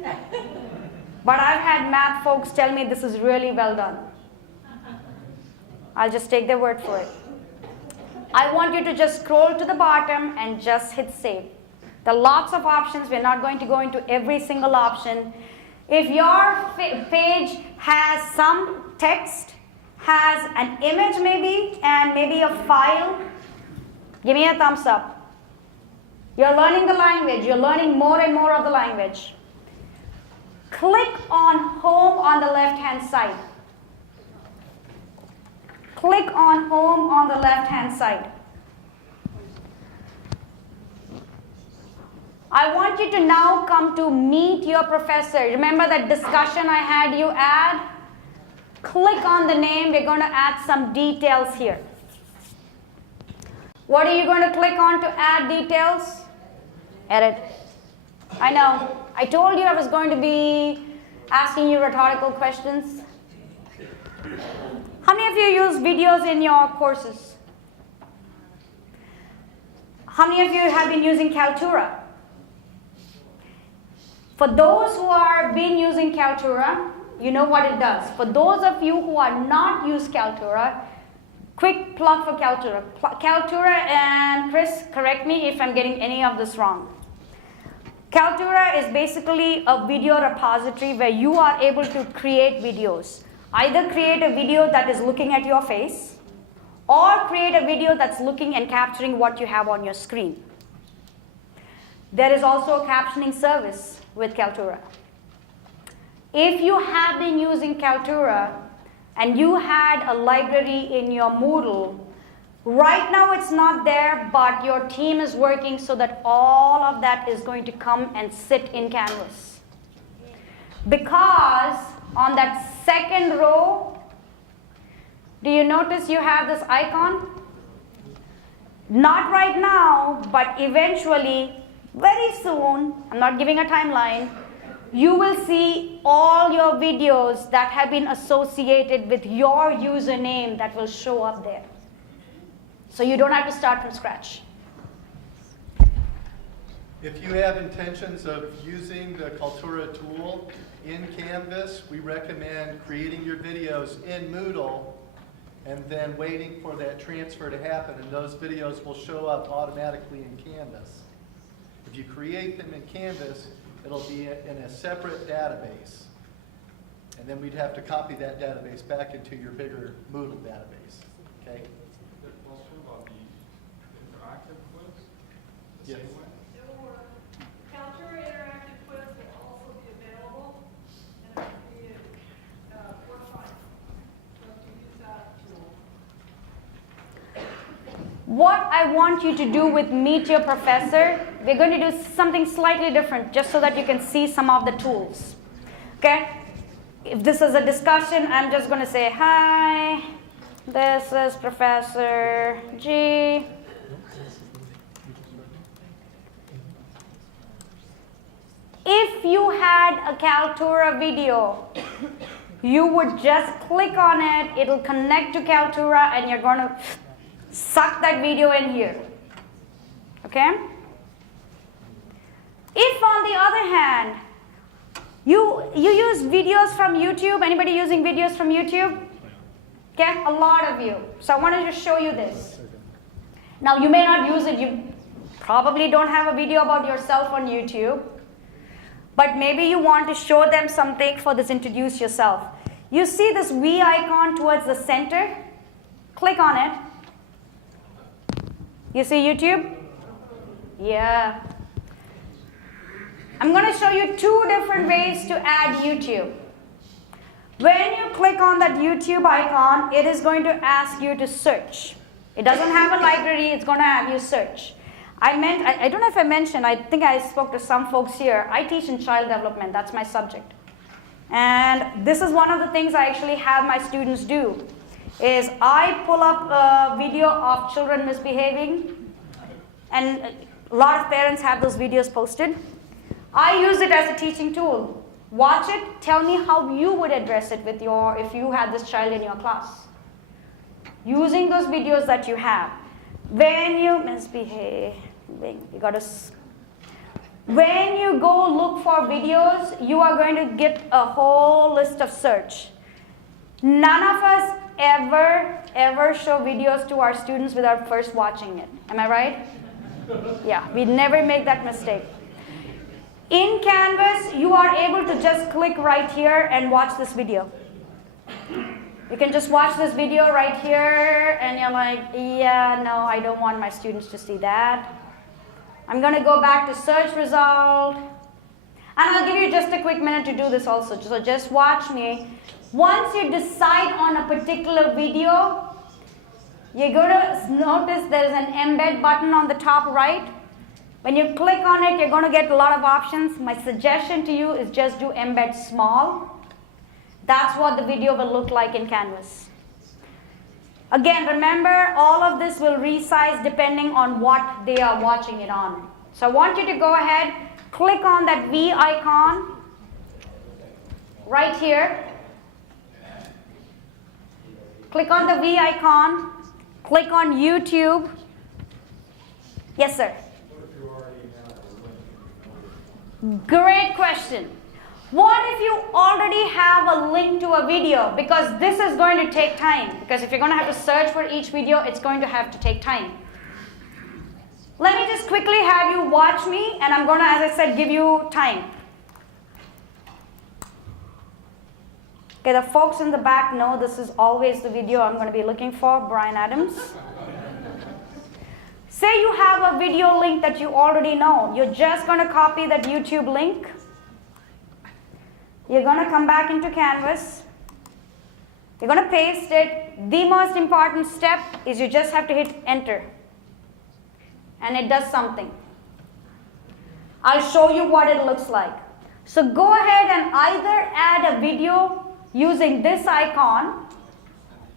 but I've had math folks tell me this is really well done. I'll just take their word for it. I want you to just scroll to the bottom and just hit save. There are lots of options. We're not going to go into every single option. If your page has some text, has an image maybe, and maybe a file, give me a thumbs up. You're learning the language. You're learning more and more of the language. Click on home on the left-hand side. Click on home on the left-hand side. I want you to now come to meet your professor. Remember that discussion I had you add? Click on the name. We're going to add some details here. What are you going to click on to add details? Edit. I know. I told you I was going to be asking you rhetorical questions. How many of you use videos in your courses? How many of you have been using Kaltura? For those who are been using Kaltura, you know what it does. For those of you who are not used Kaltura, quick plug for Kaltura. Kaltura, and Chris, correct me if I'm getting any of this wrong. Kaltura is basically a video repository where you are able to create videos. Either create a video that is looking at your face, or create a video that's looking and capturing what you have on your screen. There is also a captioning service with Kaltura. If you have been using Kaltura and you had a library in your Moodle, right now it's not there, but your team is working so that all of that is going to come and sit in Canvas. Because on that second row, do you notice you have this icon? Not right now, but eventually, very soon, I'm not giving a timeline, you will see all your videos that have been associated with your username that will show up there. So you don't have to start from scratch. If you have intentions of using the Kaltura tool in Canvas, we recommend creating your videos in Moodle and then waiting for that transfer to happen, and those videos will show up automatically in Canvas. If you create them in Canvas, it'll be in a separate database. And then we'd have to copy that database back into your bigger Moodle database. Okay? About the interactive quiz? Yes. Or Kaltura Interactive Quiz will also be available, and it will be worldwide. So if you use that tool. What I want you to do with Meet Your Professor, we're going to do something slightly different just so that you can see some of the tools. Okay? If this is a discussion, I'm just going to say, hi, this is Professor G. If you had a Kaltura video, you would just click on it, it'll connect to Kaltura, and you're going to suck that video in here. Okay? If on the other hand, you use videos from YouTube, anybody using videos from YouTube? Okay, a lot of you. So I wanted to show you this. Now you may not use it, you probably don't have a video about yourself on YouTube, but maybe you want to show them something for this introduce yourself. You see this V icon towards the center? Click on it. You see YouTube? Yeah. I'm going to show you 2 different ways to add YouTube. When you click on that YouTube icon, it is going to ask you to search. It doesn't have a library, it's going to have you search. I don't know if I mentioned, I think I spoke to some folks here. I teach in child development, that's my subject. And this is one of the things I actually have my students do, is I pull up a video of children misbehaving, and a lot of parents have those videos posted. I use it as a teaching tool. Watch it, tell me how you would address it with if you had this child in your class. Using those videos that you have. When you misbehave, when you go look for videos, you are going to get a whole list of search. None of us ever show videos to our students without first watching it. Am I right? Yeah, we never make that mistake. In Canvas, you are able to just click right here and watch this video. You can just watch this video right here, and you're like, yeah, no, I don't want my students to see that. I'm going to go back to search result. And I'll give you just a quick minute to do this also. So just watch me. Once you decide on a particular video, you're going to notice there is an embed button on the top right. When you click on it, you're going to get a lot of options. My suggestion to you is just do embed small. That's what the video will look like in Canvas. Again, remember, all of this will resize depending on what they are watching it on. So I want you to go ahead, click on that V icon right here. Click on the V icon. Click on YouTube. Yes, sir. Great question. What if you already have a link to a video? Because this is going to take time. Because if you're going to have to search for each video, it's going to have to take time. Let me just quickly have you watch me, and I'm going to, as I said, give you time. Okay, the folks in the back know this is always the video I'm going to be looking for, Brian Adams. Say you have a video link that you already know. You're just going to copy that YouTube link. You're going to come back into Canvas. You're going to paste it. The most important step is you just have to hit enter. And it does something. I'll show you what it looks like. So go ahead and either add a video using this icon,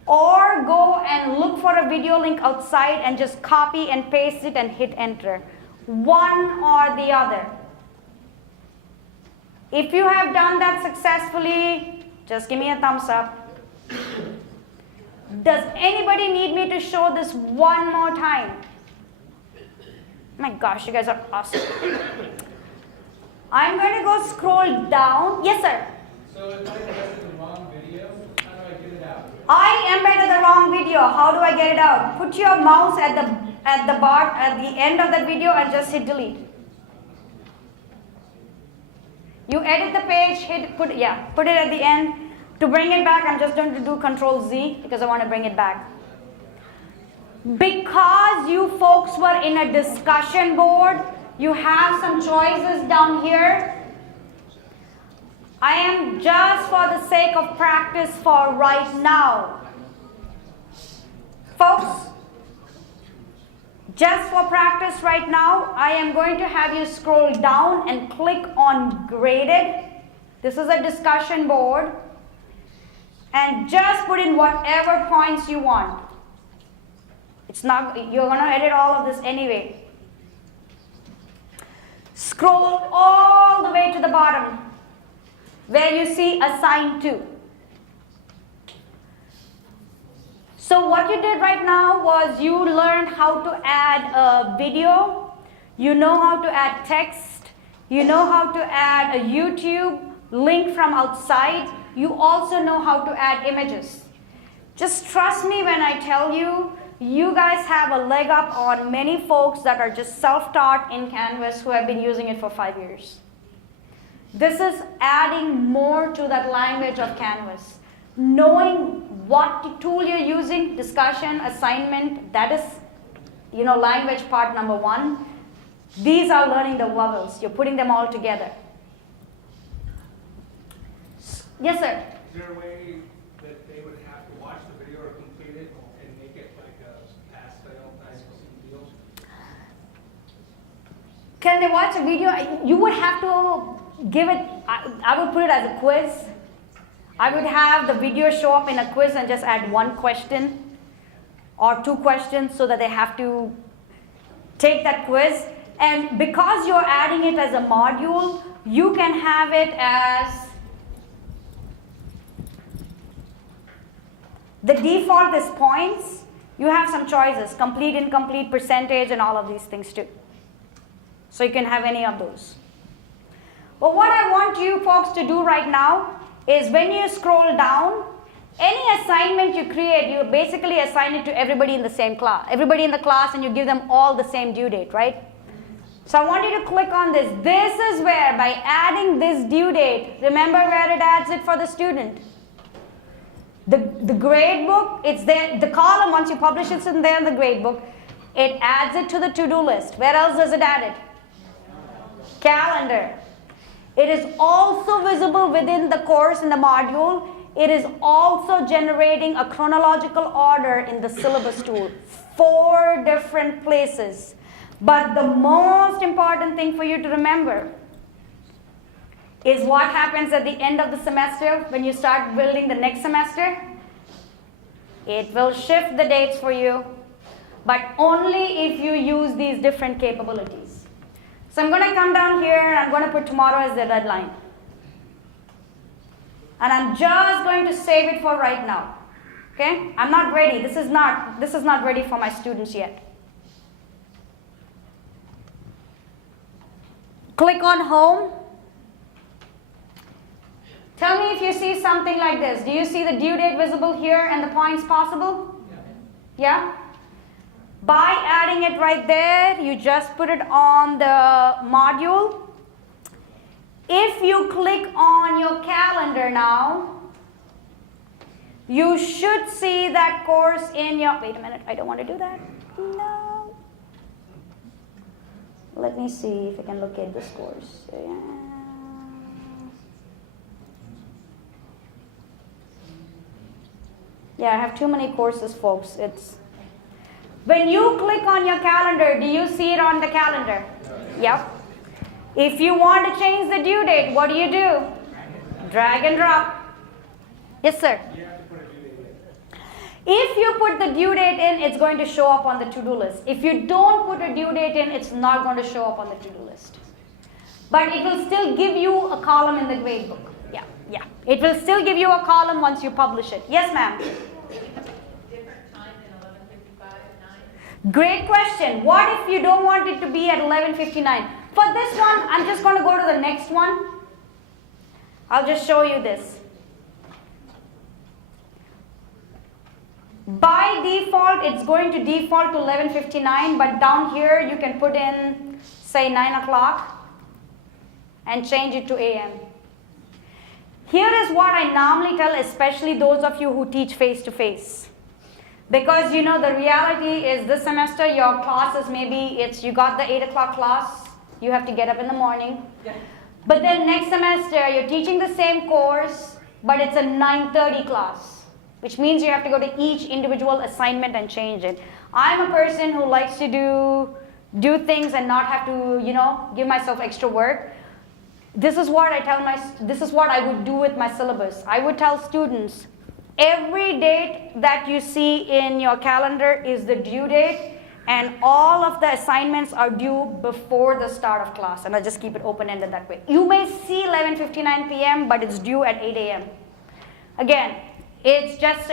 or go and look for a video link outside and just copy and paste it and hit enter. One or the other. If you have done that successfully, just give me a thumbs up. Does anybody need me to show this one more time? My gosh, you guys are awesome. I'm going to go scroll down. Yes, sir? So if I embedded the wrong video, how do I get it out? I embedded the wrong video. How do I get it out? Put your mouse at the end of that video and just hit delete. You edit the page, put it at the end. To bring it back, I'm just going to do Control Z because I want to bring it back. Because you folks were in a discussion board, you have some choices down here. I am just for the sake of practice for right now. Folks, just for practice right now, I am going to have you scroll down and click on graded. This is a discussion board. And just put in whatever points you want. You're going to edit all of this anyway. Scroll all the way to the bottom where you see assign to. So what you did right now was you learned how to add a video, you know how to add text, you know how to add a YouTube link from outside, you also know how to add images. Just trust me when I tell you, you guys have a leg up on many folks that are just self-taught in Canvas who have been using it for 5 years. This is adding more to that language of Canvas. Knowing what tool you're using, discussion, assignment, that is, language part number one. These are learning the levels. You're putting them all together. Yes, sir? Is there a way that they would have to watch the video or complete it and make it like a pass-fail type of deal? Can they watch a video? You would have to give it, I would put it as a quiz. I would have the video show up in a quiz and just add one question or two questions so that they have to take that quiz. And because you're adding it as a module, you can have it as, the default is points. You have some choices, complete, incomplete, percentage, and all of these things too. So you can have any of those. But what I want you folks to do right now is when you scroll down, any assignment you create, you basically assign it to everybody in the same class, everybody in the class, and you give them all the same due date, right? So I want you to click on this. This is where, by adding this due date, remember where it adds it for the student. The grade book, it's there, the column, once you publish it's in there in the grade book, it adds it to the to-do list. Where else does it add it? Calendar. It is also visible within the course in the module. It is also generating a chronological order in the syllabus tool. 4 different places. But the most important thing for you to remember is what happens at the end of the semester when you start building the next semester. It will shift the dates for you, but only if you use these different capabilities. So I'm going to come down here and I'm going to put tomorrow as the deadline. And I'm just going to save it for right now. Okay? I'm not ready. This is not ready for my students yet. Click on home. Tell me if you see something like this. Do you see the due date visible here and the points possible? Yeah? By adding it right there, you just put it on the module. If you click on your calendar now, you should see that course in your, wait a minute, I don't want to do that. No. Let me see if I can locate this course. Yeah, I have too many courses, folks. When you click on your calendar, do you see it on the calendar? Yep. If you want to change the due date, what do? Drag and drop. Yes, sir? If you put the due date in, it's going to show up on the to-do list. If you don't put a due date in, it's not going to show up on the to-do list. But it will still give you a column in the grade book. Yeah. It will still give you a column once you publish it. Yes, ma'am? Different time than 11:55 at 9? Great question. What if you don't want it to be at 11:59? For this one, I'm just going to go to the next one. I'll just show you this. By default, it's going to default to 11:59, but down here you can put in, say, 9 o'clock and change it to AM. Here is what I normally tell, especially those of you who teach face-to-face. Because the reality is this semester your classes, maybe you got the 8 o'clock class, you have to get up in the morning. Yeah. But then next semester you're teaching the same course, but it's a 9:30 class, which means you have to go to each individual assignment and change it. I'm a person who likes to do things and not have to, give myself extra work. This is what I would do with my syllabus. I would tell students, every date that you see in your calendar is the due date, and all of the assignments are due before the start of class. And I just keep it open-ended that way. You may see 11:59 p.m., but it's due at 8 a.m. Again, it's just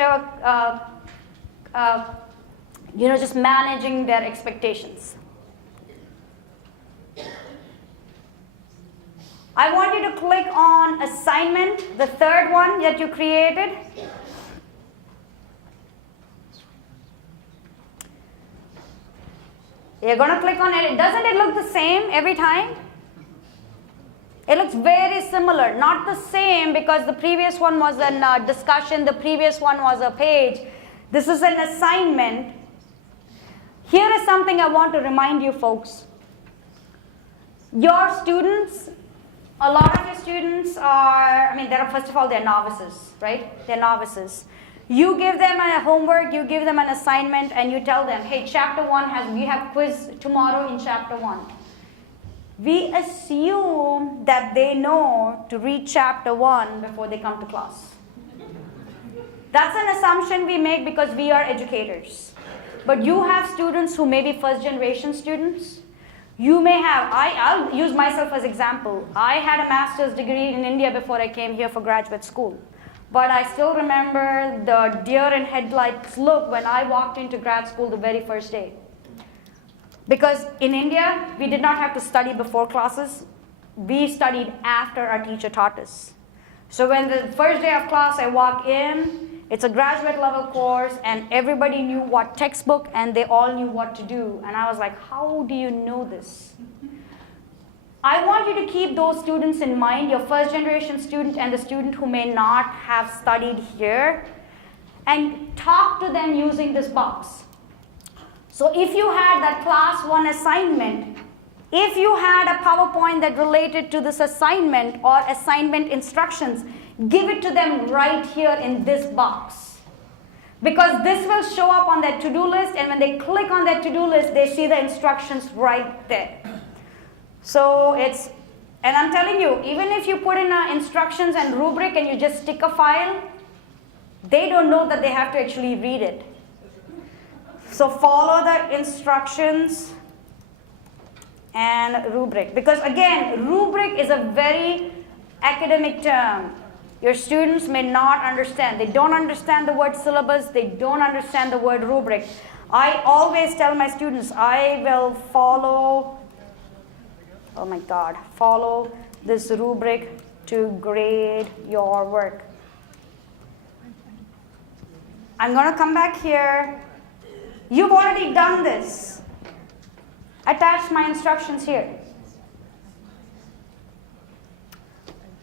just managing their expectations. I want you to click on assignment, the third one that you created. You're going to click on it. Doesn't it look the same every time? It looks very similar. Not the same because the previous one was a discussion, the previous one was a page. This is an assignment. Here is something I want to remind you folks. Your students, a lot of your students are, first of all, they're novices, right? They're novices. You give them a homework, you give them an assignment, and you tell them, hey, we have quiz tomorrow in chapter 1. We assume that they know to read chapter 1 before they come to class. That's an assumption we make because we are educators. But you have students who may be first generation students. You may have, I'll use myself as example. I had a master's degree in India before I came here for graduate school. But I still remember the deer in headlights look when I walked into grad school the very first day. Because in India, we did not have to study before classes. We studied after our teacher taught us. So when the first day of class I walk in, it's a graduate level course and everybody knew what textbook and they all knew what to do. And I was like, how do you know this? I want you to keep those students in mind, your first generation student and the student who may not have studied here, and talk to them using this box. So if you had that class 1 assignment, if you had a PowerPoint that related to this assignment or assignment instructions, give it to them right here in this box. Because this will show up on their to-do list, and when they click on their to-do list, they see the instructions right there. So and I'm telling you, even if you put in instructions and rubric and you just stick a file, they don't know that they have to actually read it. So follow the instructions and rubric. Because again, rubric is a very academic term. Your students may not understand. They don't understand the word syllabus. They don't understand the word rubric. I always tell my students, I will follow this rubric to grade your work. I'm going to come back here. You've already done this. Attach my instructions here.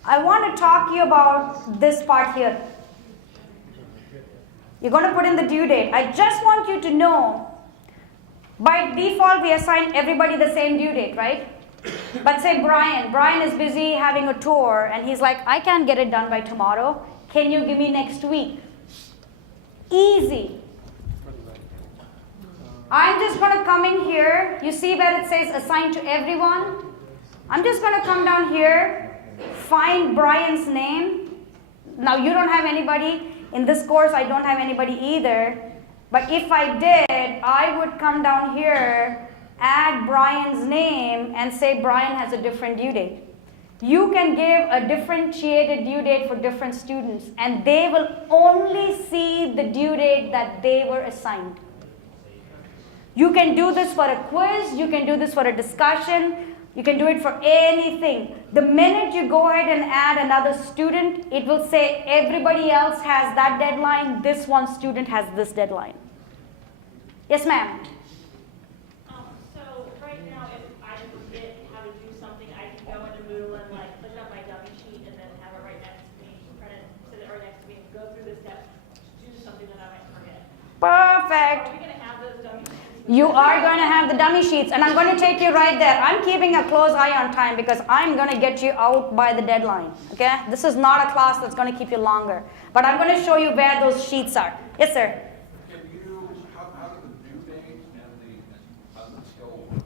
I want to talk to you about this part here. You're going to put in the due date. I just want you to know, by default, we assign everybody the same due date, right? But say Brian is busy having a tour, and he's like, I can't get it done by tomorrow. Can you give me next week? Easy. I'm just going to come in here. You see where it says assign to everyone? I'm just going to come down here, find Brian's name. Now you don't have anybody. In this course, I don't have anybody either. But if I did, I would come down here, add Brian's name, and say Brian has a different due date. You can give a differentiated due date for different students, and they will only see the due date that they were assigned. You can do this for a quiz, you can do this for a discussion, you can do it for anything. The minute you go ahead and add another student, it will say everybody else has that deadline, this one student has this deadline. Yes, ma'am? So right now, if I forget how to do something, I can go into Moodle and click on my dummy sheet and then have it right next to me, print it, sit it right next to me, and go through the steps, do something that I might forget. Perfect. Are we going to have those dummy sheets? You are going to have the dummy sheets, and I'm going to take you right there. I'm keeping a close eye on time because I'm going to get you out by the deadline. Okay? This is not a class that's going to keep you longer. But I'm going to show you where those sheets are. Yes, sir? How do the due date and the until work?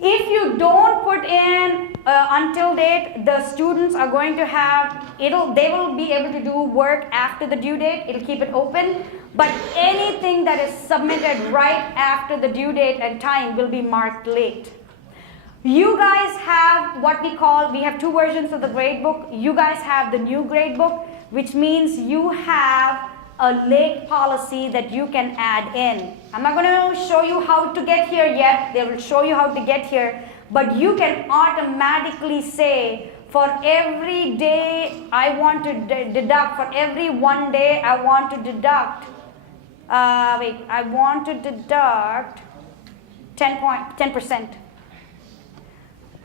If you don't put in until date, the students are going to have, they will be able to do work after the due date. It'll keep it open. But anything that is submitted right after the due date and time will be marked late. You guys have what we have 2 versions of the gradebook. You guys have the new gradebook, which means you have a late policy that you can add in. I'm not going to show you how to get here yet. They will show you how to get here. But you can automatically say, for every day I want to deduct, for every 1 day I want to deduct, I want to deduct 10%.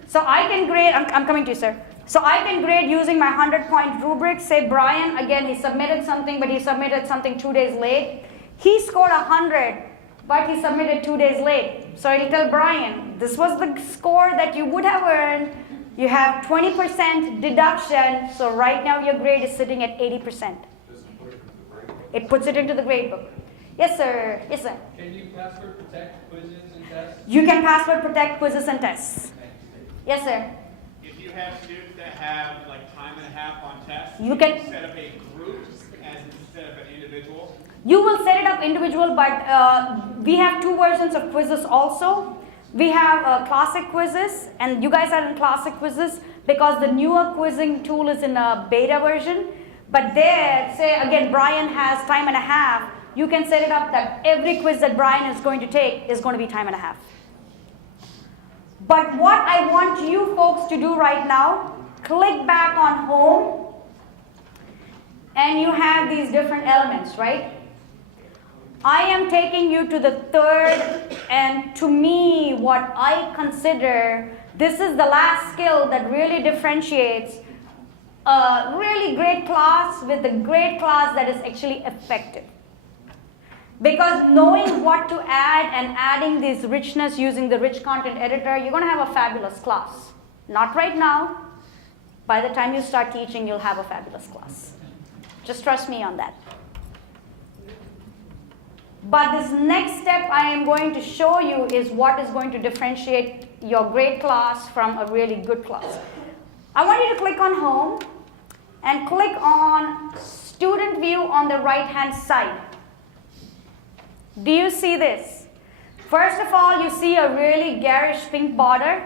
So I can grade, I'm coming to you, sir. So I can grade using my 100-point rubric. Say Brian, again, he submitted something, but he submitted something 2 days late. He scored 100, but he submitted 2 days late. So it'll tell Brian, this was the score that you would have earned. You have 20% deduction, so right now your grade is sitting at 80%. It puts it into the grade book. Yes, sir. Yes, sir. Can you password protect quizzes and tests? You can password protect quizzes and tests. Yes, sir. If you have students that have like time and a half on tests, You can set up a group as instead of an individual. You will set it up individual, but we have 2 versions of quizzes also. We have classic quizzes, and you guys are in classic quizzes because the newer quizzing tool is in a beta version. But there, say again, Brian has time and a half. You can set it up that every quiz that Brian is going to take is going to be time and a half. But what I want you folks to do right now, click back on home, and you have these different elements, right? I am taking you to the third, and to me, what I consider, this is the last skill that really differentiates a really great class with a great class that is actually effective. Because knowing what to add and adding this richness using the rich content editor, you're going to have a fabulous class. Not right now. By the time you start teaching, you'll have a fabulous class. Just trust me on that. But this next step I am going to show you is what is going to differentiate your great class from a really good class. I want you to click on home and click on student view on the right hand side. Do you see this? First of all, you see a really garish pink border.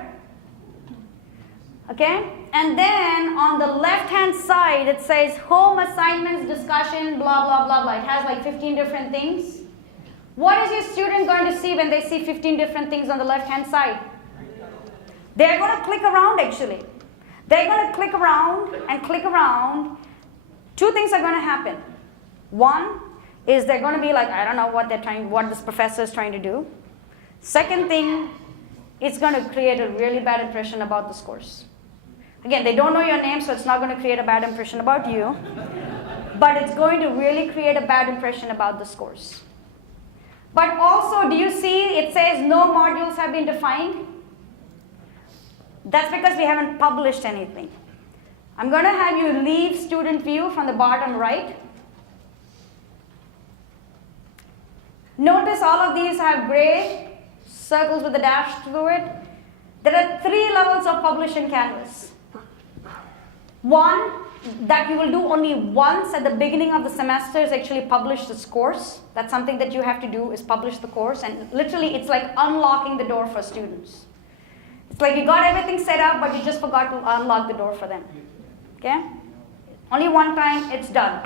Okay? And then on the left hand side it says home assignments, discussion, blah blah blah blah. It has like 15 different things. What is your student going to see when they see 15 different things on the left hand side? They're going to click around actually. They're going to click around and click around. 2 things are going to happen. One is they're going to be like, I don't know what this professor is trying to do. Second thing, it's going to create a really bad impression about this course. Again, they don't know your name, so it's not going to create a bad impression about you. But it's going to really create a bad impression about this course. But also, do you see it says no modules have been defined? That's because we haven't published anything. I'm going to have you leave student view from the bottom right. Notice all of these have gray circles with a dash through it. There are 3 levels of publish in Canvas. One, that you will do only once at the beginning of the semester is actually publish this course. That's something that you have to do is publish the course, and literally it's like unlocking the door for students. It's like you got everything set up but you just forgot to unlock the door for them. Okay? Only one time, it's done.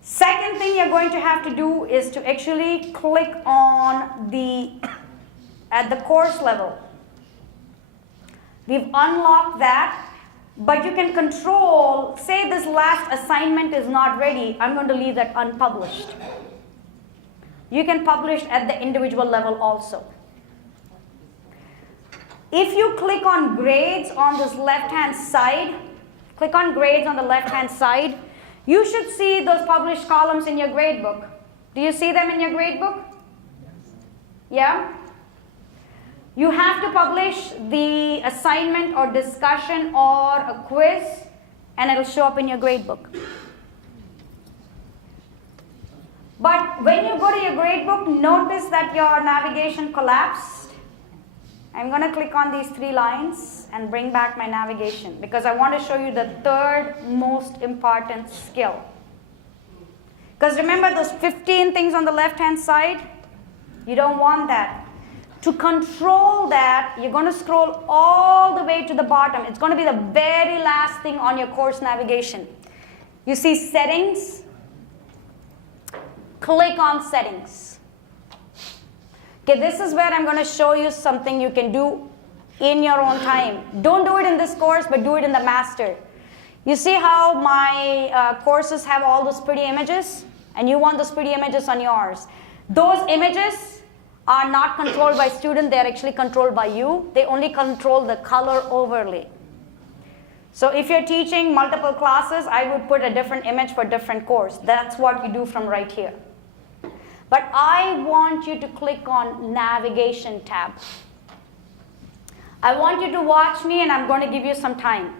Second thing you're going to have to do is to actually click on at the course level. We've unlocked that. But you can control, say this last assignment is not ready, I'm going to leave that unpublished. You can publish at the individual level also. If you click on grades on this left-hand side, click on grades on the left-hand side, you should see those published columns in your gradebook. Do you see them in your gradebook? Yeah? You have to publish the assignment or discussion or a quiz, and it'll show up in your gradebook. But when you go to your gradebook, notice that your navigation collapsed. I'm going to click on these 3 lines and bring back my navigation because I want to show you the third most important skill. Because remember those 15 things on the left-hand side? You don't want that. To control that, you're going to scroll all the way to the bottom. It's going to be the very last thing on your course navigation. You see settings? Click on settings. Okay, this is where I'm going to show you something you can do in your own time. Don't do it in this course, but do it in the master. You see how my courses have all those pretty images? And you want those pretty images on yours. Those images are not controlled by student, they're actually controlled by you. They only control the color overlay. So if you're teaching multiple classes, I would put a different image for different course. That's what you do from right here. But I want you to click on Navigation tab. I want you to watch me, and I'm going to give you some time.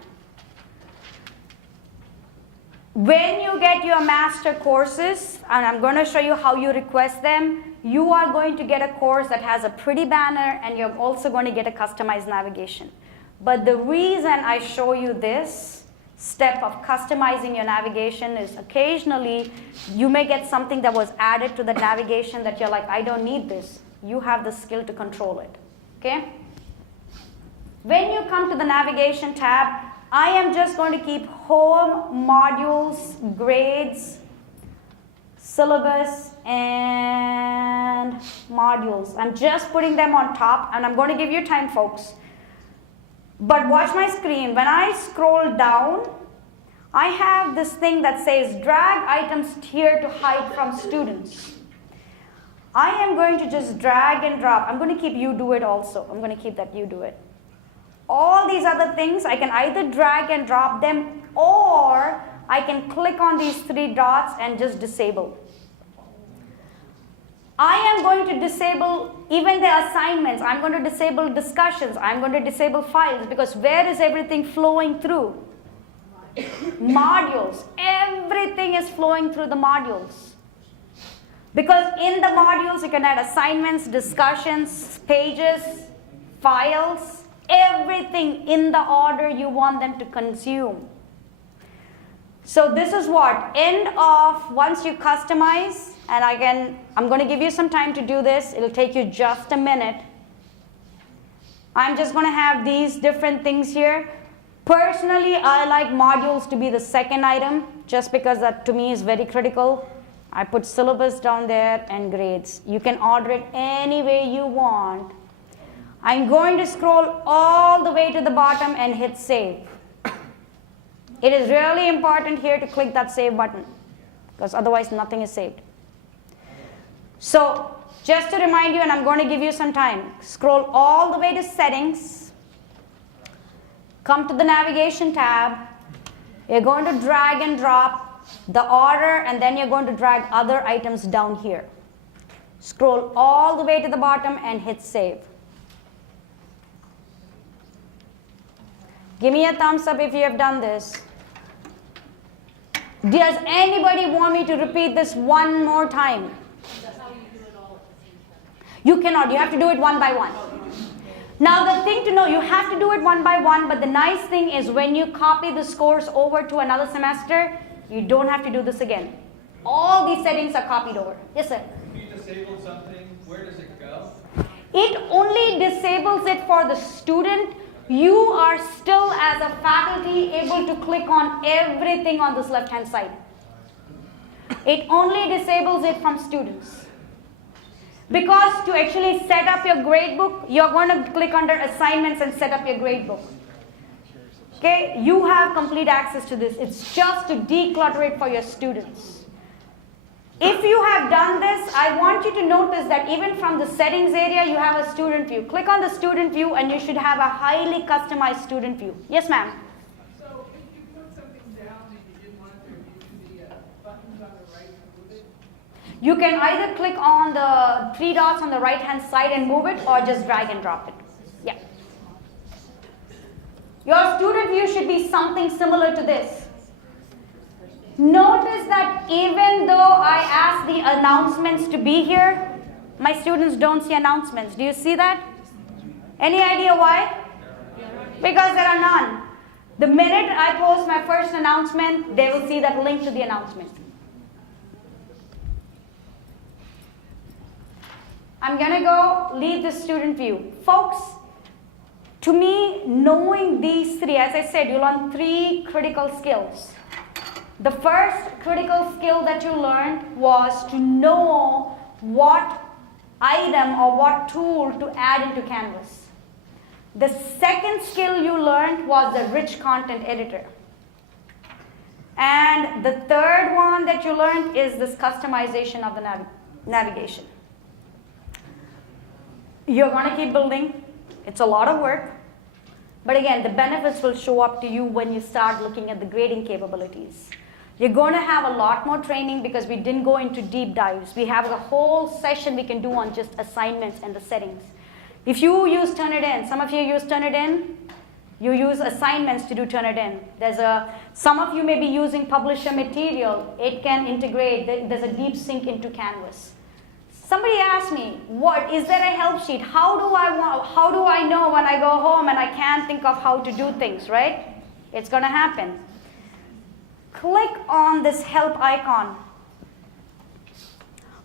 When you get your master courses, and I'm going to show you how you request them, you are going to get a course that has a pretty banner, and you're also going to get a customized navigation. But the reason I show you this step of customizing your navigation is occasionally you may get something that was added to the navigation that you're like, I don't need this. You have the skill to control it. Okay? When you come to the navigation tab, I am just going to keep home, modules, grades, syllabus, and modules. I'm just putting them on top, and I'm going to give you time, folks. But watch my screen. When I scroll down, I have this thing that says drag items here to hide from students. I am going to just drag and drop. I'm going to keep you do it also. I'm going to keep that you do it. All these other things, I can either drag and drop them, or I can click on these 3 dots and just disable. I am going to disable even the assignments. I'm going to disable discussions. I'm going to disable files, because where is everything flowing through? Modules. Everything is flowing through the modules. Because in the modules, you can add assignments, discussions, pages, files, everything in the order you want them to consume. So this is what, end of, once you customize, and again, I'm going to give you some time to do this. It'll take you just a minute. I'm just going to have these different things here. Personally, I like modules to be the second item, just because that to me is very critical. I put syllabus down there and grades. You can order it any way you want. I'm going to scroll all the way to the bottom and hit save. It is really important here to click that save button, because otherwise nothing is saved. So just to remind you, and I'm going to give you some time, scroll all the way to settings, come to the navigation tab, you're going to drag and drop the order, and then you're going to drag other items down here. Scroll all the way to the bottom and hit save. Give me a thumbs up if you have done this. Does anybody want me to repeat this one more time? You cannot. You have to do it one by one. Now the thing to know, you have to do it one by one, but the nice thing is when you copy the scores over to another semester, you don't have to do this again. All these settings are copied over. Yes, sir? If you disable something, where does it go? It only disables it for the student. You are still, as a faculty, able to click on everything on this left-hand side. It only disables it from students. Because to actually set up your gradebook, you're going to click under assignments and set up your gradebook. Okay, you have complete access to this. It's just to declutter it for your students. If you have done this, I want you to notice that even from the settings area, you have a student view. Click on the student view and you should have a highly customized student view. Yes, ma'am? So if you put something down and you didn't want there to be the buttons on the right to move it? You can either click on the 3 dots on the right-hand side and move it, or just drag and drop it. Yeah. Your student view should be something similar to this. Notice that even though I ask the announcements to be here, my students don't see announcements. Do you see that? Any idea why? Because there are none. The minute I post my first announcement, they will see that link to the announcement. I'm going to go leave the student view. Folks, to me, knowing these 3, as I said, you learn 3 critical skills. The first critical skill that you learned was to know what item or what tool to add into Canvas. The second skill you learned was the rich content editor. And the third one that you learned is this customization of the navigation. You're going to keep building. It's a lot of work. But again, the benefits will show up to you when you start looking at the grading capabilities. You're going to have a lot more training because we didn't go into deep dives. We have a whole session we can do on just assignments and the settings. If you use Turnitin, some of you use Turnitin, you use assignments to do Turnitin. Some of you may be using publisher material. It can integrate, there's a deep sync into Canvas. Somebody asked me, is there a help sheet? How do I know when I go home and I can't think of how to do things, right? It's going to happen. Click on this help icon.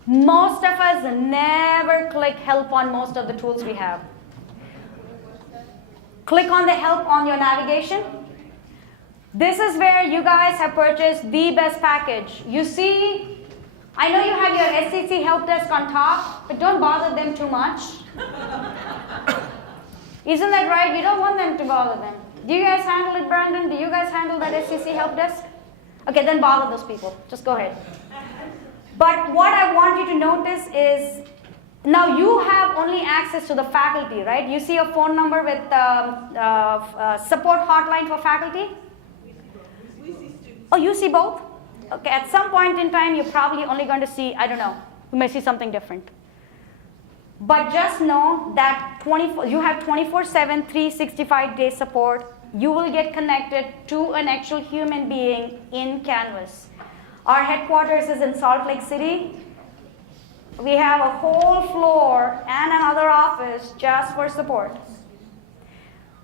Most of us never click help on most of the tools we have. Click on the help on your navigation. This is where you guys have purchased the best package. You see, I know you have your SEC help desk on top, but don't bother them too much. Isn't that right? You don't want them to bother them. Do you guys handle it, Brandon? Do you guys handle that SEC help desk? Okay, then bother those people. Just go ahead. But what I want you to notice is, now you have only access to the faculty, right? You see a phone number with support hotline for faculty? We see students. Oh, you see both? Okay, at some point in time, you're probably only going to see, I don't know, you may see something different. But just know that you have 24/7, 365-day support. You will get connected to an actual human being in Canvas. Our headquarters is in Salt Lake City. We have a whole floor and another office just for support.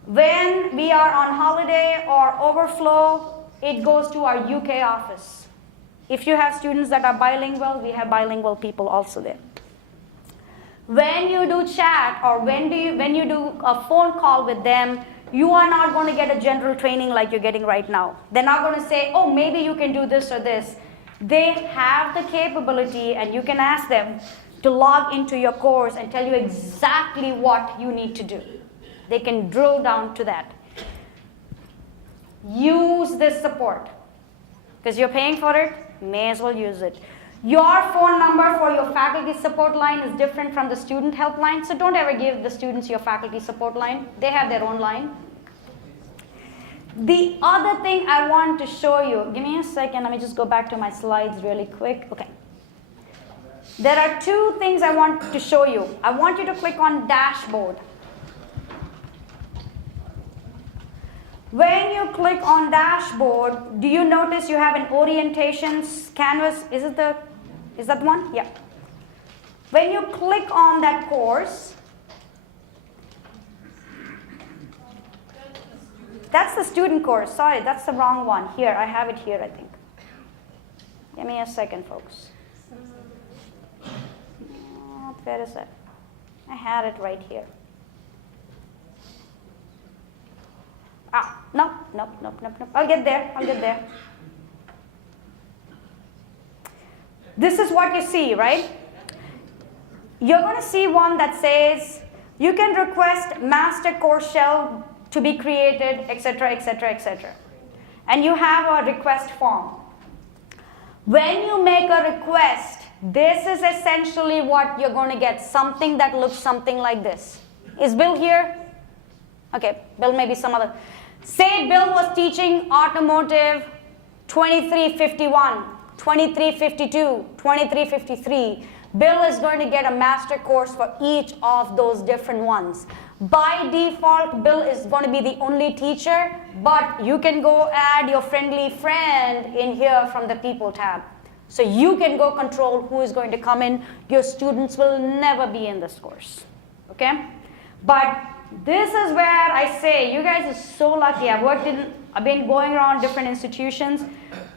When we are on holiday or overflow, it goes to our UK office. If you have students that are bilingual, we have bilingual people also there. When you do chat or when you do a phone call with them, you are not going to get a general training like you're getting right now. They're not going to say, oh, maybe you can do this or this. They have the capability, and you can ask them to log into your course and tell you exactly what you need to do. They can drill down to that. Use this support. Because you're paying for it, may as well use it. Your phone number for your faculty support line is different from the student helpline, so don't ever give the students your faculty support line. They have their own line. The other thing I want to show you, give me a second, let me just go back to my slides really quick. Okay. There are two things I want to show you. I want you to click on Dashboard. When you click on Dashboard, do you notice you have an orientations canvas? Is that the one? Yeah. When you click on that course, that's the student course. Sorry, that's the wrong one. Here, I have it here, I think. Give me a second, folks. Where is it? I had it right here. Nope. I'll get there. This is what you see, right? You're going to see one that says, you can request master course shell to be created, etc., etc., etc. And you have a request form. When you make a request, this is essentially what you're going to get, something that looks something like this. Is Bill here? Okay, Bill may be some other. Say Bill was teaching automotive 2351, 2352, 2353. Bill is going to get a master course for each of those different ones. By default, Bill is going to be the only teacher, but you can go add your friendly friend in here from the People tab. So you can go control who is going to come in. Your students will never be in this course. Okay? But this is where I say, you guys are so lucky. I've been going around different institutions.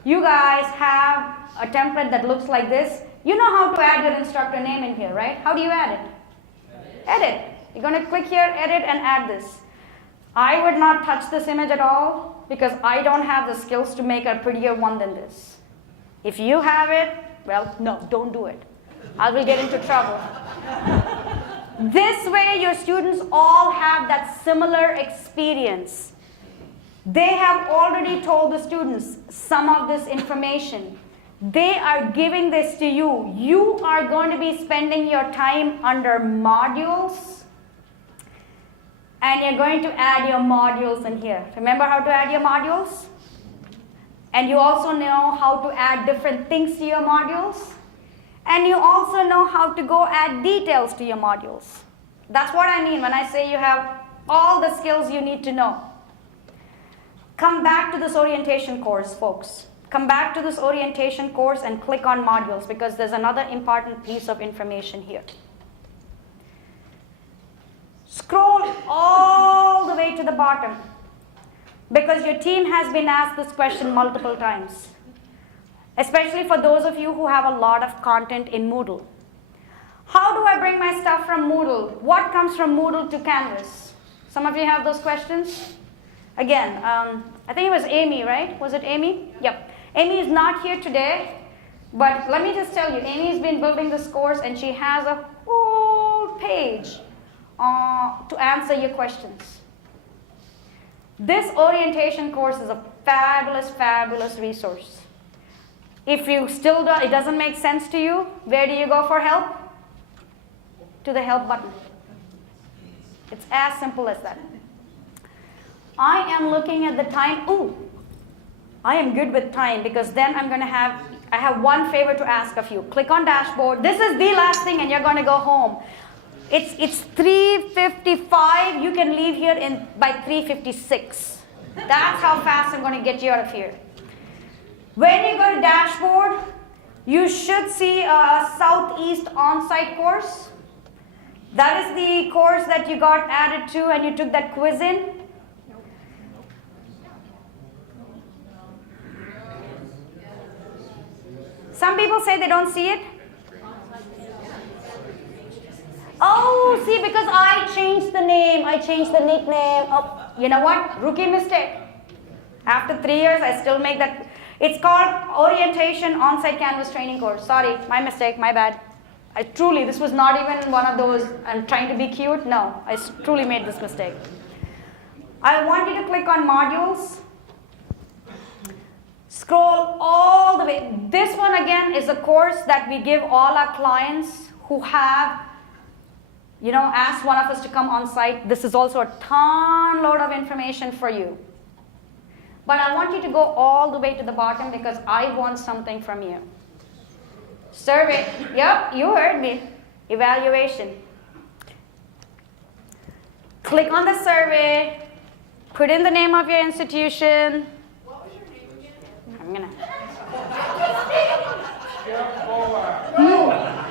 You guys have a template that looks like this. You know how to add your instructor name in here, right? How do you add it? Edit. You're going to click here, edit, and add this. I would not touch this image at all because I don't have the skills to make a prettier one than this. If you have it, well, no, don't do it. I will get into trouble. This way, your students all have that similar experience. They have already told the students some of this information. They are giving this to you. You are going to be spending your time under modules, and you're going to add your modules in here. Remember how to add your modules? And you also know how to add different things to your modules. And you also know how to go add details to your modules. That's what I mean when I say you have all the skills you need to know. Come back to this orientation course, folks. Come back to this orientation course and click on modules, because there's another important piece of information here. Scroll all the way to the bottom, because your team has been asked this question multiple times, especially for those of you who have a lot of content in Moodle. How do I bring my stuff from Moodle? What comes from Moodle to Canvas? Some of you have those questions? Again, I think it was Amy, right? Was it Amy? Yep. Amy is not here today, but let me just tell you, Amy's been building this course and she has a whole page to answer your questions. This orientation course is a fabulous, fabulous resource. If you still it doesn't make sense to you, where do you go for help? To the help button. It's as simple as that. I am looking at the time. Ooh, I am good with time, because then I have one favor to ask of you. Click on dashboard. This is the last thing and you're going to go home. It's 3:55. You can leave here by 3:56. That's how fast I'm going to get you out of here. When you go to dashboard, you should see a Southeast on-site course. That is the course that you got added to and you took that quiz in. Some people say they don't see it. Oh, see, because I changed the name, I changed the nickname. Oh, you know what? Rookie mistake. After 3 years, I still make that. It's called Orientation On-Site Canvas Training Course. Sorry, my mistake, my bad. This was not even one of those, I'm trying to be cute. No, I truly made this mistake. I want you to click on modules. Scroll all the way. This one again is a course that we give all our clients who have, asked one of us to come on site. This is also a ton load of information for you. But I want you to go all the way to the bottom, because I want something from you. Survey. Yep, you heard me. Evaluation. Click on the survey. Put in the name of your institution. What was your name again? I'm gonna.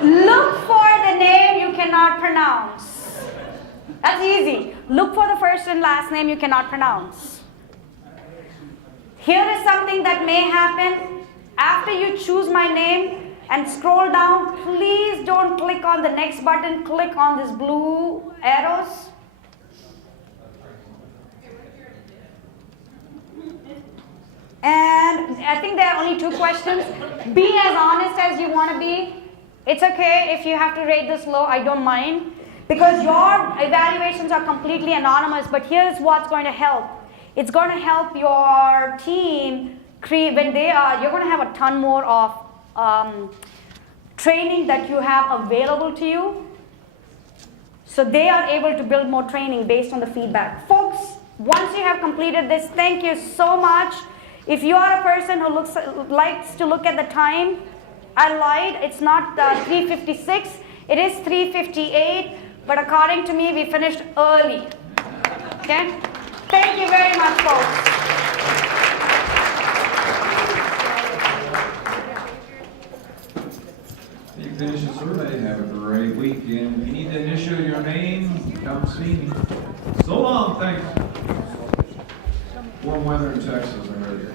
Look for the name you cannot pronounce. That's easy. Look for the first and last name you cannot pronounce. Here is something that may happen. After you choose my name and scroll down, please don't click on the next button. Click on this blue arrows. And I think there are only 2 questions. Be as honest as you want to be. It's okay if you have to rate this low, I don't mind. Because your evaluations are completely anonymous, but here's what's going to help. It's going to help your team create, you're going to have a ton more of training that you have available to you. So they are able to build more training based on the feedback. Folks, once you have completed this, thank you so much. If you are a person who likes to look at the time, I lied, it's not 3:56, it is 3:58, but according to me, we finished early. Okay? Thank you very much, folks. You finish the survey, have a great weekend. If you need to initial your name, come see me. So long, thanks. Warm weather in Texas, I heard.